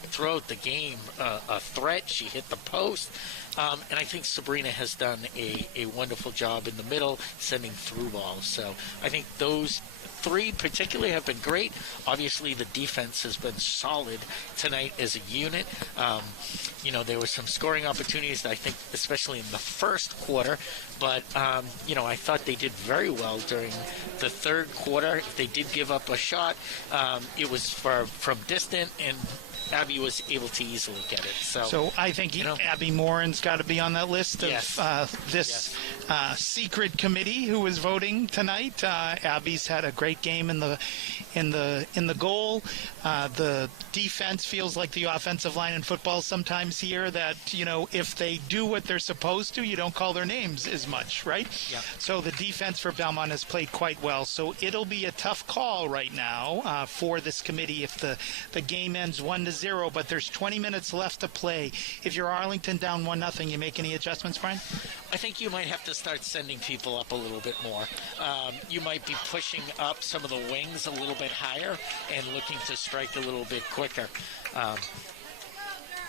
throughout the game, a threat. She hit the post. And I think Sabrina has done a wonderful job in the middle, sending through balls. So I think those 3 particularly have been great. Obviously, the defense has been solid tonight as a unit. There were some scoring opportunities, I think, especially in the first quarter. But, I thought they did very well during the third quarter. They did give up a shot. It was from distant, and Abby was able to easily get it. So I think Abby Morin's got to be on that list of this secret committee who was voting tonight. Abby's had a great game in the goal. The defense feels like the offensive line in football sometimes here, that if they do what they're supposed to, you don't call their names as much, right? Yeah. So the defense for Belmont has played quite well. So it'll be a tough call right now for this committee if the game ends 1-0. But there's 20 minutes left to play. If you're Arlington down 1-0, you make any adjustments, Brian? I think you might have to start sending people up a little bit more. You might be pushing up some of the wings a little bit higher and looking to strike a little bit quicker. And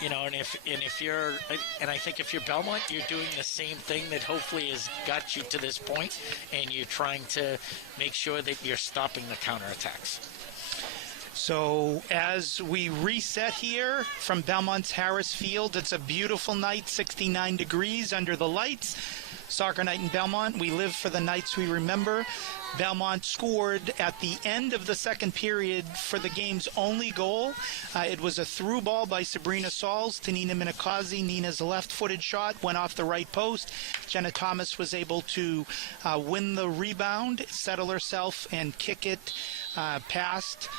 I think if you're Belmont, you're doing the same thing that hopefully has got you to this point, and you're trying to make sure that you're stopping the counterattacks. So as we reset here from Belmont's Harris Field, it's a beautiful night, 69 degrees under the lights. Soccer Night in Belmont. We live for the nights we remember. Belmont scored at the end of the second period for the game's only goal. It was a through ball by Sabrina Sauls to Nina Minakazi. Nina's left-footed shot went off the right post. Jenna Thomas was able to win the rebound, settle herself, and kick it past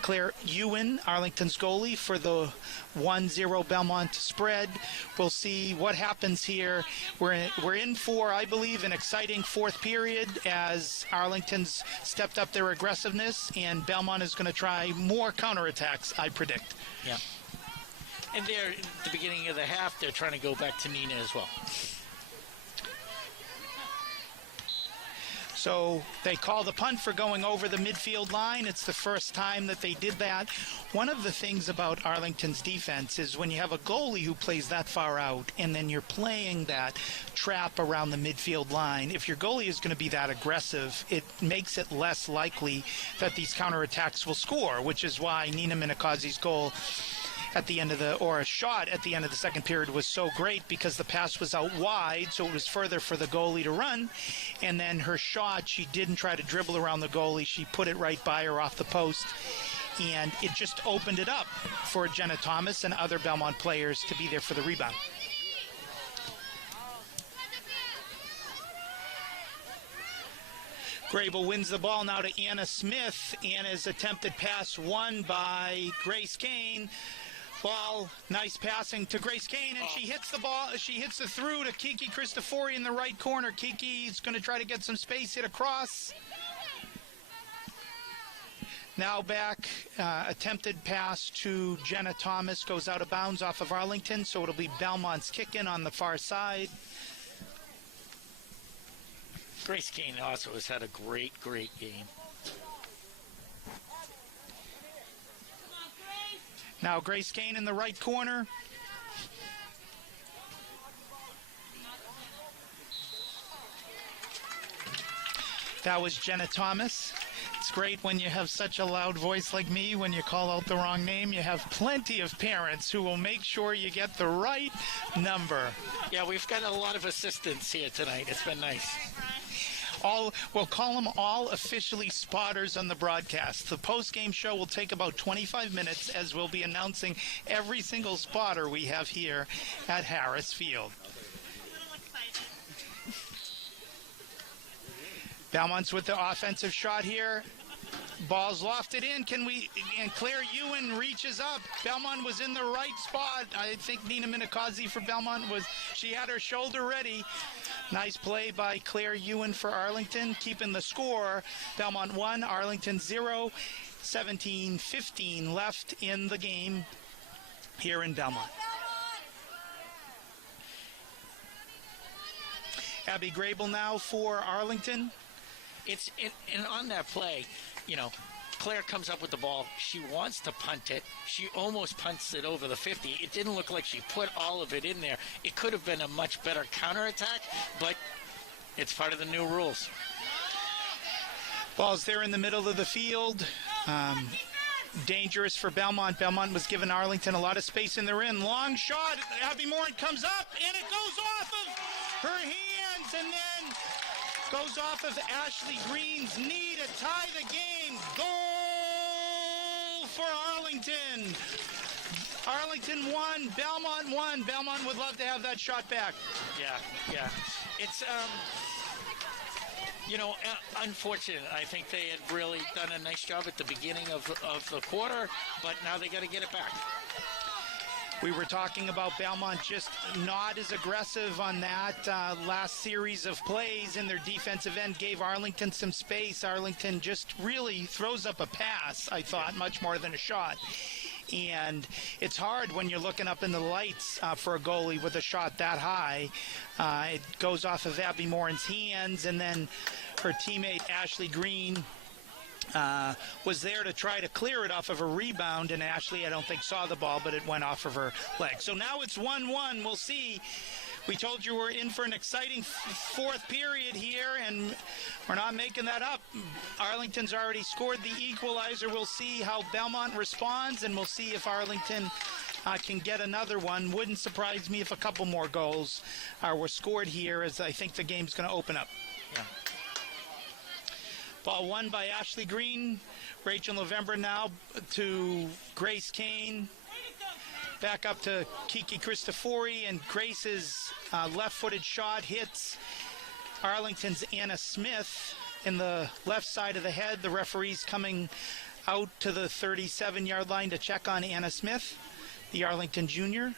Claire Ewan, Arlington's goalie, for the 1-0 Belmont spread. We'll see what happens here. We're in for, I believe, an exciting fourth period as Arlington's stepped up their aggressiveness, and Belmont is going to try more counterattacks, I predict. Yeah. And they're at the beginning of the half, they're trying to go back to Nina as well. So they call the punt for going over the midfield line. It's the first time that they did that. One of the things about Arlington's defense is when you have a goalie who plays that far out and then you're playing that trap around the midfield line, if your goalie is going to be that aggressive, it makes it less likely that these counterattacks will score, which is why Nina Minakazi's goal at the end of a shot at the end of the second period was so great, because the pass was out wide, so it was further for the goalie to run. And then her shot, she didn't try to dribble around the goalie. She put it right by her off the post. And it just opened it up for Jenna Thomas and other Belmont players to be there for the rebound. Grable wins the ball now to Anna Smith. Anna's attempted pass won by Grace Kane. Ball, nice passing to Grace Kane, and she hits the ball. She hits the through to Kiki Cristofori in the right corner. Kiki's going to try to get some space, hit across. Now back, attempted pass to Jenna Thomas, goes out of bounds off of Arlington, so it'll be Belmont's kick-in on the far side. Grace Kane also has had a great game. Now Grace Kane in the right corner. That was Jenna Thomas. It's great when you have such a loud voice like me. When you call out the wrong name, you have plenty of parents who will make sure you get the right number. Yeah, we've got a lot of assistants here tonight. It's been nice. We'll call them all officially spotters on the broadcast. The post-game show will take about 25 minutes as we'll be announcing every single spotter we have here at Harris Field. Belmont's with the offensive shot here. Ball's lofted in. And Claire Ewan reaches up. Belmont was in the right spot. I think Nina Minikazi for Belmont she had her shoulder ready. Nice play by Claire Ewan for Arlington, keeping the score. Belmont 1, Arlington 0, 17-15 left in the game here in Belmont. Abby Grable now for Arlington. And on that play, Claire comes up with the ball. She wants to punt it. She almost punts it over the 50. It didn't look like she put all of it in there. It could have been a much better counterattack, but it's part of the new rules. Ball's there in the middle of the field. Dangerous for Belmont. Belmont was giving Arlington a lot of space in their end. Long shot. Abby Morin comes up, and it goes off of her hands, and then goes off of Ashley Green's knee to tie the game. Goal for Arlington. Arlington 1, Belmont 1. Belmont would love to have that shot back. Yeah. It's, unfortunate. I think they had really done a nice job at the beginning of the quarter, but now they got to get it back. We were talking about Belmont just not as aggressive on that last series of plays in their defensive end, gave Arlington some space. Arlington just really throws up a pass, I thought, much more than a shot. And it's hard when you're looking up in the lights for a goalie with a shot that high. It goes off of Abby Morin's hands, and then her teammate Ashley Green was there to try to clear it off of a rebound, and Ashley, I don't think, saw the ball, but it went off of her leg. So now it's 1-1. We'll see. We told you we're in for an exciting fourth period here, and we're not making that up. Arlington's already scored the equalizer. We'll see how Belmont responds, and we'll see if Arlington can get another one. Wouldn't surprise me if a couple more goals were scored here, as I think the game's going to open up. Yeah. Ball won by Ashley Green. Rachel November now to Grace Kane. Back up to Kiki Cristofori, and Grace's left-footed shot hits Arlington's Anna Smith in the left side of the head. The referee's coming out to the 37-yard line to check on Anna Smith, the Arlington junior.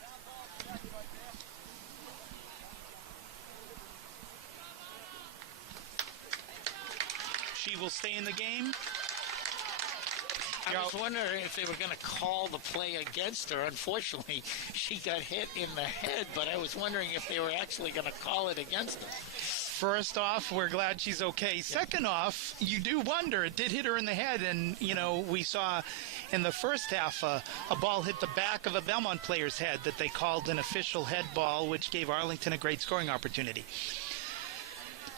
She will stay in the game. I was wondering if they were going to call the play against her. Unfortunately, she got hit in the head, but I was wondering if they were actually going to call it against her. First off, we're glad she's okay. Second off, you do wonder. It did hit her in the head, and, we saw in the first half a ball hit the back of a Belmont player's head that they called an official head ball, which gave Arlington a great scoring opportunity.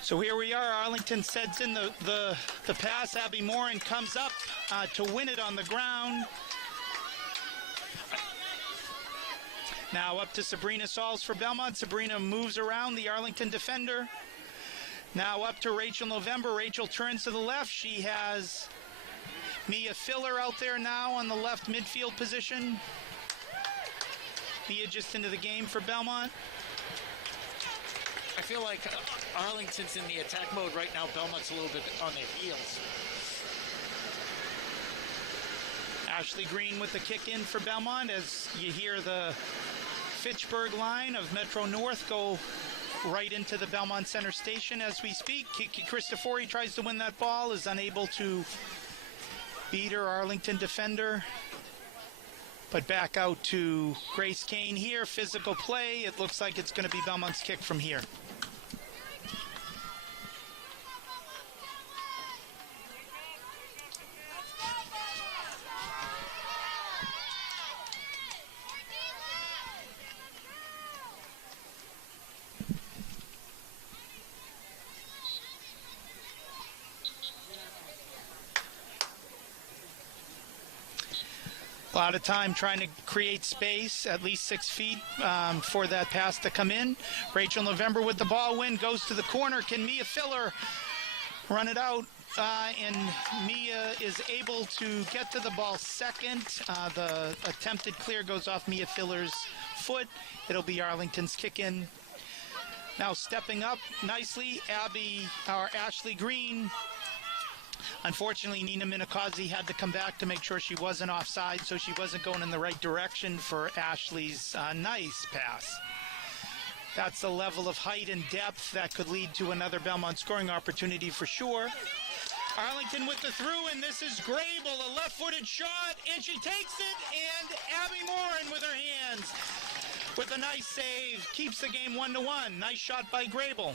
So here we are. Arlington sends in the pass. Abby Morin comes up to win it on the ground. Now up to Sabrina Sauls for Belmont. Sabrina moves around the Arlington defender. Now up to Rachel November. Rachel turns to the left. She has Mia Filler out there now on the left midfield position. Mia just into the game for Belmont. I feel like Arlington's in the attack mode right now. Belmont's a little bit on their heels. Ashley Green with the kick in for Belmont as you hear the Fitchburg line of Metro North go right into the Belmont Center Station as we speak. Kiki Cristofori tries to win that ball, is unable to beat her Arlington defender. But back out to Grace Kane here. Physical play. It looks like it's going to be Belmont's kick from here. A lot of time trying to create space, at least 6 feet for that pass to come in. Rachel November with the ball win, goes to the corner. Can Mia Filler run it out? And Mia is able to get to the ball second. The attempted clear goes off Mia Filler's foot. It'll be Arlington's kick in. Now stepping up nicely, Ashley Green. Unfortunately, Nina Minakazi had to come back to make sure she wasn't offside, so she wasn't going in the right direction for Ashley's nice pass. That's the level of height and depth that could lead to another Belmont scoring opportunity for sure. Arlington with the through, and this is Grable, a left-footed shot, and she takes it, and Abby Morin with her hands with a nice save, keeps the game 1-1. Nice shot by Grable.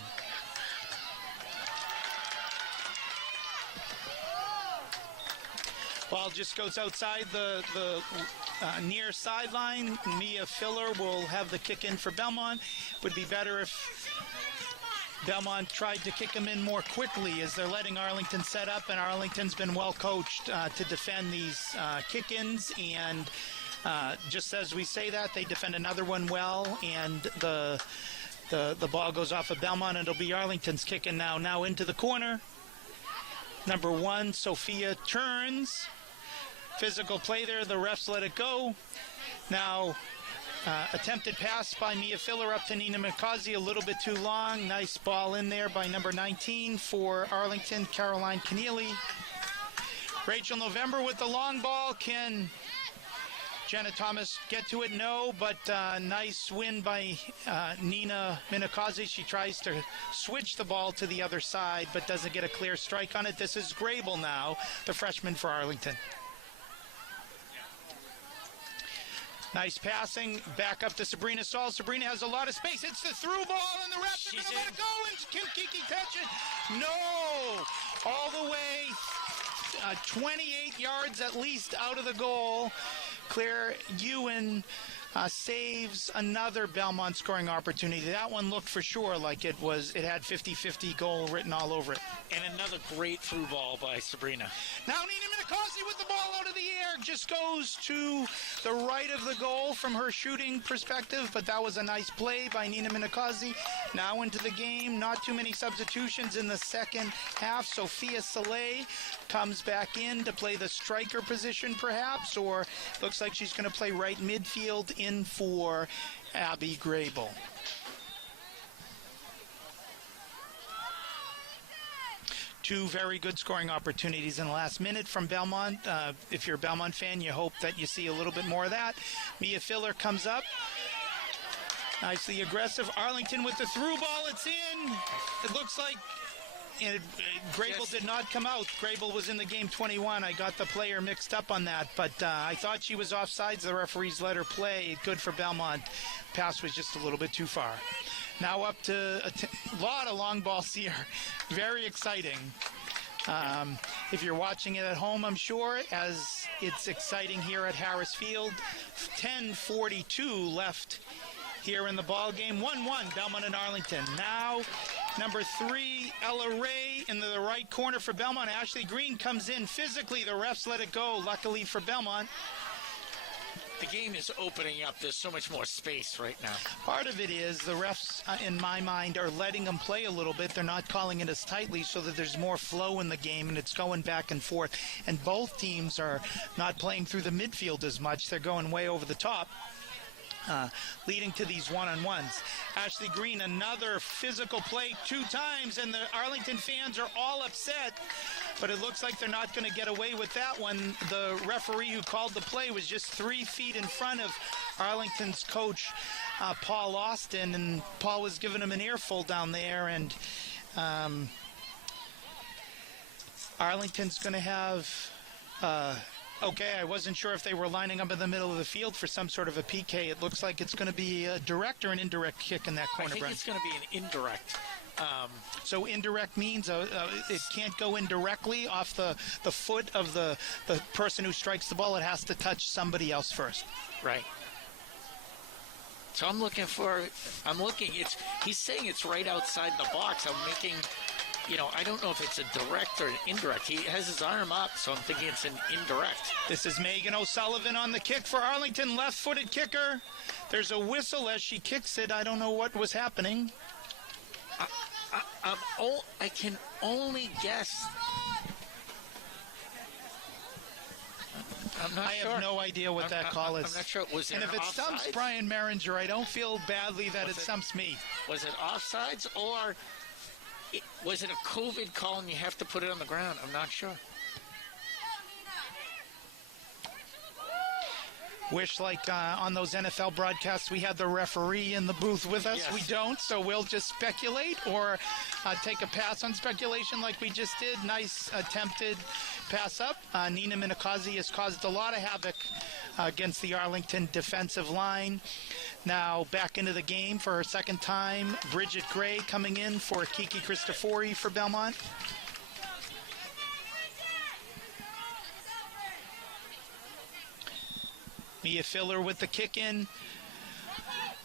Ball just goes outside the near sideline. Mia Filler will have the kick in for Belmont. Would be better if Belmont tried to kick them in more quickly as they're letting Arlington set up, and Arlington's been well coached to defend these kick-ins. And just as we say that, they defend another one well, and the ball goes off of Belmont, and it'll be Arlington's kick-in now into the corner. Number 1, Sophia turns. Physical play there. The refs let it go. Now, attempted pass by Mia Filler up to Nina Mikazi, a little bit too long. Nice ball in there by number 19 for Arlington, Caroline Keneally. Rachel November with the long ball. Can Jenna Thomas get to it? No, but nice win by Nina Minakazi. She tries to switch the ball to the other side, but doesn't get a clear strike on it. This is Grable now, the freshman for Arlington. Nice passing, back up to Sabrina Saul. Sabrina has a lot of space. It's the through ball, and the refs are going to let it go. And can Kiki touch it? No! All the way 28 yards at least out of the goal. Claire Ewan saves another Belmont scoring opportunity. That one looked for sure like it had 50-50 goal written all over it. And another great through ball by Sabrina. Now Nina Minakazi with the ball out of the air just goes to the right of the goal from her shooting perspective, but that was a nice play by Nina Minakazi. Now into the game, not too many substitutions in the second half. Sophia Saleh comes back in to play the striker position perhaps, or looks like she's going to play right midfield in for Abby Grable. Two very good scoring opportunities in the last minute from Belmont. If you're a Belmont fan, you hope that you see a little bit more of that. Mia Filler comes up. Nicely aggressive. Arlington with the through ball. It's in. It looks like Grable did not come out. Grable was in the game 21. I got the player mixed up on that, but I thought she was offsides. The referees let her play. Good for Belmont. Pass was just a little bit too far. Now up to a lot of long balls here. Very exciting. If you're watching it at home, I'm sure, as it's exciting here at Harris Field. 10:42 left here in the ball game. 1-1, Belmont and Arlington. Now, number 3, Ella Ray in the right corner for Belmont. Ashley Green comes in physically. The refs let it go, luckily for Belmont. The game is opening up. There's so much more space right now. Part of it is the refs, in my mind, are letting them play a little bit. They're not calling it as tightly so that there's more flow in the game, and it's going back and forth. And both teams are not playing through the midfield as much. They're going way over the top. leading to these one-on-ones. Ashley Green, another physical play 2 times, and the Arlington fans are all upset, but it looks like they're not going to get away with that one. The referee who called the play was just 3 feet in front of Arlington's coach, Paul Austin, and Paul was giving him an earful down there, and Arlington's going to have... Okay, I wasn't sure if they were lining up in the middle of the field for some sort of a PK. It looks like it's going to be a direct or an indirect kick in that corner, I think Brent. it's going to be an indirect. So indirect means it can't go indirectly off the foot of the person who strikes the ball. It has to touch somebody else first. Right. So he's saying it's right outside the box. I'm making... I don't know if it's a direct or an indirect. He has his arm up, so I'm thinking it's an indirect. This is Megan O'Sullivan on the kick for Arlington, left-footed kicker. There's a whistle as she kicks it. I don't know what was happening. I can only guess. I'm not sure. I have no idea what that call is. I'm not sure. Was it and if it stumps Brian Meringer, I don't feel badly that it stumps me. Was it offsides or... was it a COVID call and you have to put it on the ground? I'm not sure. Wish like on those NFL broadcasts we had the referee in the booth with us. Yes. We don't, so we'll just speculate or take a pass on speculation like we just did. Nice attempted pass up. Nina Minakazi has caused a lot of havoc against the Arlington defensive line. Now back into the game for her second time. Bridget Gray coming in for Kiki Cristofori for Belmont. Mia Filler with the kick in.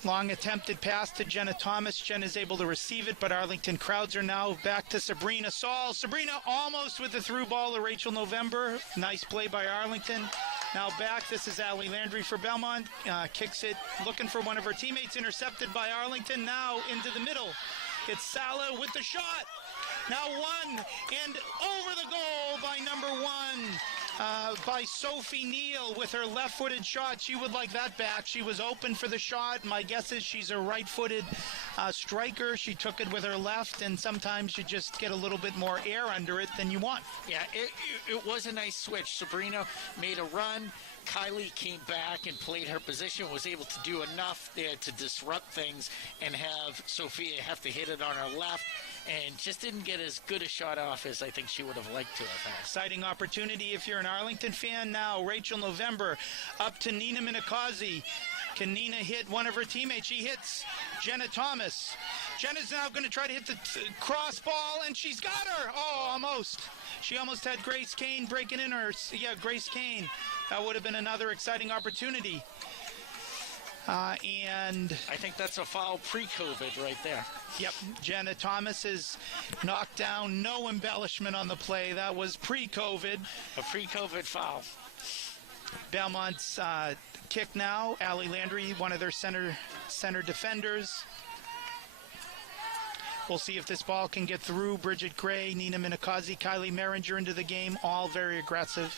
Long attempted pass to Jenna Thomas. Jen is able to receive it, but Arlington crowds are now back to Sabrina Saul. Sabrina almost with the through ball to Rachel November. Nice play by Arlington. Now back, this is Allie Landry for Belmont. Kicks it, looking for one of her teammates, intercepted by Arlington. Now into the middle. It's Sala with the shot. Now one, and over the goal by number 1. By Sophie Neal with her left-footed shot. She would like that back. She was open for the shot. My guess is she's a right-footed striker. She took it with her left, and sometimes you just get a little bit more air under it than you want. Yeah, it was a nice switch. Sabrina made a run. Kylie came back and played her position, was able to do enough there to disrupt things and have Sophia have to hit it on her left, and just didn't get as good a shot off as I think she would have liked to have had. Exciting opportunity if you're an Arlington fan now. Rachel November up to Nina Minakazi. Can Nina hit one of her teammates? She hits Jenna Thomas. Jenna's now going to try to hit the cross ball, and she's got her. Oh, almost. She almost had Grace Kane breaking in her. Yeah, Grace Kane. That would have been another exciting opportunity. And I think that's a foul pre-COVID right there. Yep, Jenna Thomas is knocked down. No embellishment on the play. That was pre-COVID. A pre-COVID foul. Belmont's kick now. Allie Landry, one of their center defenders. We'll see if this ball can get through. Bridget Gray, Nina Minakazi, Kylie Meringer into the game. All very aggressive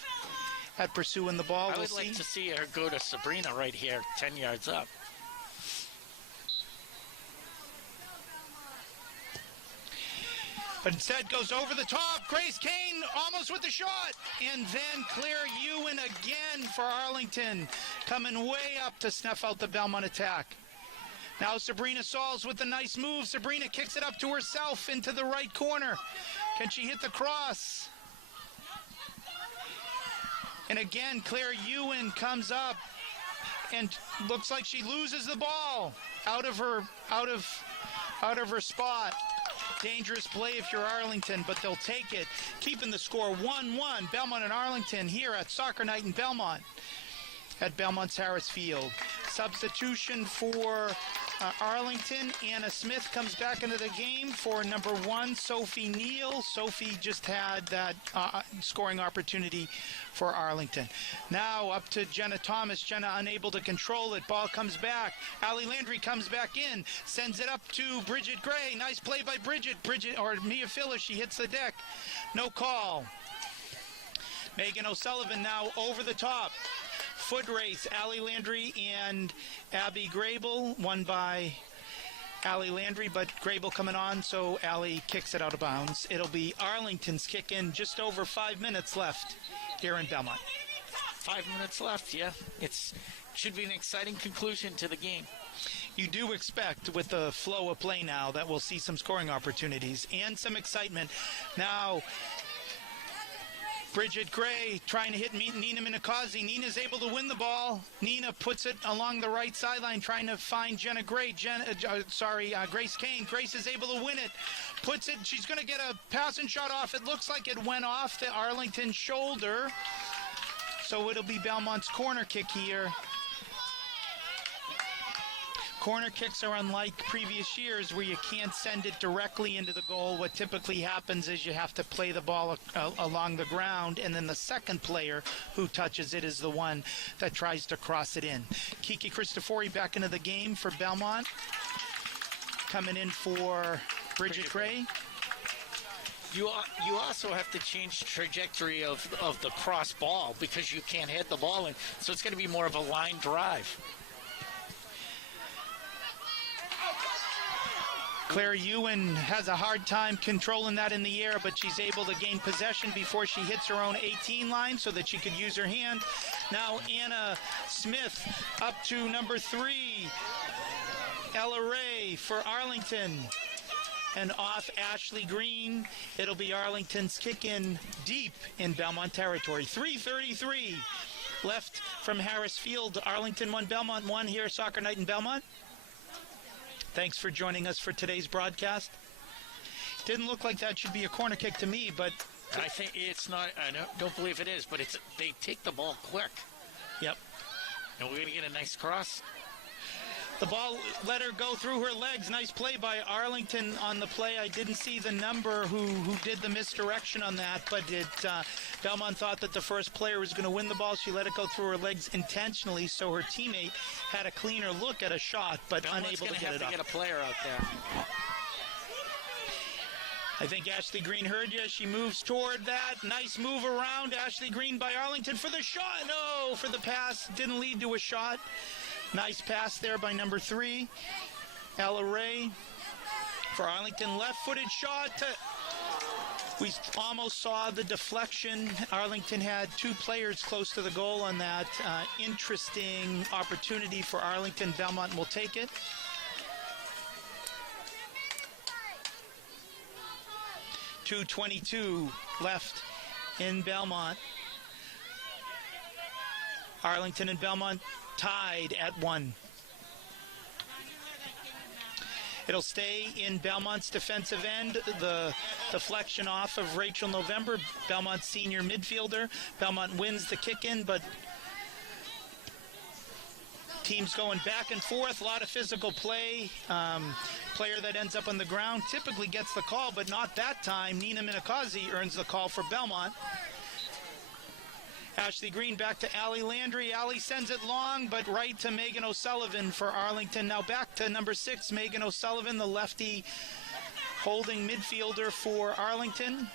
at pursuing the ball. I would like to see her go to Sabrina right here, 10 yards up. But instead goes over the top. Grace Kane almost with the shot. And then Claire Ewan again for Arlington. Coming way up to snuff out the Belmont attack. Now Sabrina Sauls with a nice move. Sabrina kicks it up to herself into the right corner. Can she hit the cross? And again, Claire Ewan comes up and looks like she loses the ball out of her spot. Dangerous play if you're Arlington, but they'll take it. Keeping the score 1-1. Belmont and Arlington here at Soccer Night in Belmont at Belmont's Harris Field. Substitution for Arlington. Anna Smith comes back into the game for number 1, Sophie Neal. Sophie just had that scoring opportunity for Arlington. Now up to Jenna Thomas. Jenna unable to control it. Ball comes back. Allie Landry comes back in. Sends it up to Bridget Gray. Nice play by Bridget. Mia Filler, she hits the deck. No call. Megan O'Sullivan now over the top. foot race. Allie Landry and Abby Grable, won by Allie Landry, but Grable coming on, so Allie kicks it out of bounds. It'll be Arlington's kick in, just over 5 minutes left here in Belmont. 5 minutes left, yeah. It should be an exciting conclusion to the game. You do expect, with the flow of play now, that we'll see some scoring opportunities and some excitement. Now, Bridget Gray trying to hit Nina Minakazi. Nina's able to win the ball. Nina puts it along the right sideline, trying to find Jenna Gray. Grace Kane. Grace is able to win it. Puts it. She's going to get a passing shot off. It looks like it went off the Arlington shoulder. So it'll be Belmont's corner kick here. Corner kicks are unlike previous years where you can't send it directly into the goal. What typically happens is you have to play the ball along the ground, and then the second player who touches it is the one that tries to cross it in. Kiki Cristofori back into the game for Belmont. Coming in for Bridget Gray. You also have to change trajectory of the cross ball because you can't hit the ball in. So it's going to be more of a line drive. Claire Ewan has a hard time controlling that in the air, but she's able to gain possession before she hits her own 18 line so that she could use her hand. Now Anna Smith up to number 3. Ella Ray for Arlington. And off Ashley Green. It'll be Arlington's kick in deep in Belmont territory. 3:33 left from Harris Field. Arlington 1, Belmont 1 here, Soccer Night in Belmont. Thanks for joining us for today's broadcast. Didn't look like that should be a corner kick to me, but I think it's not. I don't believe it is, but they take the ball quick. Yep. And we're going to get a nice cross. The ball let her go through her legs. Nice play by Arlington on the play. I didn't see the number who did the misdirection on that, but Belmont thought that the first player was going to win the ball. She let it go through her legs intentionally, so her teammate had a cleaner look at a shot, but Belmont's unable to get it up. get a player out there. I think Ashley Green heard you. She moves toward that. Nice move around. Ashley Green by Arlington for the shot. No, for the pass. Didn't lead to a shot. Nice pass there by number 3. Ella Ray for Arlington. Left-footed shot. We almost saw the deflection. Arlington had 2 players close to the goal on that. Interesting opportunity for Arlington. Belmont will take it. .222 left in Belmont. Arlington and Belmont tied at 1. It'll stay in Belmont's defensive end. The deflection off of Rachel November, Belmont's senior midfielder. Belmont wins the kick-in, but teams going back and forth. A lot of physical play. Player that ends up on the ground typically gets the call, but not that time. Nina Minakazi earns the call for Belmont. Ashley Green back to Allie Landry. Allie sends it long, but right to Megan O'Sullivan for Arlington. Now back to number 6, Megan O'Sullivan, the lefty holding midfielder for Arlington.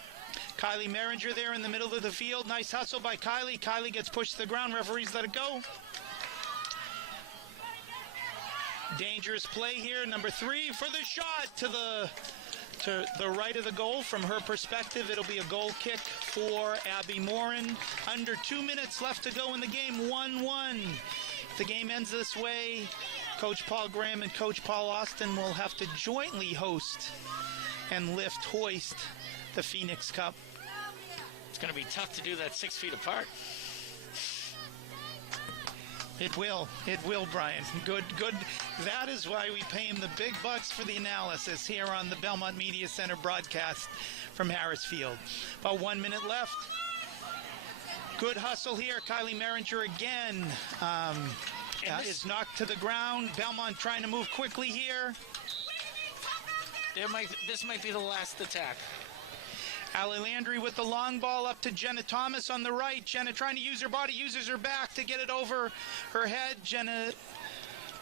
Kylie Meringer there in the middle of the field. Nice hustle by Kylie. Kylie gets pushed to the ground. Referees let it go. Dangerous play here. Number 3 for the shot to the right of the goal. From her perspective, it'll be a goal kick for Abby Morin. Under 2 minutes left to go in the game, 1-1. If the game ends this way, Coach Paul Graham and Coach Paul Austin will have to jointly host and hoist the Phoenix Cup. It's going to be tough to do that 6 feet apart. It will, Brian. Good. That is why we pay him the big bucks for the analysis here on the Belmont Media Center broadcast from Harris Field. About 1 minute left. Good hustle here. Kylie Meringer again is knocked to the ground. Belmont trying to move quickly here. This might be the last attack. Allie Landry with the long ball up to Jenna Thomas on the right. Jenna trying to use her body, uses her back to get it over her head. Jenna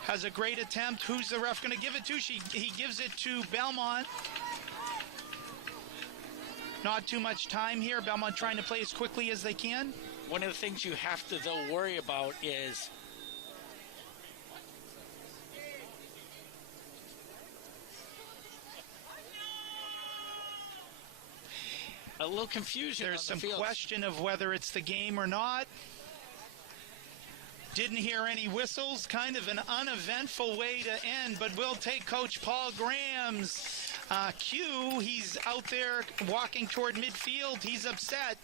has a great attempt. Who's the ref going to give it to? He gives it to Belmont. Not too much time here. Belmont trying to play as quickly as they can. One of the things you have to, though, worry about is a little confusion. There's on some the field. question of whether it's the game or not. Didn't hear any whistles. Kind of an uneventful way to end, but we'll take Coach Paul Graham's cue. He's out there walking toward midfield. He's upset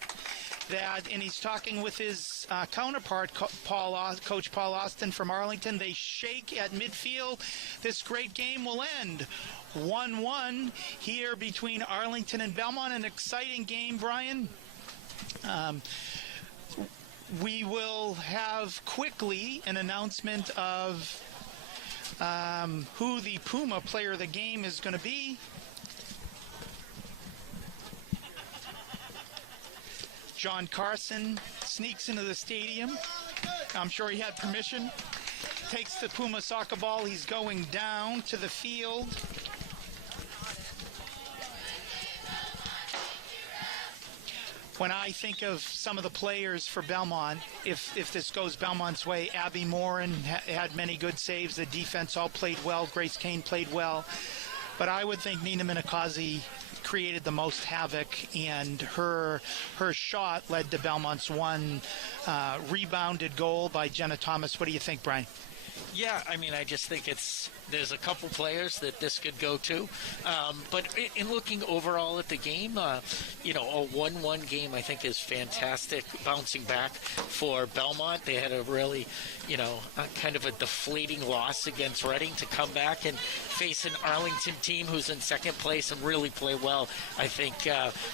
that, and he's talking with his counterpart, Coach Paul Austin from Arlington. They shake at midfield. This great game will end 1-1 here between Arlington and Belmont. An exciting game, Brian. We will have quickly an announcement of who the Puma player of the game is going to be. John Carson sneaks into the stadium. I'm sure he had permission. Takes the Puma soccer ball. He's going down to the field. When I think of some of the players for Belmont, if this goes Belmont's way, Abby Morin had many good saves. The defense all played well. Grace Kane played well. But I would think Nina Minakazi created the most havoc, and her shot led to Belmont's one rebounded goal by Jenna Thomas. What do you think, Brian? Yeah, I mean, I just think there's a couple players that this could go to. But in looking overall at the game, a 1-1 game I think is fantastic. Bouncing back for Belmont, they had a really, kind of a deflating loss against Reading to come back and face an Arlington team who's in second place and really play well. I think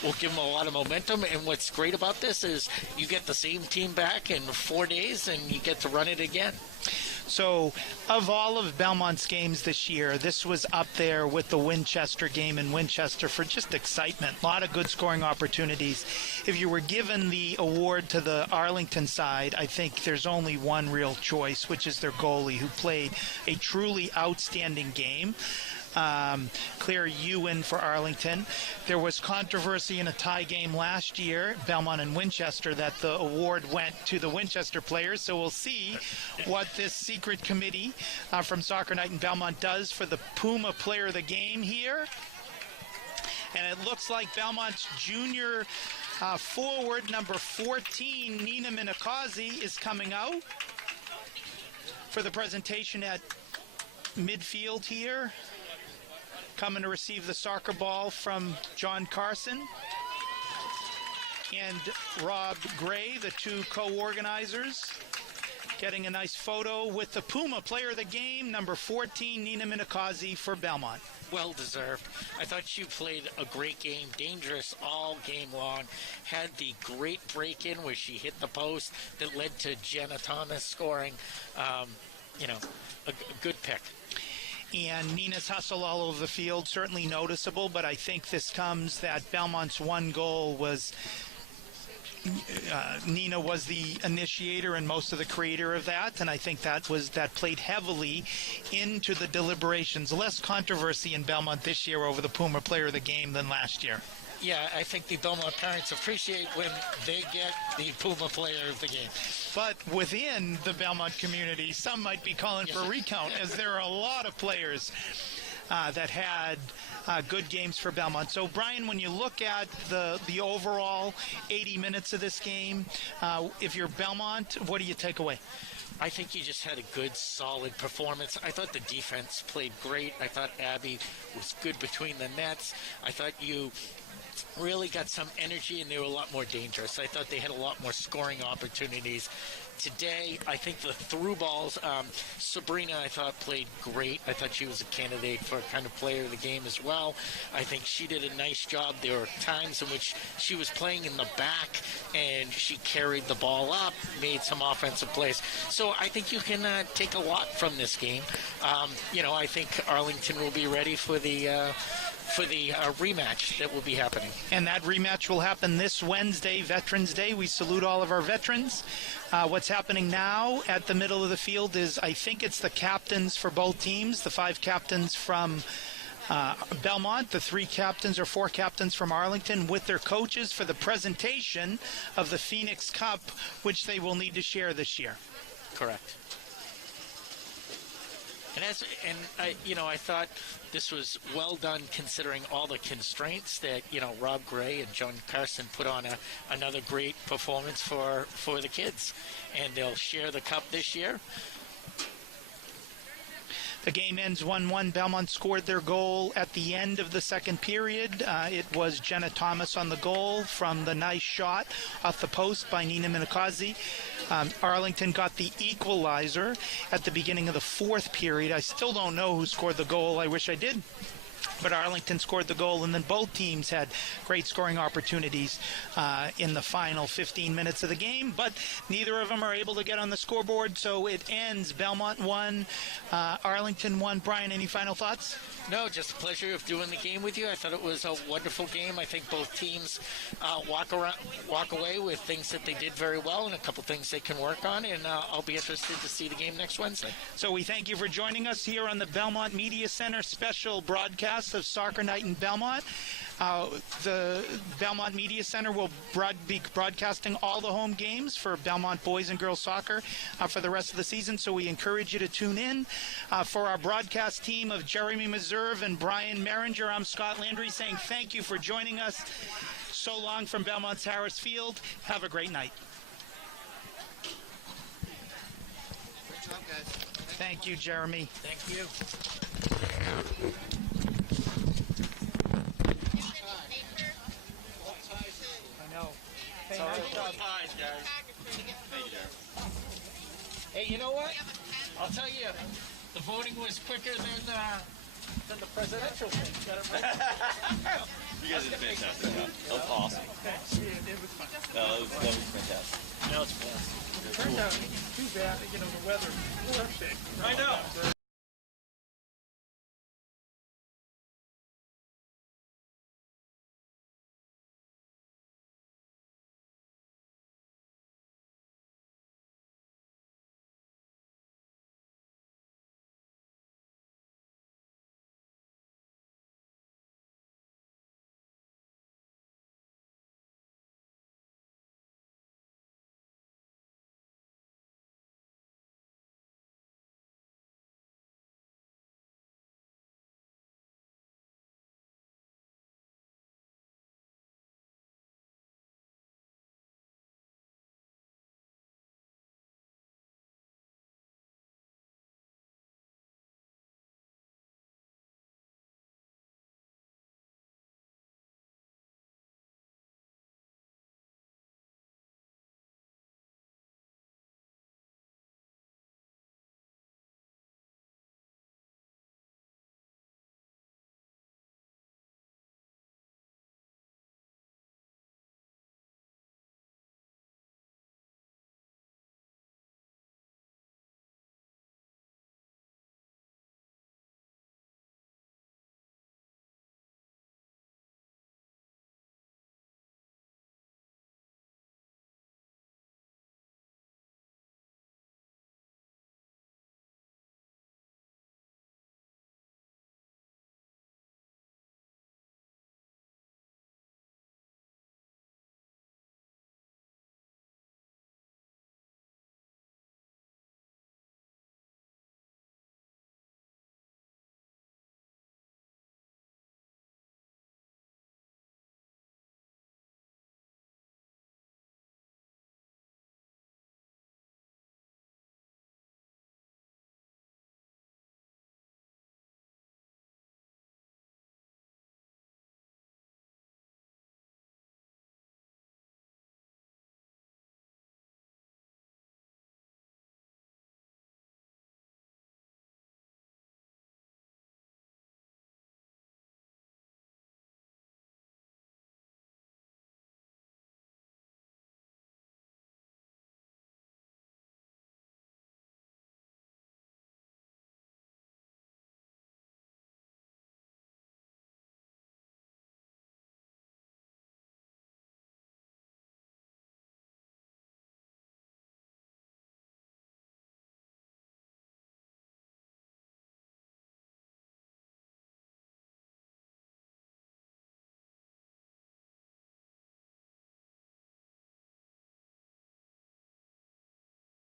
will give them a lot of momentum. And what's great about this is you get the same team back in 4 days and you get to run it again. So, of all of Belmont's games this year, this was up there with the Winchester game in Winchester for just excitement. A lot of good scoring opportunities. If you were given the award to the Arlington side, I think there's only one real choice, which is their goalie, who played a truly outstanding game. Claire Ewan for Arlington. There was controversy in a tie game last year, Belmont and Winchester, that the award went to the Winchester players. So we'll see what this secret committee from Soccer Night in Belmont does for the Puma player of the game here. And it looks like Belmont's junior forward, number 14, Nina Minakazi, is coming out for the presentation at midfield here. Coming to receive the soccer ball from John Carson and Rob Gray, the two co-organizers, getting a nice photo with the Puma player of the game, number 14, Nina Minakazi for Belmont. Well deserved. I thought you played a great game, dangerous all game long. Had the great break-in where she hit the post that led to Jenna Thomas scoring. A good pick. And Nina's hustle all over the field, certainly noticeable, but I think this comes that Belmont's one goal was Nina was the initiator and most of the creator of that, and I think that played heavily into the deliberations. Less controversy in Belmont this year over the Puma player of the game than last year. Yeah, I think the Belmont parents appreciate when they get the Puma player of the game. But within the Belmont community, some might be calling for a recount, as there are a lot of players that had good games for Belmont. So, Brian, when you look at the overall 80 minutes of this game, if you're Belmont, what do you take away? I think you just had a good, solid performance. I thought the defense played great. I thought Abby was good between the nets. I thought you really got some energy, and they were a lot more dangerous. I thought they had a lot more scoring opportunities. Today, I think the through balls, Sabrina, I thought, played great. I thought she was a candidate for kind of player of the game as well. I think she did a nice job. There were times in which she was playing in the back, and she carried the ball up, made some offensive plays. So I think you can take a lot from this game. I think Arlington will be ready for the rematch that will be happening. And that rematch will happen this Wednesday, Veterans Day. We salute all of our veterans. What's happening now at the middle of the field is, I think it's the captains for both teams, the 5 captains from Belmont, the 3 captains or 4 captains from Arlington, with their coaches for the presentation of the Phoenix Cup, which they will need to share this year. Correct. I thought this was well done considering all the constraints that Rob Gray and John Carson put on another great performance for the kids, and they'll share the cup this year. The game ends 1-1. Belmont scored their goal at the end of the second period. It was Jenna Thomas on the goal from the nice shot off the post by Nina Minakazi. Arlington got the equalizer at the beginning of the fourth period. I still don't know who scored the goal. I wish I did. But Arlington scored the goal, and then both teams had great scoring opportunities in the final 15 minutes of the game, but neither of them are able to get on the scoreboard, so it ends Belmont 1, Arlington 1. Brian, any final thoughts? No, just a pleasure of doing the game with you. I thought it was a wonderful game. I think both teams walk away with things that they did very well and a couple things they can work on, and I'll be interested to see the game next Wednesday. So we thank you for joining us here on the Belmont Media Center special broadcast of Soccer Night in Belmont. The Belmont Media Center will be broadcasting all the home games for Belmont boys and girls soccer for the rest of the season, so we encourage you to tune in. For our broadcast team of Jeremy Meserve and Brian Meringer, I'm Scott Landry saying thank you for joining us. So long from Belmont's Harris Field. Have a great night. Great job, guys. Thank you, Jeremy. Thank you. I know. Hey, Sorry, nice job. ties, guys. Thank you, Darren. Hey, you know what? I'll tell you, the voting was quicker than the presidential thing. Got it right. You guys did a fantastic job. That was awesome. It was fun. No, that was fantastic. No, it's fun. Turned out too bad, the weather was perfect. I know.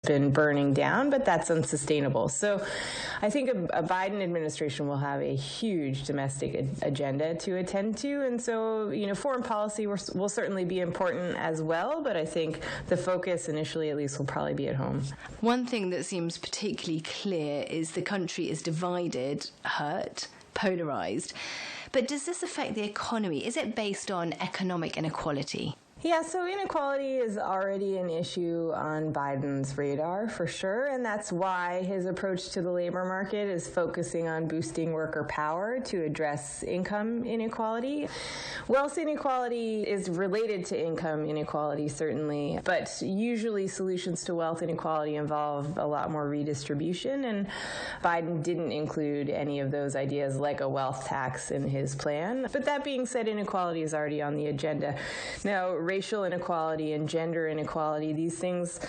been burning down, but that's unsustainable. So I think a Biden administration will have a huge domestic agenda to attend to. And so, foreign policy will certainly be important as well, but I think the focus initially at least will probably be at home. One thing that seems particularly clear is the country is divided, hurt, polarized. But does this affect the economy? Is it based on economic inequality? Yeah, so inequality is already an issue on Biden's radar for sure, and that's why his approach to the labor market is focusing on boosting worker power to address income inequality. Wealth inequality is related to income inequality, certainly, but usually solutions to wealth inequality involve a lot more redistribution, and Biden didn't include any of those ideas like a wealth tax in his plan. But that being said, inequality is already on the agenda. Now, racial inequality and gender inequality, these things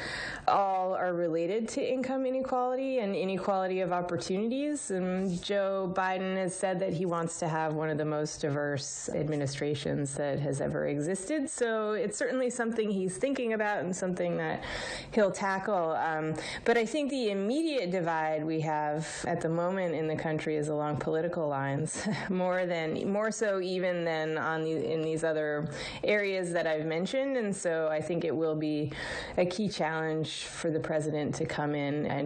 all are related to income inequality and inequality of opportunities. And Joe Biden has said that he wants to have one of the most diverse administrations that has ever existed. So it's certainly something he's thinking about and something that he'll tackle. But I think the immediate divide we have at the moment in the country is along political lines, more so even than in these other areas that I've mentioned. And so I think it will be a key challenge for the president to come in and